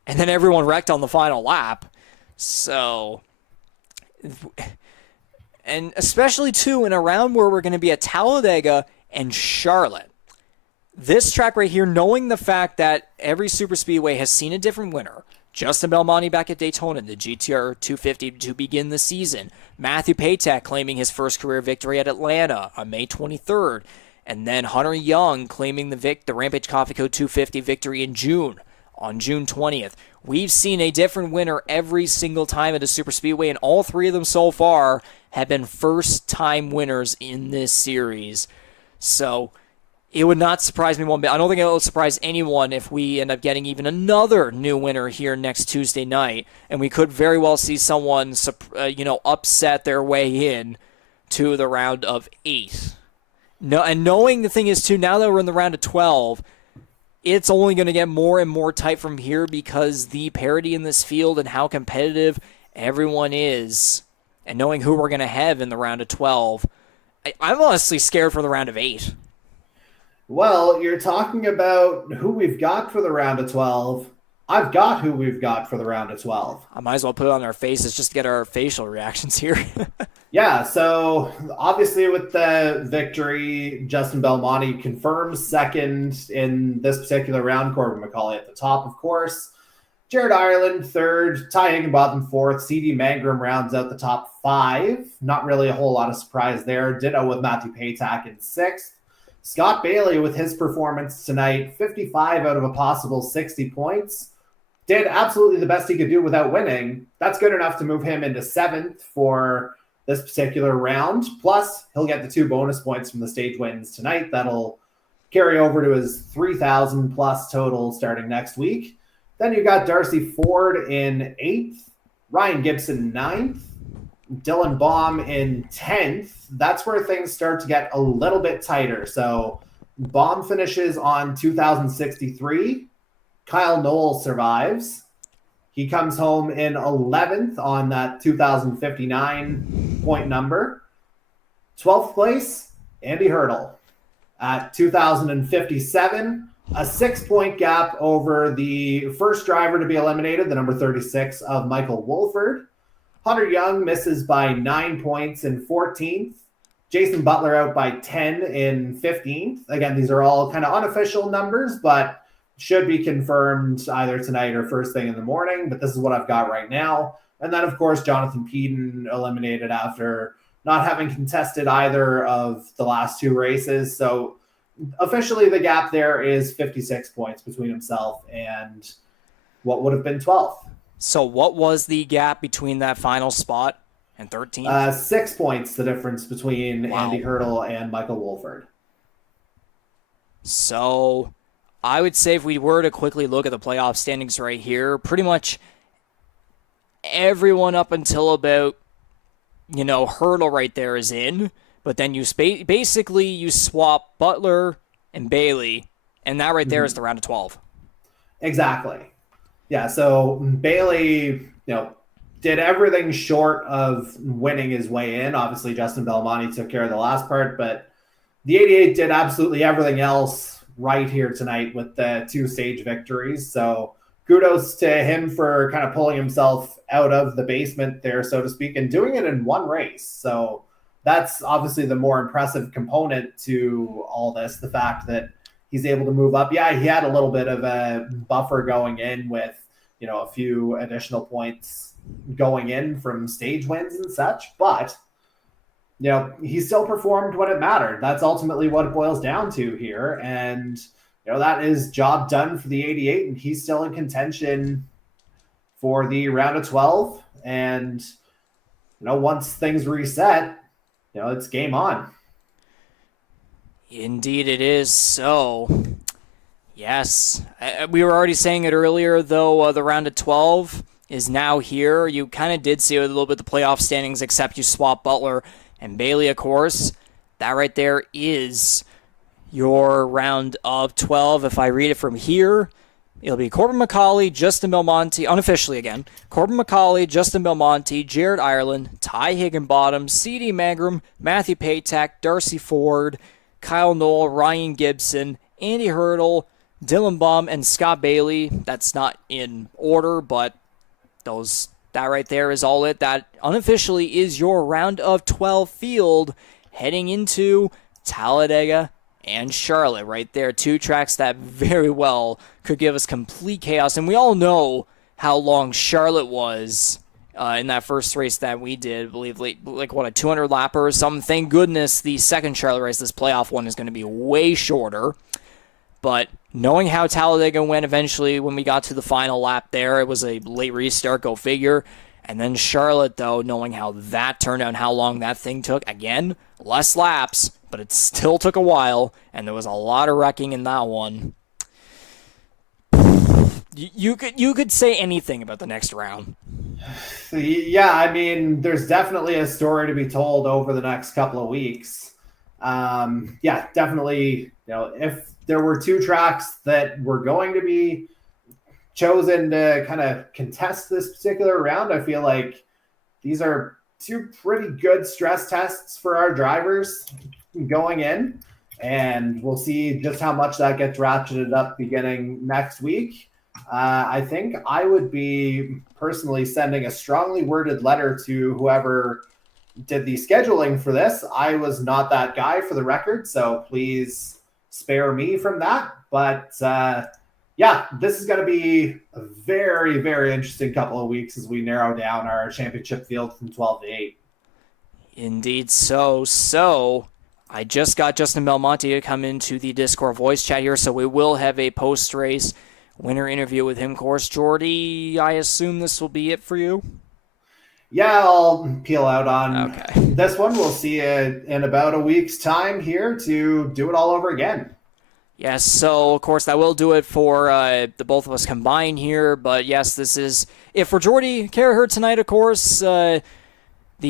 and then everyone wrecked on the final lap. So, and especially, too, in a round where we're going to be at Talladega and Charlotte. This track right here, knowing the fact that every super speedway has seen a different winner, Justin Belmonte back at Daytona, the GTR 250 to begin the season. Matthew Patak claiming his first career victory at Atlanta on May 23rd. And then Hunter Young claiming the Rampage Coffee Co. 250 victory in June, on June 20th. We've seen a different winner every single time at a super speedway, and all 3 of them so far have been first-time winners in this series. So it would not surprise me one bit. I don't think it will surprise anyone if we end up getting even another new winner here next Tuesday night, and we could very well see someone, upset their way in to the round of 8. No, and knowing the thing is too, now that we're in the round of 12, it's only going to get more and more tight from here because the parity in this field and how competitive everyone is, and knowing who we're going to have in the round of 12, I'm honestly scared for the round of 8. Well, you're talking about who we've got for the round of 12. I've got who we've got for the round of 12. I might as well put it on our faces just to get our facial reactions here. Yeah, so obviously with the victory, Justin Belmonte confirms second in this particular round. Corbin MacAulay at the top, of course. Jared Ireland third, Ty Higginbotham fourth, CD Mangrum rounds out the top 5. Not really a whole lot of surprise there. Ditto with Matthew Patak in 6th. Scott Bailey with his performance tonight, 55 out of a possible 60 points. Did absolutely the best he could do without winning. That's good enough to move him into 7th for this particular round. Plus, he'll get the 2 bonus points from the stage wins tonight. That'll carry over to his 3,000 plus total starting next week. Then you got Darcy Ford in 8th, Ryan Gibson 9th, Dylan Baum in 10th. That's where things start to get a little bit tighter. So Baum finishes on 2,063. Kyle Knoll survives. He comes home in 11th on that 2,059 point number. 12th place, Andy Hurdle at 2,057. A 6-point gap over the first driver to be eliminated, the number 36 of Michael Wolford. Hunter Young misses by 9 points in 14th. Jason Butler out by 10 in 15th. Again, these are all kind of unofficial numbers, but should be confirmed either tonight or first thing in the morning. But this is what I've got right now. And then, of course, Jonathan Peden eliminated after not having contested either of the last 2 races. So officially the gap there is 56 points between himself and what would have been 12th. So what was the gap between that final spot and 13th? 6 points, the difference between Andy Hurdle and Michael Wolford. So I would say if we were to quickly look at the playoff standings right here, pretty much everyone up until about, Hurdle right there is in. But then you basically you swap Butler and Bailey, and that right there is the round of 12. Exactly. Yeah, so Bailey, did everything short of winning his way in. Obviously, Justin Belmonte took care of the last part, but the 88 did absolutely everything else right here tonight with the 2 stage victories. So kudos to him for kind of pulling himself out of the basement there, so to speak, and doing it in 1 race. So that's obviously the more impressive component to all this, the fact that he's able to move up. Yeah, he had a little bit of a buffer going in with, a few additional points going in from stage wins and such, but, he still performed when it mattered. That's ultimately what it boils down to here. And, that is job done for the 88, and he's still in contention for the round of 12. And, once things reset, it's game on. Indeed, it is. So, yes, we were already saying it earlier, though. The round of 12 is now here. You kind of did see a little bit the playoff standings, except you swap Butler and Bailey, of course. That right there is your round of 12. If I read it from here, it'll be Corbin MacAulay, Justin Belmonte, unofficially again, Corbin MacAulay, Justin Belmonte, Jared Ireland, Ty Higginbottom, C.D. Mangrum, Matthew Patak, Darcy Ford, Kyle Knoll, Ryan Gibson, Andy Hurdle, Dylan Baum, and Scott Bailey. That's not in order, but that right there is all it. That unofficially is your round of 12 field heading into Talladega and Charlotte right there. Two tracks that very well could give us complete chaos. And we all know how long Charlotte was in that first race that we did. I believe like what, a 200 lapper or something. Thank goodness the second Charlotte race, this playoff one, is going to be way shorter. But knowing how Talladega went eventually when we got to the final lap there, it was a late restart, go figure. And then Charlotte, though, knowing how that turned out and how long that thing took, again, less laps, but it still took a while, and there was a lot of wrecking in that one. You could say anything about the next round. Yeah, I mean, there's definitely a story to be told over the next couple of weeks. Yeah, definitely. If there were two tracks that were going to be chosen to kind of contest this particular round, I feel like these are two pretty good stress tests for our drivers going in, and we'll see just how much that gets ratcheted up beginning next week. I think I would be personally sending a strongly worded letter to whoever did the scheduling for this. I was not that guy, for the record, so please spare me from that. But yeah, this is going to be a very, very interesting couple of weeks as we narrow down our championship field from 12 to 8. Indeed so. So, I just got Justin Belmonte to come into the Discord voice chat here, so we will have a post-race winner interview with him. Of course, Jordy, I assume this will be it for you? Yeah, I'll peel out on Okay. this one. We'll see you in about a week's time here to do it all over again. Yes, so of course that will do it for the both of us combined here. But yes, this is it for Jordy Carraher tonight, of course. The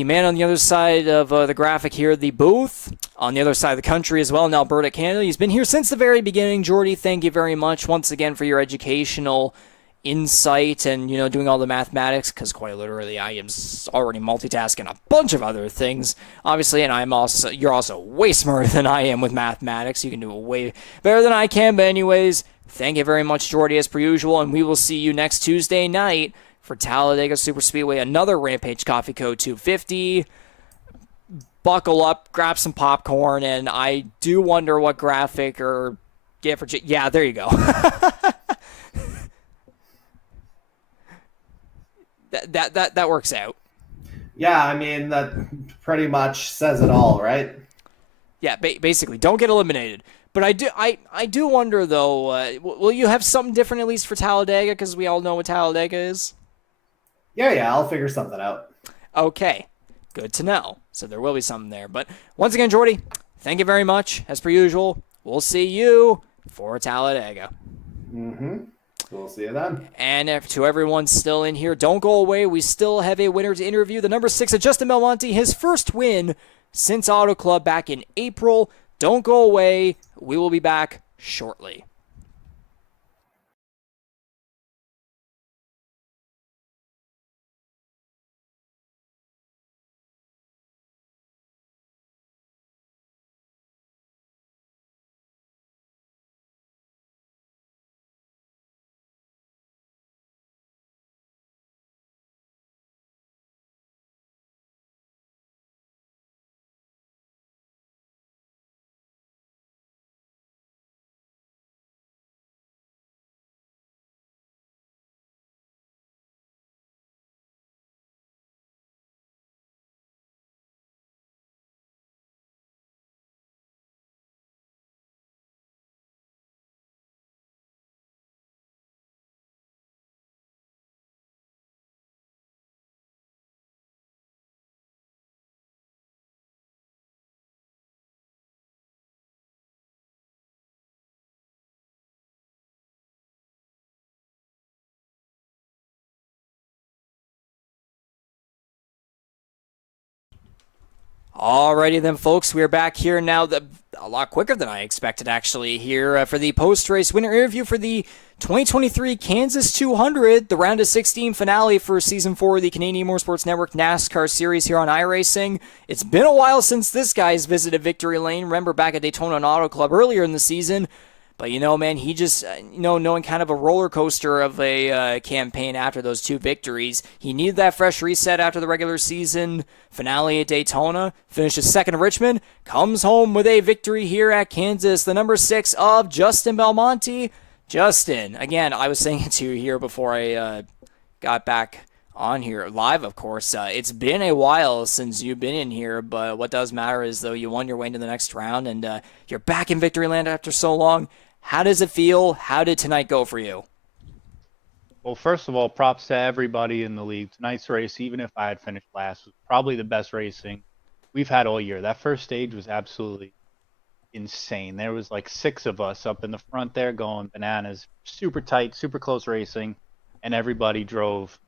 man on the other side of the graphic here, the booth, on the other side of the country as well, in Alberta, Canada. He's been here since the very beginning. Jordy, thank you very much once again for your educational insight and, doing all the mathematics, because quite literally I am already multitasking a bunch of other things, obviously, and you're also way smarter than I am with mathematics. You can do it way better than I can, but anyways, thank you very much, Jordy, as per usual, and we will see you next Tuesday night for Talladega Superspeedway, another Rampage Coffee Code 250. Buckle up, grab some popcorn, and I do wonder what graphic or gift or yeah, there you go. That works out. Yeah, I mean, that pretty much says it all, right? Yeah, basically, don't get eliminated. But I do wonder though. Will you have something different at least for Talladega? Because we all know what Talladega is. Yeah, I'll figure something out. Okay, good to know. So there will be something there. But once again, Jordy, thank you very much. As per usual, we'll see you for Talladega. We'll see you then. And to everyone still in here, don't go away. We still have a winner to interview. The number 6 of Justin Belmonte, his first win since Auto Club back in April. Don't go away. We will be back shortly. Alrighty then, folks, we are back here now, a lot quicker than I expected, actually, here for the post-race winner interview for the 2023 Kansas 200, the round of 16 finale for Season 4 of the Canadian eMotorsports Network NASCAR Series here on iRacing. It's been a while since this guy's visited Victory Lane. Remember back at Daytona and Auto Club earlier in the season. But, man, he just, knowing kind of a roller coaster of a campaign after those two victories, he needed that fresh reset after the regular season finale at Daytona, finishes second at Richmond, comes home with a victory here at Kansas, the number 6 of Justin Belmonte. Justin, again, I was saying it to you here before I got back on here live, of course. It's been a while since you've been in here, but what does matter is, though, you won your way into the next round, and you're back in Victory Land after so long. How does it feel? How did tonight go for you? Well, first of all, props to everybody in the league. Tonight's race, even if I had finished last, was probably the best racing we've had all year. That first stage was absolutely insane. There was like 6 of us up in the front there going bananas. Super tight, super close racing, and everybody drove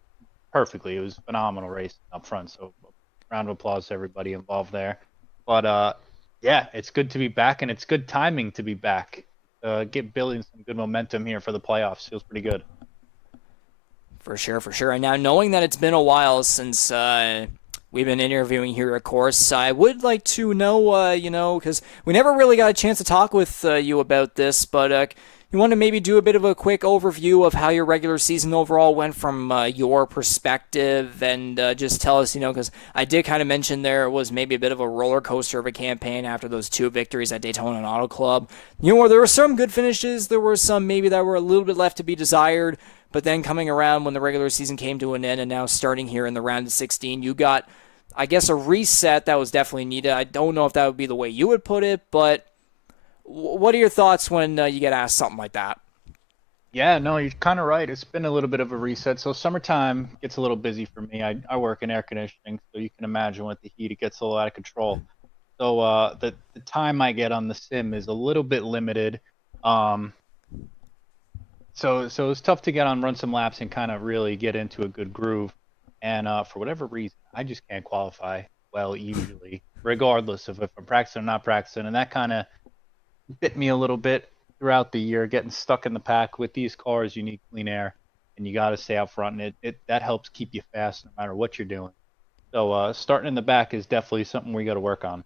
perfectly. It was phenomenal racing up front, so round of applause to everybody involved there. But, yeah, it's good to be back, and it's good timing to be back. Get building some good momentum here for the playoffs. Feels pretty good. For sure, for sure. And now knowing that it's been a while since we've been interviewing here, of course, I would like to know, because we never really got a chance to talk with you about this, but you want to maybe do a bit of a quick overview of how your regular season overall went from your perspective, and just tell us, because I did kind of mention there was maybe a bit of a roller coaster of a campaign after those 2 victories at Daytona and Auto Club. There were some good finishes, there were some maybe that were a little bit left to be desired, but then coming around when the regular season came to an end and now starting here in the round of 16, you got, I guess, a reset that was definitely needed. I don't know if that would be the way you would put it, but what are your thoughts when you get asked something like that? Yeah, no, you're kind of right. It's been a little bit of a reset. So summertime gets a little busy for me. I work in air conditioning, so you can imagine with the heat, it gets a little out of control. So the time I get on the sim is a little bit limited. So it's tough to get on, run some laps, and kind of really get into a good groove. And for whatever reason, I just can't qualify well usually, regardless of if I'm practicing or not practicing. And that kind of bit me a little bit throughout the year, getting stuck in the pack. With these cars, you need clean air, and you got to stay out front, and that helps keep you fast no matter what you're doing. So starting in the back is definitely something we got to work on.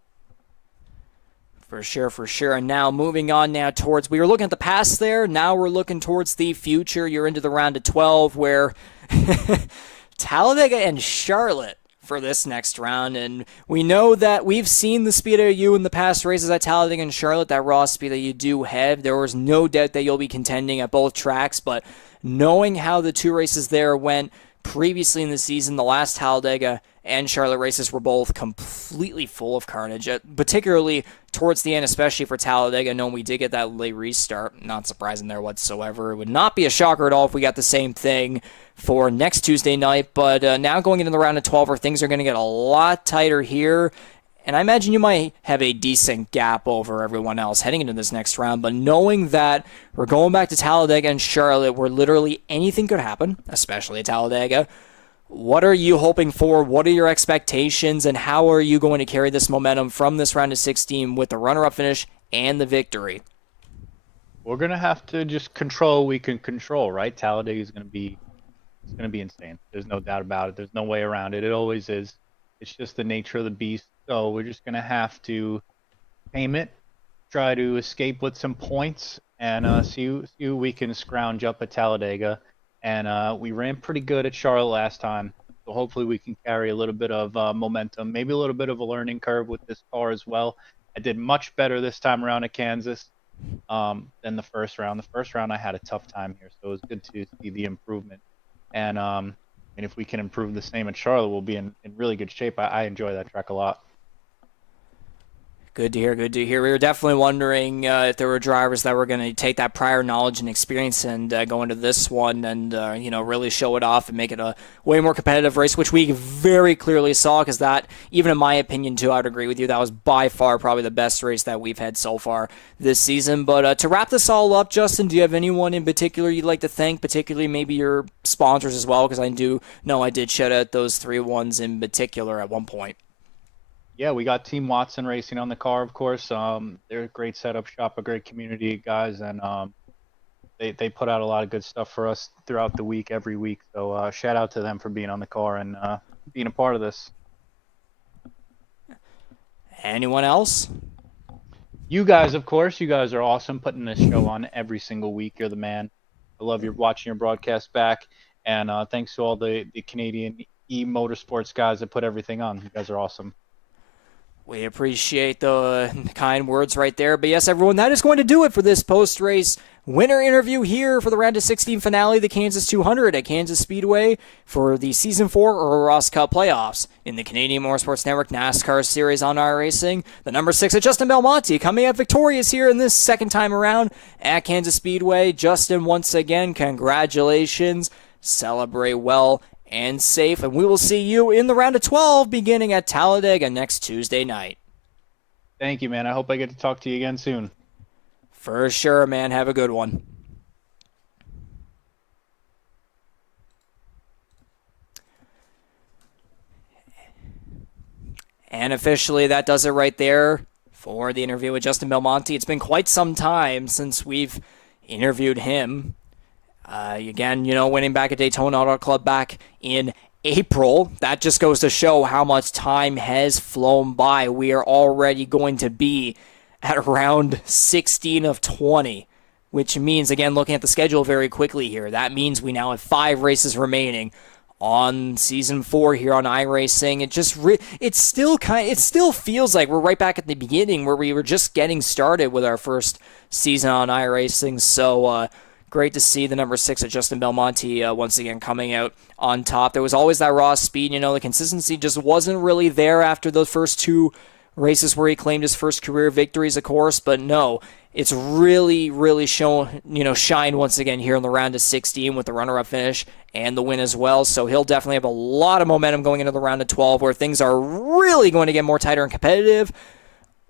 For sure, for sure. And now moving on now towards, we were looking at the past there, now we're looking towards the future. You're into the round of 12 where Talladega and Charlotte for this next round, and we know that we've seen the speed of you in the past races at Talladega and Charlotte, that raw speed that you do have. There was no doubt that you'll be contending at both tracks, but knowing how the 2 races there went previously in the season, the last Talladega and Charlotte races were both completely full of carnage, particularly towards the end, especially for Talladega, knowing we did get that late restart. Not surprising there whatsoever. It would not be a shocker at all if we got the same thing for next Tuesday night, but now going into the round of 12 where things are going to get a lot tighter here, and I imagine you might have a decent gap over everyone else heading into this next round, but knowing that we're going back to Talladega and Charlotte where literally anything could happen, especially at Talladega, what are you hoping for? What are your expectations, and how are you going to carry this momentum from this round of 16 with the runner-up finish and the victory? We're going to have to just control what we can control, right? Talladega is going to be insane. There's no doubt about it. There's no way around it. It always is. It's just the nature of the beast. So we're just going to have to tame it, try to escape with some points, and see who we can scrounge up at Talladega. And we ran pretty good at Charlotte last time, so hopefully we can carry a little bit of momentum, maybe a little bit of a learning curve with this car as well. I did much better this time around at Kansas than the first round. The first round I had a tough time here, so it was good to see the improvement. And if we can improve the same at Charlotte, we'll be in really good shape. I enjoy that track a lot. Good to hear, good to hear. We were definitely wondering if there were drivers that were going to take that prior knowledge and experience and go into this one and, really show it off and make it a way more competitive race, which we very clearly saw, because that, even in my opinion, too, I would agree with you, that was by far probably the best race that we've had so far this season. But to wrap this all up, Justin, do you have anyone in particular you'd like to thank, particularly maybe your sponsors as well? Because I do know I did shout out those 3 ones in particular at one point. Yeah, we got Team Watson Racing on the car, of course. They're a great setup shop, a great community, guys, and they put out a lot of good stuff for us throughout the week, every week. So shout out to them for being on the car and being a part of this. Anyone else? You guys, of course, you guys are awesome putting this show on every single week. You're the man. I love your watching your broadcast back, and thanks to all the Canadian E-Motorsports guys that put everything on. You guys are awesome. We appreciate the kind words right there. But yes, everyone, that is going to do it for this post-race winner interview here for the round of 16 finale, the Kansas 200 at Kansas Speedway for the Season 4 Earl Ross Cup Playoffs in the Canadian Motorsports Network NASCAR Series on iRacing. The number 6 at Justin Belmonte coming out victorious here in this second time around at Kansas Speedway. Justin, once again, congratulations. Celebrate well and safe, and we will see you in the round of 12 beginning at Talladega next Tuesday night. Thank you, man. I hope I get to talk to you again soon. For sure, man. Have a good one. And officially, that does it right there for the interview with Justin Belmonte. It's been quite some time since we've interviewed him. Again, winning back at Daytona Auto Club back in April. That just goes to show how much time has flown by. We are already going to be at around 16 of 20, which means, again, looking at the schedule very quickly here, that means we now have 5 races remaining on Season 4 here on iRacing. It still feels like we're right back at the beginning where we were just getting started with our first season on iRacing. So, great to see the number 6 at Justin Belmonte once again coming out on top. There was always that raw speed. The consistency just wasn't really there after those first 2 races where he claimed his first career victories, of course. But no, it's really, really shined once again here in the round of 16 with the runner-up finish and the win as well. So he'll definitely have a lot of momentum going into the round of 12 where things are really going to get more tighter and competitive.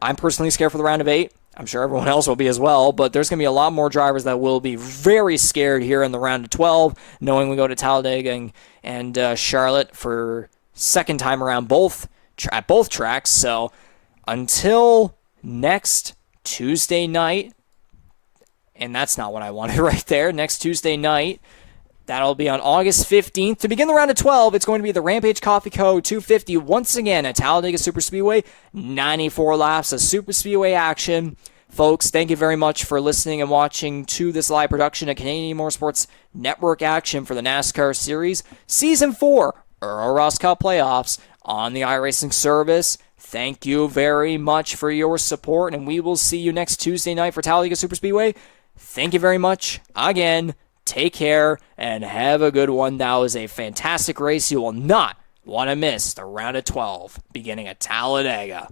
I'm personally scared for the round of 8. I'm sure everyone else will be as well, but there's going to be a lot more drivers that will be very scared here in the round of 12, knowing we go to Talladega and Charlotte for second time around at both tracks. So until next Tuesday night, and that's not what I wanted right there, next Tuesday night, that'll be on August 15th. To begin the round of 12, it's going to be the Rampage Coffee Co. 250 once again at Talladega Superspeedway. 94 laps of Superspeedway action. Folks, thank you very much for listening and watching to this live production of Canadian Motorsports Network action for the NASCAR Series Season 4 Earl Ross Cup Playoffs on the iRacing service. Thank you very much for your support, and we will see you next Tuesday night for Talladega Superspeedway. Thank you very much again. Take care and have a good one. That was a fantastic race. You will not want to miss the round of 12 beginning at Talladega.